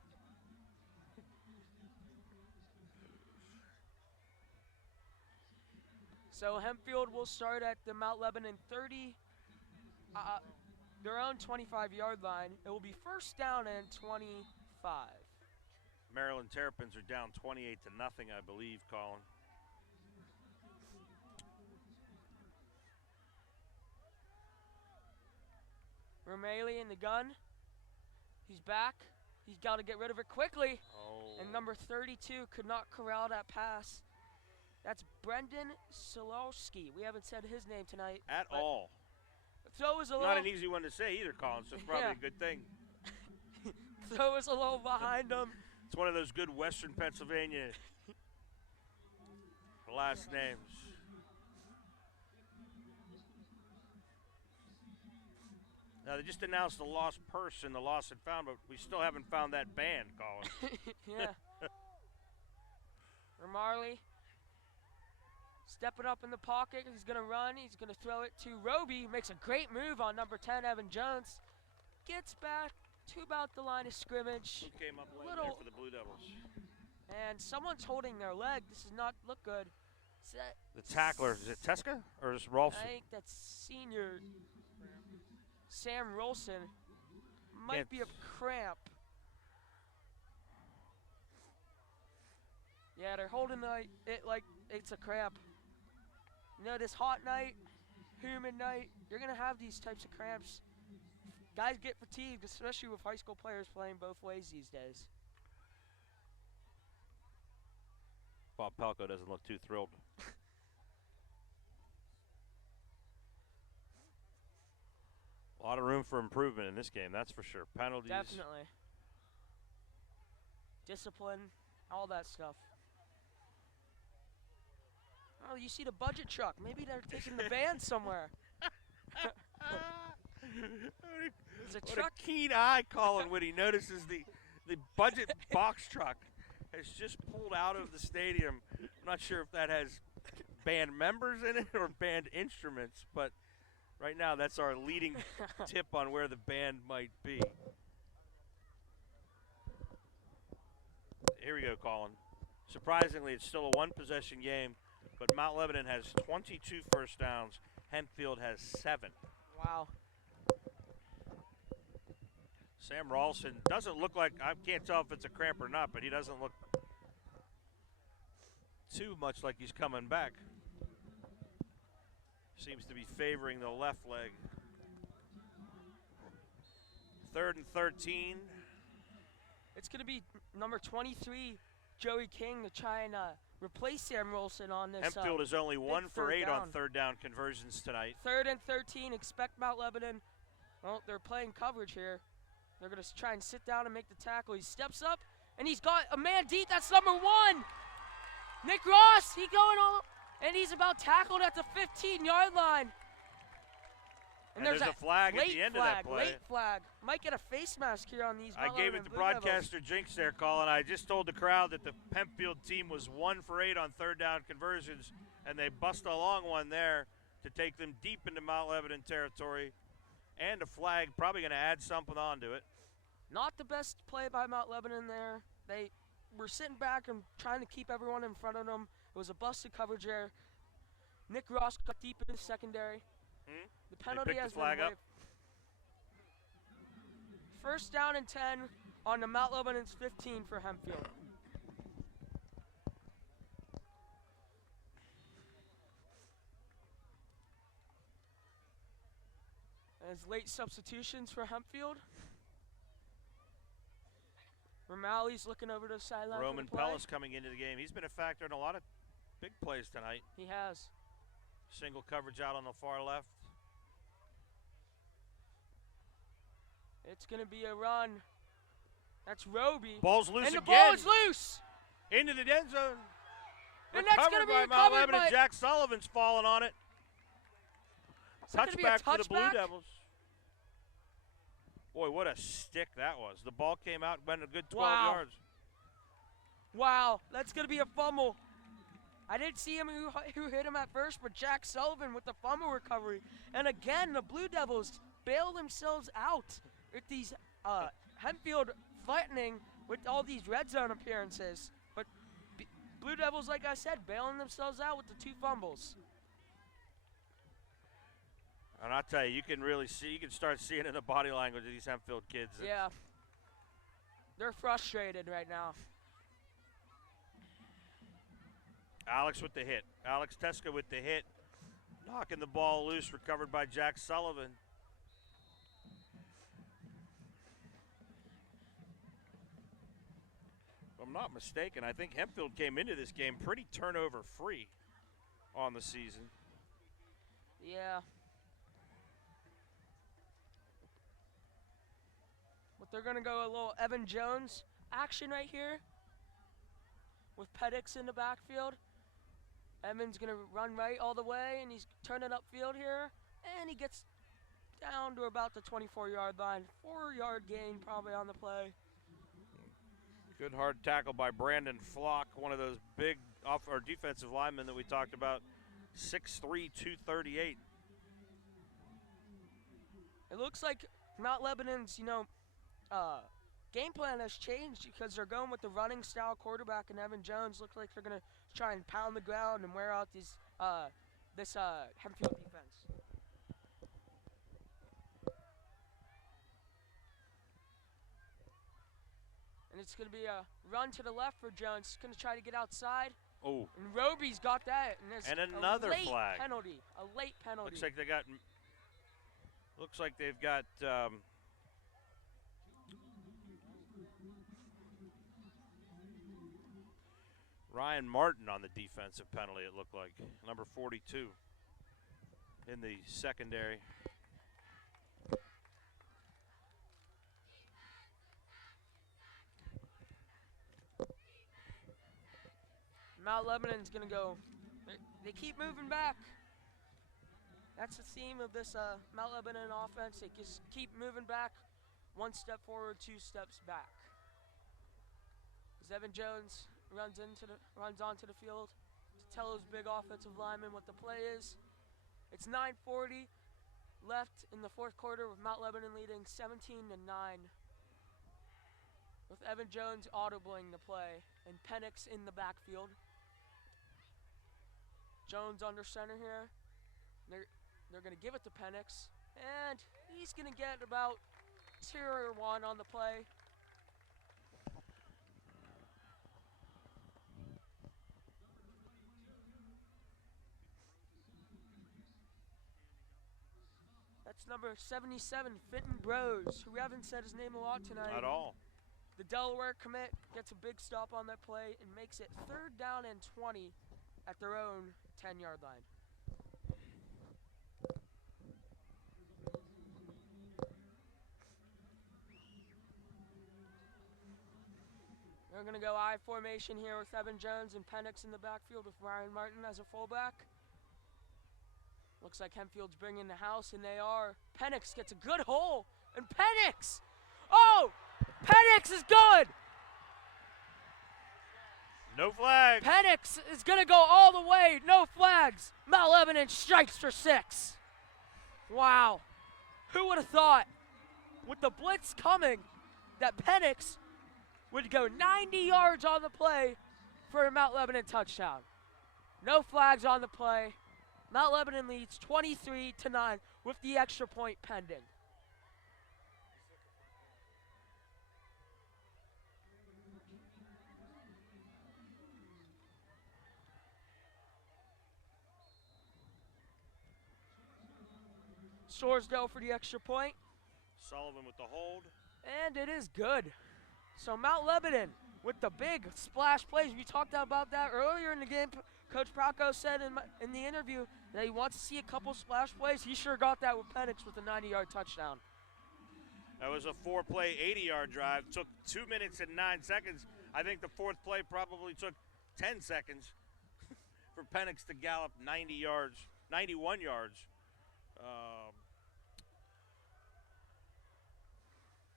So Hempfield will start at the Mount Lebanon 30, their own 25-yard line. It will be first down and 25. Maryland Terrapins are down 28-0, I believe, Colin. Romali in the gun. He's back. He's got to get rid of it quickly. Oh. And number 32 could not corral that pass. That's Brendan Solowski. We haven't said his name tonight. At all. Throw is a little. Not an easy one to say either, Colin, so it's probably Yeah. a good thing. Throw is a little behind him. It's one of those good Western Pennsylvania last names. Now, they just announced the lost person, the lost and found, but we still haven't found that band, Colin. Yeah. Marley stepping up in the pocket. He's going to run. He's going to throw it to Roby. Makes a great move on number 10, Evan Jones. Gets back to about the line of scrimmage. Who came up late Little- there for the Blue Devils? And someone's holding their leg. This does not look good. Is that- The tackler, is it Teska or is it Rolfson? I think that's senior Sam Rolson. Might be a cramp. Yeah, they're holding it like it's a cramp. You know, this hot night, humid night, you're going to have these types of cramps. Guys get fatigued, especially with high school players playing both ways these days. Bob Pelko doesn't look too thrilled. A lot of room for improvement in this game, that's for sure. Penalties. Definitely. Discipline, all that stuff. Oh, you see the budget truck. Maybe they're taking the band somewhere. It's a What truck. a keen eye Colin when he notices the budget box truck has just pulled out of the stadium. I'm not sure if that has band members in it or band instruments, but right now that's our leading tip on where the band might be. Here we go, Colin. Surprisingly, it's still a one-possession game, but Mount Lebanon has 22 first downs. Hempfield has 7. Wow. Sam Ralston doesn't look like, I can't tell if it's a cramp or not, but he doesn't look too much like he's coming back. Seems to be favoring the left leg. 3rd and 13. It's going to be number 23, Joey King, to try and replace Sam Rolson on this. Hempfield is only 1 for third 8 down. on third down conversions tonight. 3rd and 13. Expect Mount Lebanon. Well, they're playing coverage here. They're going to try and sit down and make the tackle. He steps up, and he's got a man deep. That's number 1. Nick Ross, he going all, and he's about tackled at the 15-yard line. And there's a flag at the end of that play. Late flag. Might get a face mask here on these. I Mount gave Lebanon it the Blue Devils. broadcaster jinx there, Colin. I just told the crowd that the Hempfield team was 1 for 8 on third down conversions, and they bust a long one there to take them deep into Mount Lebanon territory. And a flag, probably going to add something onto it. Not the best play by Mount Lebanon there. They were sitting back and trying to keep everyone in front of them. It was a busted coverage there. Nick Ross got deep in the secondary. The penalty picked the has flag been up. waived. 1st down and 10 on the Mount Lebanon's 15 for Hempfield. As late substitutions for Hempfield. Romali's looking over to the sideline. Roman for the play. Pellis coming into the game. He's been a factor in a lot of big plays tonight. He has. Single coverage out on the far left. It's going to be a run. That's Roby. Ball's loose and the again. ball is loose. Into the end zone. And that's Recovered gonna be by Mount recovered Lebanon. by- Jack Sullivan's falling on it. Is that gonna be a Touchback for the Blue touchback? Devils. Boy, what a stick that was. The ball came out, went a good 12 Wow. yards. Wow, that's going to be a fumble. I didn't see him who hit him at first, but Jack Sullivan with the fumble recovery. And again, the Blue Devils bail themselves out with these Hempfield threatening with all these red zone appearances. But Blue Devils, like I said, bailing themselves out with the 2 fumbles. And I'll tell you, you can really see, you can start seeing in the body language of these Hempfield kids. Yeah. They're frustrated right now. Alex with the hit. Alex Teska with the hit. Knocking the ball loose, recovered by Jack Sullivan. If I'm not mistaken, I think Hempfield came into this game pretty turnover free on the season. Yeah. But they're going to go a little Evan Jones action right here with Pettix in the backfield. Evan's going to run right all the way, and he's turning upfield here, and he gets down to about the 24-yard line. 4-yard gain probably on the play. Good hard tackle by Brandon Flock, one of those big defensive linemen that we talked about, 6'3", 238. It looks like Mount Lebanon's, game plan has changed because they're going with the running style quarterback, and Evan Jones looks like they're going to try and pound the ground and wear out this Hempfield defense. And it's going to be a run to the left for Jones. He's going to try to get outside. Oh. And Roby's got that. And there's another a late flag. penalty. A late penalty. Looks like they've got Ryan Martin on the defensive penalty, it looked like. Number 42 in the secondary. Mount Lebanon's going to go. They keep moving back. That's the theme of this Mount Lebanon offense. They just keep moving back. 1 step forward, 2 steps back. As Evan Jones runs onto the field to tell his big offensive lineman what the play is. It's 9:40 left in the 4th quarter with Mount Lebanon leading 17-9. With Evan Jones audibling the play and Penix in the backfield. Jones under center here. They're going to give it to Penix, and he's going to get about 2 or 1 on the play. That's number 77, Fenton Bros, who we haven't said his name a lot tonight. At all. The Delaware commit gets a big stop on that play and makes it 3rd down and 20 at their own 10-yard line. They're going to go I formation here with Evan Jones and Penix in the backfield with Ryan Martin as a fullback. Looks like Hempfield's bringing the house, and they are. Penix gets a good hole, and Penix! Oh! Penix is good! No flag. Penix is going to go all the way. No flags. Mount Lebanon strikes for 6. Wow. Who would have thought, with the blitz coming, that Penix would go 90 yards on the play for a Mount Lebanon touchdown. No flags on the play. Mount Lebanon leads 23-9 with the extra point pending. Sorsdale for the extra point. Sullivan with the hold. And it is good. So Mount Lebanon with the big splash plays. We talked about that earlier in the game. Coach Procco said in the interview that he wants to see a couple splash plays. He sure got that with Penix with a 90-yard touchdown. That was a 4-play, 80-yard drive. Took 2 minutes and 9 seconds. I think the 4th play probably took 10 seconds for Penix to gallop 90 yards, 91 yards.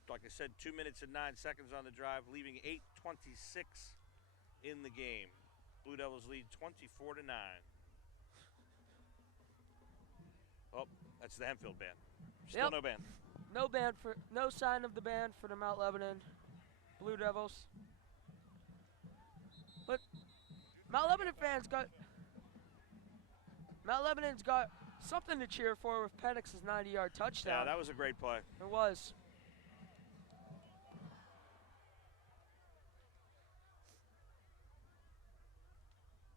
Like I said, 2 minutes and 9 seconds on the drive, leaving 8:26 in the game. Blue Devils lead 24-9. Oh, that's the Hempfield band. Still no band. No sign of the band for the Mount Lebanon Blue Devils. But Mount Lebanon's got something to cheer for with Penix's 90-yard touchdown. Yeah, that was a great play. It was.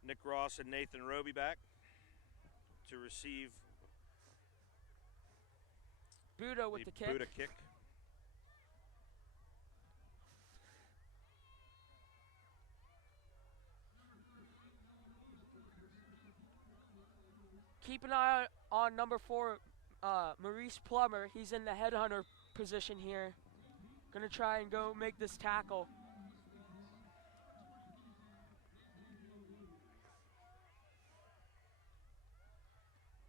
Nick Ross and Nathan Roby back to receive Buda with the kick. Buda kick. Keep an eye on number 4, Maurice Plummer. He's in the headhunter position here. Gonna try and go make this tackle.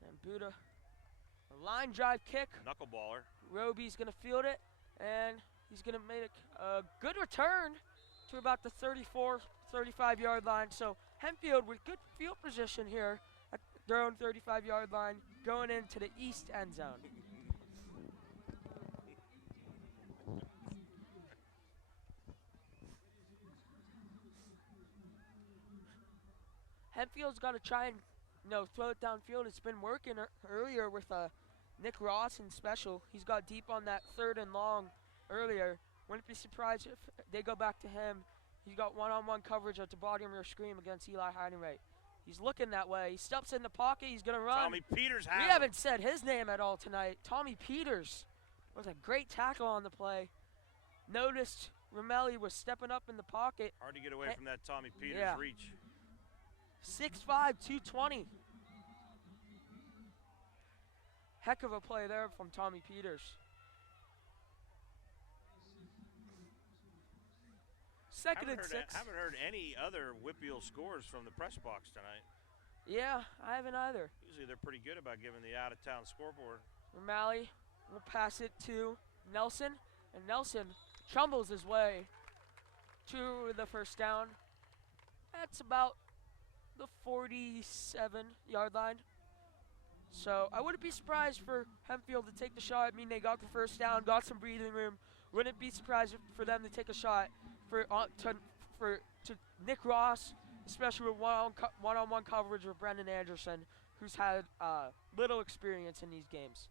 And Buda, a line drive kick. Knuckleballer. Roby's gonna field it, and he's gonna make a good return to about the 34, 35-yard line. So Hempfield with good field position here at their own 35-yard line, going into the east end zone. Hempfield's got to try and throw it downfield. It's been working earlier with Nick Ross in special. He's got deep on that 3rd and long earlier. Wouldn't be surprised if they go back to him. He's got one-on-one coverage at the bottom of your screen against Eli Heidenreich. He's looking that way. He steps in the pocket. He's going to run. Tommy Peters We haven't said his name at all tonight. Tommy Peters was a great tackle on the play. Noticed Romelli was stepping up in the pocket. Hard to get away from that Tommy Peters Yeah. reach. 6'5", 220. Heck of a play there from Tommy Peters. Second and 6. Haven't heard any other Whippeal scores from the press box tonight. Yeah, I haven't either. Usually they're pretty good about giving the out-of-town scoreboard. Romelli will pass it to Nelson, and Nelson trumbles his way to the first down. That's about the 47-yard line. So I wouldn't be surprised for Hempfield to take the shot. I mean, they got the first down, got some breathing room. Wouldn't be surprised for them to take a shot to Nick Ross, especially with one-on-one coverage with Brendan Anderson, who's had little experience in these games.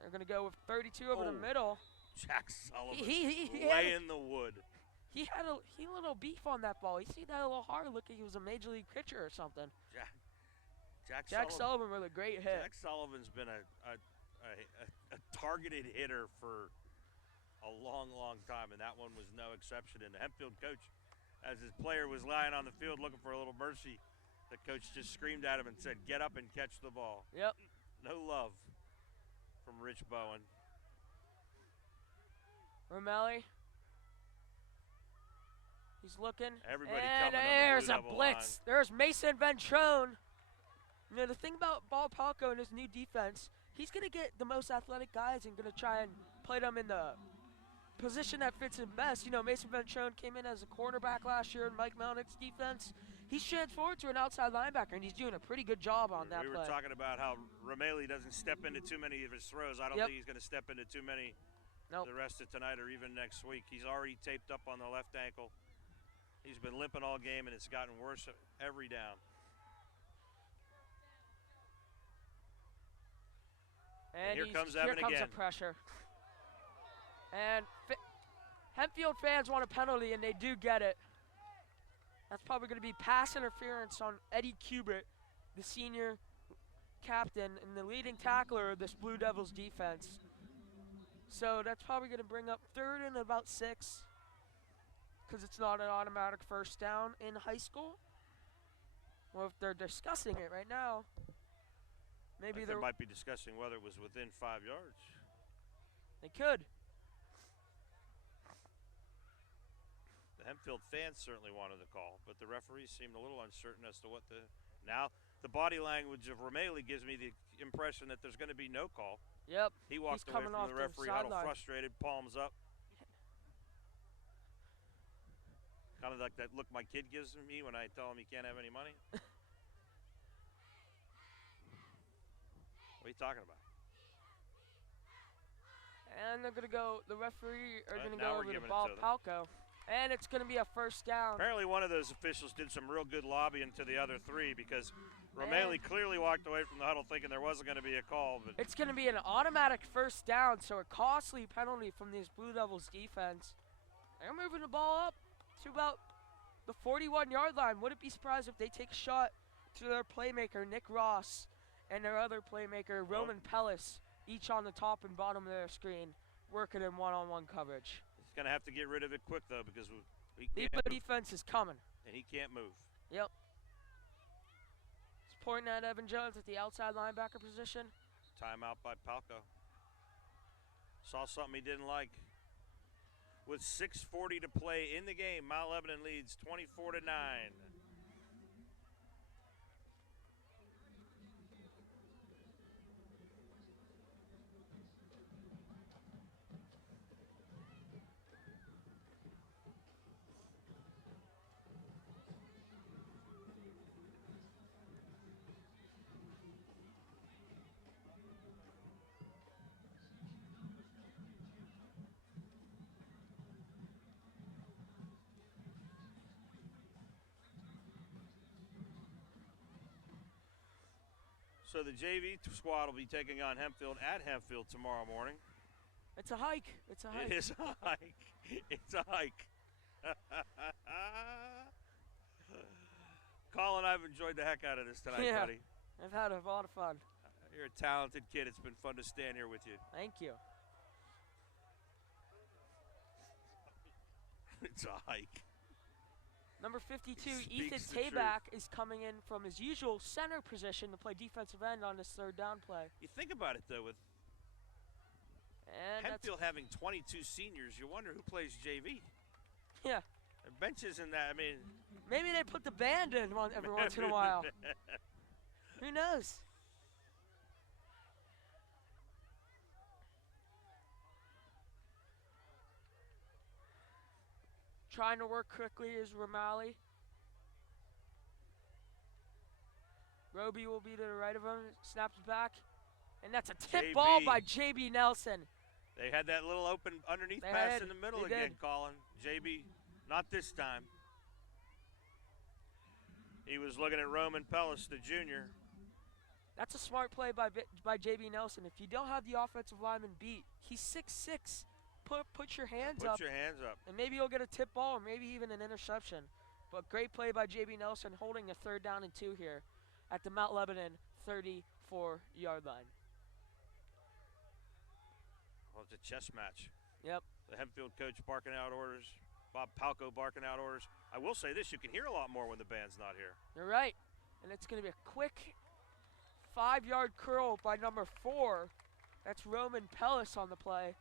They're going to go with 32 over the middle. Jack Sullivan He laying the wood. He had a little beef on that ball. He seemed that a little hard looking. He was a major league pitcher or something. Jack Sullivan with a great hit. Jack Sullivan's been a targeted hitter for a long, long time, and that one was no exception. And the Hempfield coach, as his player was lying on the field looking for a little mercy, the coach just screamed at him and said, "Get up and catch the ball." Yep. No love from Rich Bowen. Romelli. He's looking. Everybody and coming on the there's blue a devil blitz. line. There's Mason Ventrone. You know, the thing about Ball Palco and his new defense, he's going to get the most athletic guys and going to try and play them in the position that fits him best. You know, Mason Ventrone came in as a quarterback last year in Mike Melnick's defense. He's transformed to an outside linebacker, and he's doing a pretty good job on that We play. were talking about how Romelli doesn't step into too many of his throws. I don't think he's going to step into too many the rest of tonight or even next week. He's already taped up on the left ankle. He's been limping all game, and it's gotten worse every down. And here comes here Evan comes again. the pressure. And Hempfield fans want a penalty, and they do get it. That's probably going to be pass interference on Eddie Kubert, the senior captain and the leading tackler of this Blue Devils defense. So that's probably going to bring up 3rd and about 6, because it's not an automatic first down in high school. Well, if they're discussing it right now, maybe they might be discussing whether it was within 5 yards. They could. The Hempfield fans certainly wanted the call, but the referees seemed a little uncertain as to what the. Now, the body language of Romelli gives me the impression that there's going to be no call. Yep. He walked He's away coming from off the referee huddle sideline. frustrated, palms up. Kind of like that look my kid gives me when I tell him he can't have any money. What are you talking about? And they're going to go, the referee are going to now go we're over to giving it Ball to them. Palco. And it's going to be a first down. Apparently one of those officials did some real good lobbying to the other 3 because Romelli clearly walked away from the huddle thinking there wasn't going to be a call. But It's going to be an automatic first down, so a costly penalty from these Blue Devils defense. They're moving the ball up to about the 41-yard line. Wouldn't be surprised if they take a shot to their playmaker, Nick Ross, and their other playmaker, Roman Pellis, each on the top and bottom of their screen, working in one-on-one coverage. He's going to have to get rid of it quick, though, because he The can't move, defense is coming. and he can't move. Yep. He's pointing at Evan Jones at the outside linebacker position. Timeout by Palco. Saw something he didn't like. With 6:40 to play in the game, Mount Lebanon leads 24-9. So the JV squad will be taking on Hempfield at Hempfield tomorrow morning. It's a hike. It's a hike. It is a hike. It's a hike. Colin, I've enjoyed the heck out of this tonight, Yeah. buddy. I've had a lot of fun. You're a talented kid. It's been fun to stand here with you. Thank you. It's a hike. Number 52, He Ethan speaks the truth. Tabak is coming in from his usual center position to play defensive end on this third down play. You think about it, though, with And Hempfield having 22 seniors, you wonder who plays JV. yeah, The bench isn't that, I mean. maybe they put the band in every once in a while. Who knows? Trying to work quickly is Romali. Roby will be to the right of him, snaps back, and that's a tip ball JB. by JB Nelson. They had that little open underneath They pass had. in the middle They again, did. Colin. JB, not this time. He was looking at Roman Pellis, the junior. That's a smart play by JB Nelson. If you don't have the offensive lineman beat, he's 6'6". Put your hands up, Put your hands up. and maybe you'll get a tip ball or maybe even an interception. But great play by JB Nelson holding a 3rd down and 2 here at the Mount Lebanon 34-yard line. Well, it's a chess match. Yep. The Hempfield coach barking out orders. Bob Palco barking out orders. I will say this, you can hear a lot more when the band's not here. You're right. And it's going to be a quick 5-yard curl by number 4. That's Roman Pellis on the play.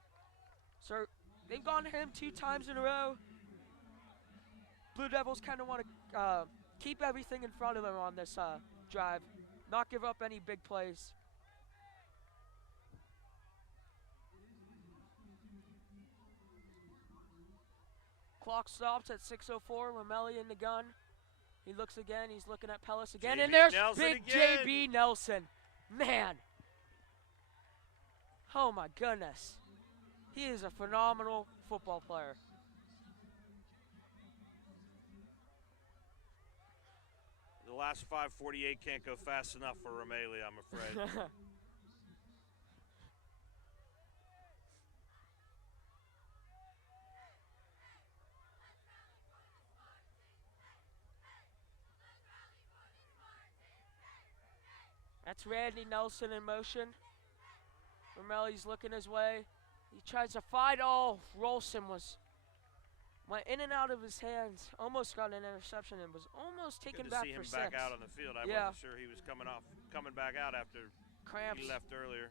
So they've gone to him 2 times in a row. Blue Devils kind of want to keep everything in front of them on this drive, not give up any big plays. Clock stops at 6:04. Romelli in the gun. He looks again. He's looking at Pellis again. And JB there's Nelson big again. JB Nelson. Man. Oh, my goodness. He is a phenomenal football player. The last 5:48 can't go fast enough for Romeli, I'm afraid. That's Randy Nelson in motion. Romelli's looking his way. He tries to fight. Oh, Rolson went in and out of his hands. Almost got an interception and was almost taken Good to back see him for back 6. out on the field. I Yeah. wasn't sure he was coming back out after Cramps. he left earlier.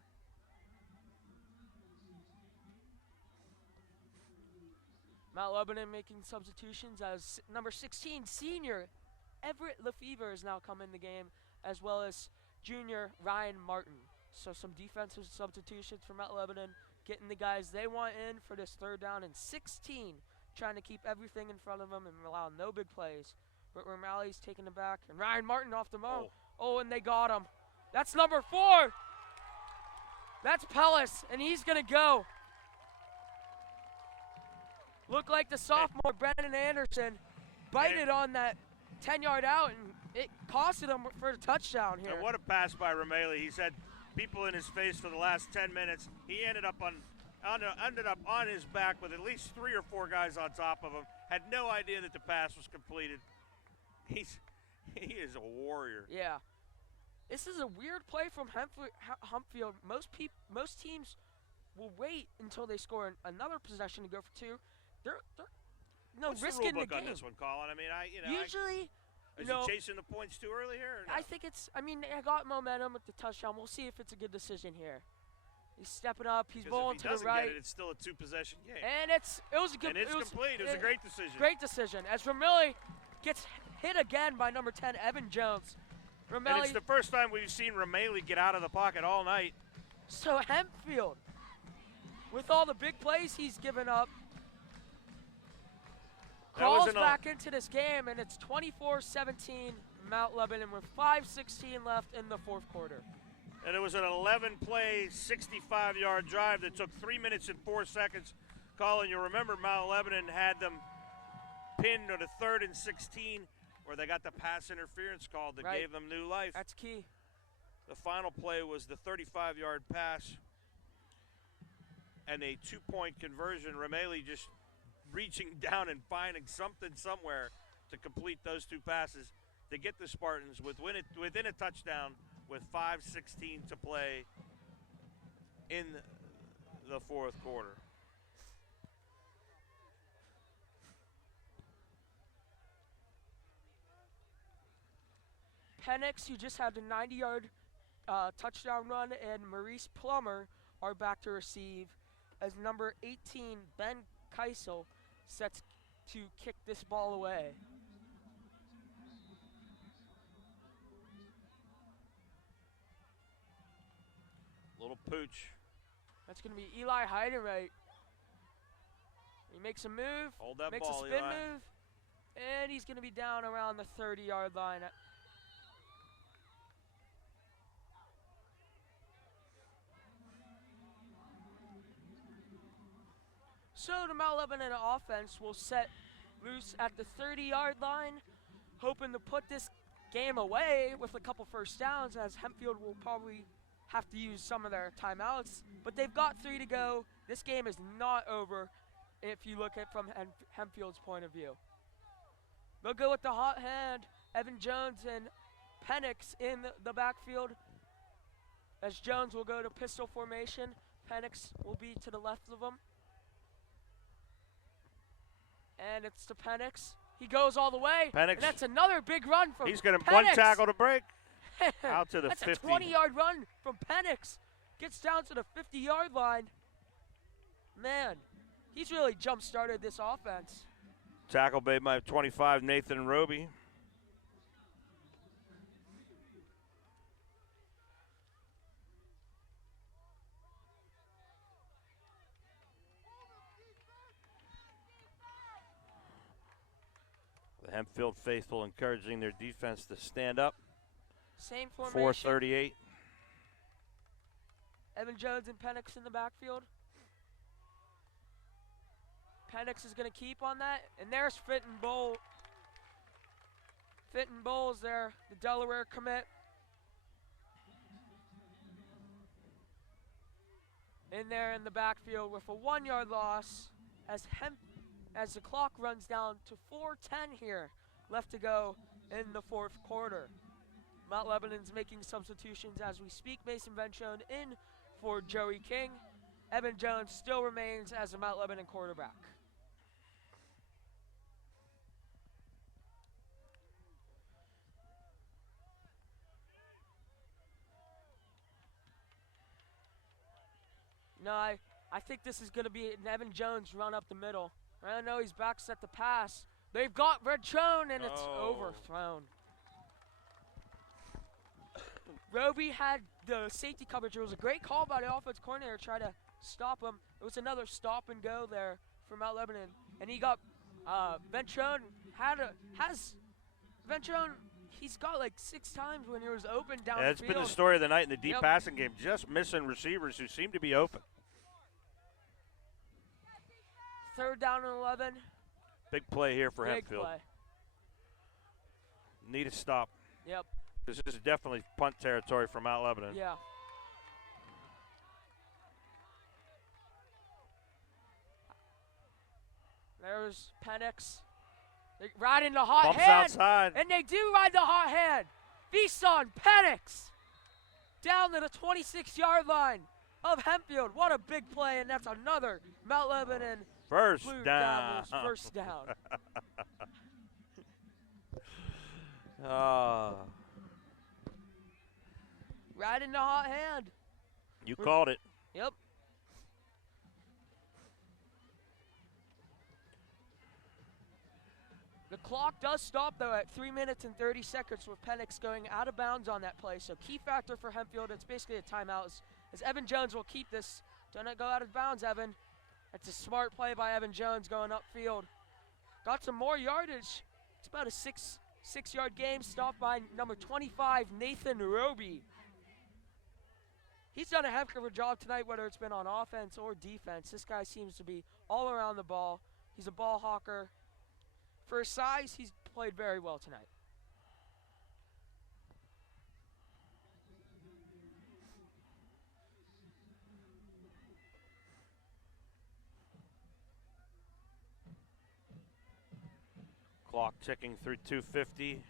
Mount Lebanon making substitutions as number 16 senior Everett Lefevre is now come in the game, as well as junior Ryan Martin. So some defensive substitutions for Mount Lebanon, getting the guys they want in for this 3rd down and 16, trying to keep everything in front of them and allow no big plays. But Romali's taking it back, and Ryan Martin off the mow. Oh, and they got him. That's number 4. That's Pellis, and he's going to go. Looked like the sophomore Brennan Anderson bited on that 10-yard out, and it costed him for a touchdown here. And what a pass by Romeli. He's had people in his face for the last 10 minutes. He ended up on his back with at least 3 or 4 guys on top of him. had no idea that the pass was completed. He is a warrior. Yeah. This is a weird play from Hempfield. Most teams will wait until they score another possession to go for two. They're What's risking the rule book game. on this one, Colin? I mean, Usually, is he chasing the points too early here? Or no? I think I got momentum with the touchdown. We'll see if it's a good decision here. He's stepping up. He's bowling to the right. Get it, it's still a two-possession game. And it was a good. And it's complete. It was a great decision. Great decision. As Ramelli gets hit again by number 10, Evan Jones. And it's the first time we've seen Ramelli get out of the pocket all night. So Hempfield, with all the big plays he's given up, crawls back into this game, and it's 24-17 Mount Lebanon with 5:16 left in the fourth quarter. And it was an 11-play, 65-yard drive that took 3 minutes and 4 seconds. Colin, you remember Mount Lebanon had them pinned on a 3rd and 16 where they got the pass interference called that gave them new life. That's key. The final play was the 35-yard pass and a 2-point conversion. Ramelli just reaching down and finding something somewhere to complete those two passes to get the Spartans within a touchdown with 5:16 to play in the fourth quarter. Penix, who just had a 90-yard touchdown run, and Maurice Plummer are back to receive as number 18, Ben Keisel, sets to kick this ball away. Little pooch. That's going to be Eli Heidenreich. He makes a move, Hold that makes ball, a spin Eli. move, and he's going to be down around the 30-yard line. So the Mount Lebanon offense will set loose at the 30-yard line, hoping to put this game away with a couple first downs, as Hempfield will probably have to use some of their timeouts. But they've got 3 to go. This game is not over if you look at it from Hempfield's point of view. They'll go with the hot hand, Evan Jones and Penix in the backfield, as Jones will go to pistol formation. Penix will be to the left of him. And it's to Penix. He goes all the way. Penix. And that's another big run from Penix. He's going to one tackle to break. Out to the that's 50. A 20-yard run from Penix. Gets down to the 50-yard line. Man, he's really jump-started this offense. Tackle made by 25, Nathan Roby. The Hempfield faithful encouraging their defense to stand up. Same formation. 4:38. Evan Jones and Penix in the backfield. Penix is going to keep on that. And there's Fitton Bowl. Fitton Bowles there, the Delaware commit. In there in the backfield with a 1-yard loss as the clock runs down to 4:10 here left to go in the fourth quarter. Mount Lebanon's making substitutions as we speak. Mason Venchon in for Joey King. Evan Jones still remains as a Mount Lebanon quarterback. No, I think this is going to be an Evan Jones run up the middle. I know he's back set the pass. They've got Venchon, and it's overthrown. Roby had the safety coverage. It was a great call by the offense coordinator to try to stop him. It was another stop and go there for Mount Lebanon. And he got Venchon Venchon, he's got like 6 times when he was open down the field. That's been the story of the night in the deep passing game, just missing receivers who seem to be open. 3rd down and 11. Big play here for Big Hempfield. play. Need a stop. Yep. This is definitely punt territory for Mount Lebanon. Yeah. There's Penix. They ride in the hot Bumps hand. outside. And they do ride the hot hand. Vison Penix down to the 26-yard line of Hempfield. What a big play, and that's another Mount Lebanon First Blue down. Devils first down. Right in the hot hand. You called it. Yep. The clock does stop, though, at 3 minutes and 30 seconds with Penix going out of bounds on that play. So key factor for Hempfield, it's basically a timeout. As Evan Jones will keep this. Don't go out of bounds, Evan. That's a smart play by Evan Jones going upfield. Got some more yardage. It's about a six-yard game, stopped by number 25, Nathan Roby. He's done a heck of a job tonight, whether it's been on offense or defense. This guy seems to be all around the ball. He's a ball hawker. For his size, he's played very well tonight. Clock ticking through 2:50.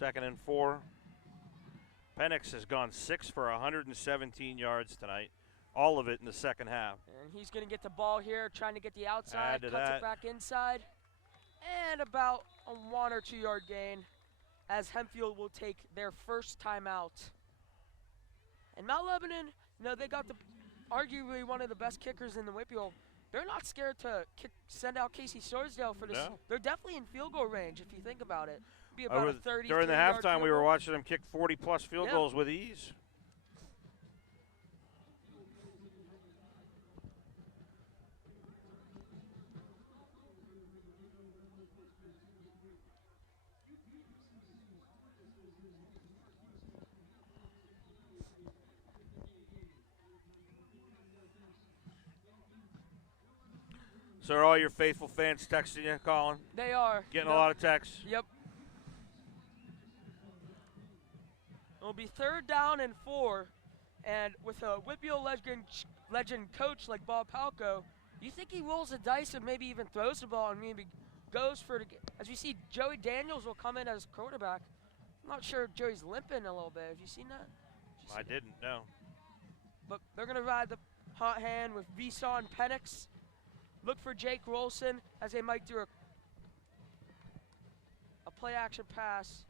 2nd and 4. Penix has gone 6 for 117 yards tonight. All of it in the second half. And he's going to get the ball here, trying to get the outside, Add to cuts that. it back inside. And about a 1 or 2 yard gain as Hempfield will take their first timeout. And Mount Lebanon, they got arguably one of the best kickers in the Whitfield. They're not scared to send out Casey Sorsdale for this. No. They're definitely in field goal range if you think about it. Be about a 30 during the halftime, we were watching them kick 40-plus field Yeah. goals with ease. So are all your faithful fans texting you, Colin? They are. Getting a lot of texts? Yep. It'll be 3rd down and 4, and with a Whitfield legend coach like Bob Palco, you think he rolls the dice and maybe even throws the ball and maybe goes for it. As we see, Joey Daniels will come in as quarterback. I'm not sure if Joey's limping a little bit. Have you seen that? I didn't, no. But they're going to ride the hot hand with Vison Penix. Look for Jake Rolson as they might do a play-action pass.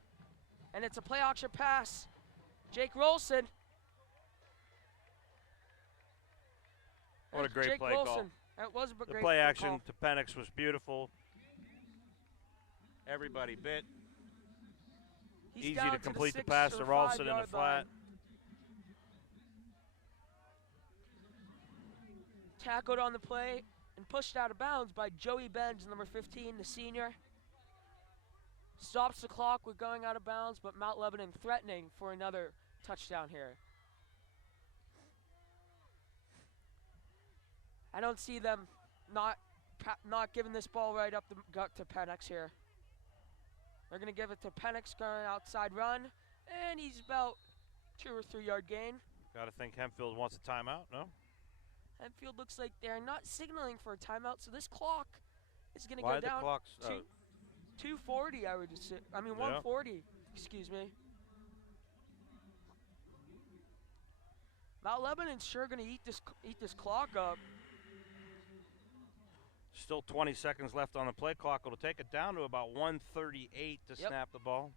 And it's a play-action pass. Jake Rolson. What a There's great Jake play Rolson. call. That was a The great play action call. to Penix was beautiful. Everybody bit. He's Easy down to complete the 6 pass or to Rolson in 5 the yard flat. line. Tackled on the play and pushed out of bounds by Joey Benz, number 15, the senior. Stops the clock with going out of bounds, but Mount Lebanon threatening for another touchdown here. I don't see them not giving this ball right up the gut to Penix here. They're going to give it to Penix going outside run, and he's about 2 or 3 yard gain. Got to think Hempfield wants a timeout, no? Hempfield looks like they're not signaling for a timeout, so this clock is going to Why go the down clock's to 2:40. I would just say. I mean, Yeah. 1:40. Excuse me. Mount Lebanon's sure going to eat this clock up. Still 20 seconds left on the play clock. It'll take it down to about 1:38 to Yep. snap the ball.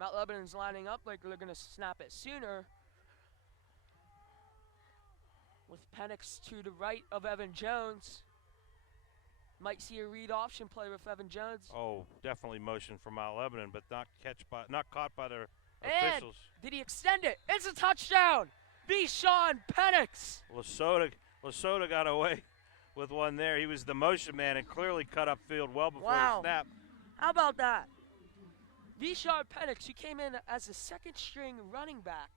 Mount Lebanon's lining up like they're going to snap it sooner. With Penix to the right of Evan Jones. Might see a read option play with Evan Jones. Oh, definitely motion for Mount Lebanon, but not caught by the And officials. did he extend it? It's a touchdown! Vison Penix! Lasota got away with one there. He was the motion man and clearly cut up field well before Wow. the snap. How about that? Vison Penix, who came in as a second-string running back.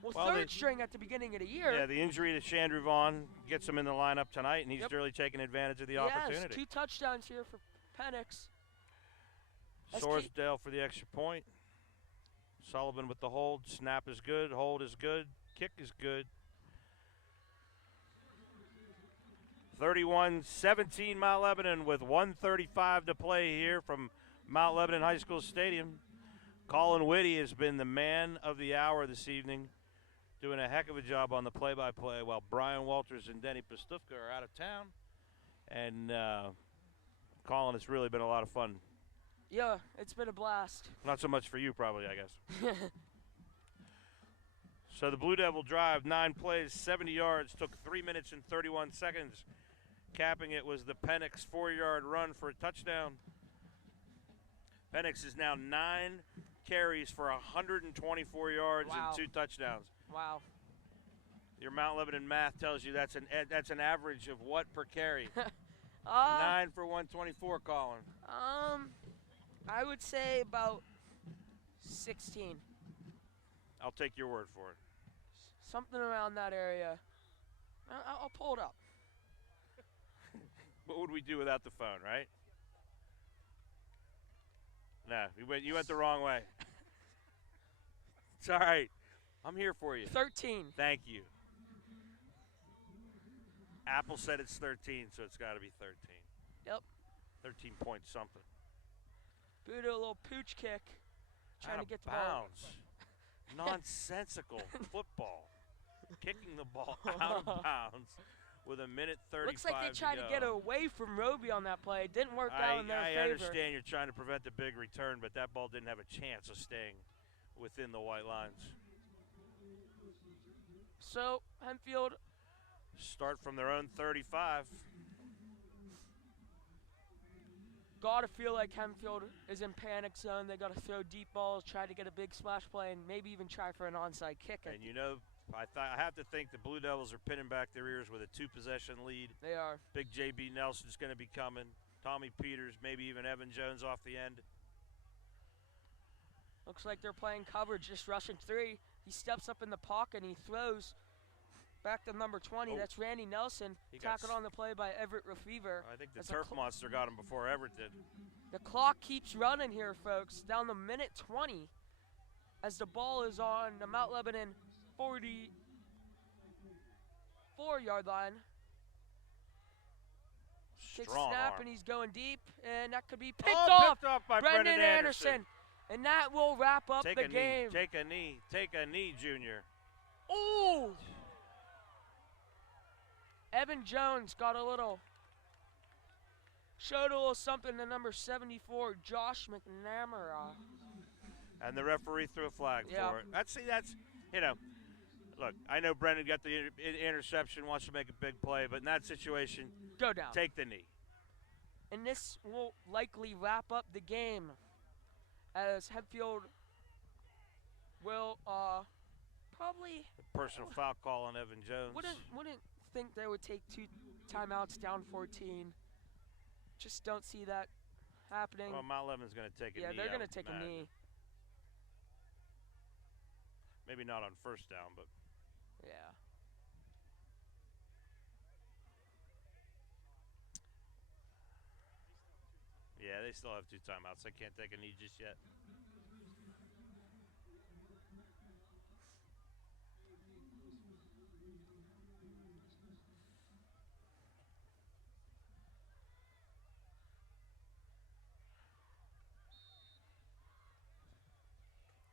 Well, Well, third string at the beginning of the year. Yeah, the injury to Chandru Vaughn gets him in the lineup tonight, and he's Yep. really taking advantage of the Yes, opportunity. 2 touchdowns here for Penix. That's Sorsdale for the extra point. Sullivan with the hold. Snap is good. Hold is good. Kick is good. 31-17 Mount Lebanon with 1:35 to play here from Mount Lebanon High School Stadium. Colin Whitty has been the man of the hour this evening, doing a heck of a job on the play-by-play while Brian Walters and Denny Pastufka are out of town. And Colin, it's really been a lot of fun. Yeah, it's been a blast. Not so much for you, probably, I guess. So the Blue Devil drive, 9 plays, 70 yards, took 3 minutes and 31 seconds. Capping it was the Penix 4-yard run for a touchdown. Penix is now 9 carries for 124 yards Wow. and 2 touchdowns. Wow. Your Mount Lebanon math tells you that's an average of what per carry? 9 for 124, Colin. I would say about 16. I'll take your word for it. Something around that area. I'll pull it up. What would we do without the phone, right? No, you went the wrong way. It's all right. I'm here for you. 13. Thank you. Apple said it's 13, so it's got to be 13. Yep. 13 point something. Buddha, a little pooch kick. Trying Out to get of the ball. bounds. Nonsensical football. Kicking the ball out of bounds with a minute 35 Looks like they tried to get away from Roby on that play. It didn't work out in their I favor. understand you're trying to prevent the big return, but that ball didn't have a chance of staying within the white lines. So, Hempfield. Start from their own 35. Gotta feel like Hempfield is in panic zone. They gotta throw deep balls, try to get a big splash play, and maybe even try for an onside kick. And you know, I have to think the Blue Devils are pinning back their ears with a 2-possession lead. They are. Big J.B. Nelson's going to be coming. Tommy Peters, maybe even Evan Jones off the end. Looks like they're playing coverage, just rushing 3. He steps up in the pocket and he throws back to number 20. Oh. That's Randy Nelson. He got Tackled on the play by Everett Refever. I think the As the turf monster got him before Everett did. The clock keeps running here, folks, down to minute 20 as the ball is on the Mount Lebanon 44-yard line. Takes Strong snap arm. and he's going deep, and that could be picked Picked off. off by Brendan Anderson. And that will wrap up Take the a game. knee. Take a knee. Take a knee, Junior. Ooh! Evan Jones got showed a little something to number 74, Josh McNamara. And the referee threw a flag Yeah. for it. That's, look, I know Brendan got the interception, wants to make a big play, but in that situation, Go down. take the knee. And this will likely wrap up the game as Hempfield will probably Personal foul call on Evan Jones. wouldn't think they would take 2 timeouts down 14. Just don't see that happening. Well, Mount Lebanon's going to take a knee. Yeah, they're I going to would take a imagine. knee. Maybe not on first down, but Yeah. yeah, they still have 2 timeouts. They can't take a knee just yet.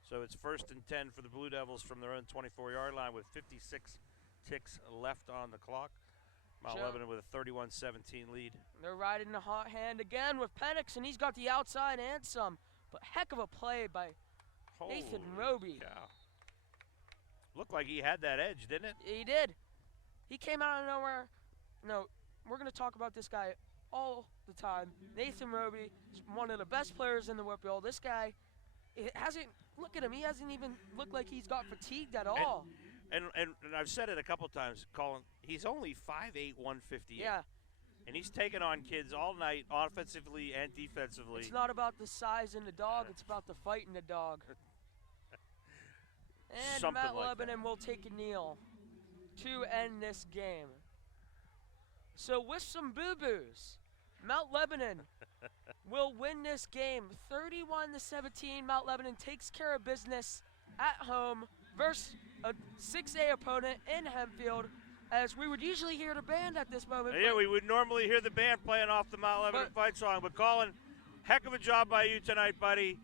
So it's 1st and 10 for the Blue Devils from their own 24-yard line with 56 ticks left on the clock. Mount Sure. Lebanon with a 31-17 lead. They're riding the hot hand again with Penix, and he's got the outside and some. But heck of a play by Nathan Holy Roby. cow. Looked like he had that edge, didn't it? He did. He came out of nowhere. No, we're going to talk about this guy all the time. Nathan Roby is one of the best players in the Whipple. This guy, it hasn't, look at him. He hasn't even looked like he's got fatigued at all. And I've said it a couple times, Colin, he's only 5'8", 158. Yeah. And he's taken on kids all night, offensively and defensively. It's not about the size in the dog. It's about the fight in the dog. And Something Mount like Lebanon will take a kneel to end this game. So with some boo-boos, Mount Lebanon will win this game 31-17. Mount Lebanon takes care of business at home versus a 6A opponent in Hempfield. as we would usually hear the band at this moment. Yeah, but- we would normally hear the band playing off the Mount Lebanon But- fight song. But Colin, heck of a job by you tonight, buddy.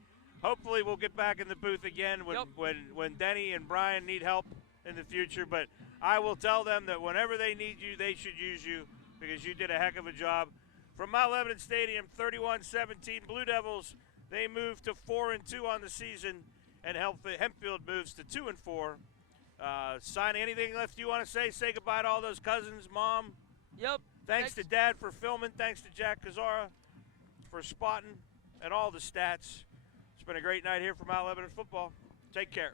Hopefully we'll get back in the booth again Yep. when Denny and Brian need help in the future. But I will tell them that whenever they need you, they should use you because you did a heck of a job. From Mount Lebanon Stadium, 31-17 Blue Devils. They move to 4-2 on the season, and Hempfield moves to 2-4. Signing, anything left you want to say? Say goodbye to all those cousins, Mom. Yep. Thanks to Dad for filming. Thanks to Jack Kazara for spotting and all the stats. It's been a great night here for Mount Lebanon football. Take care.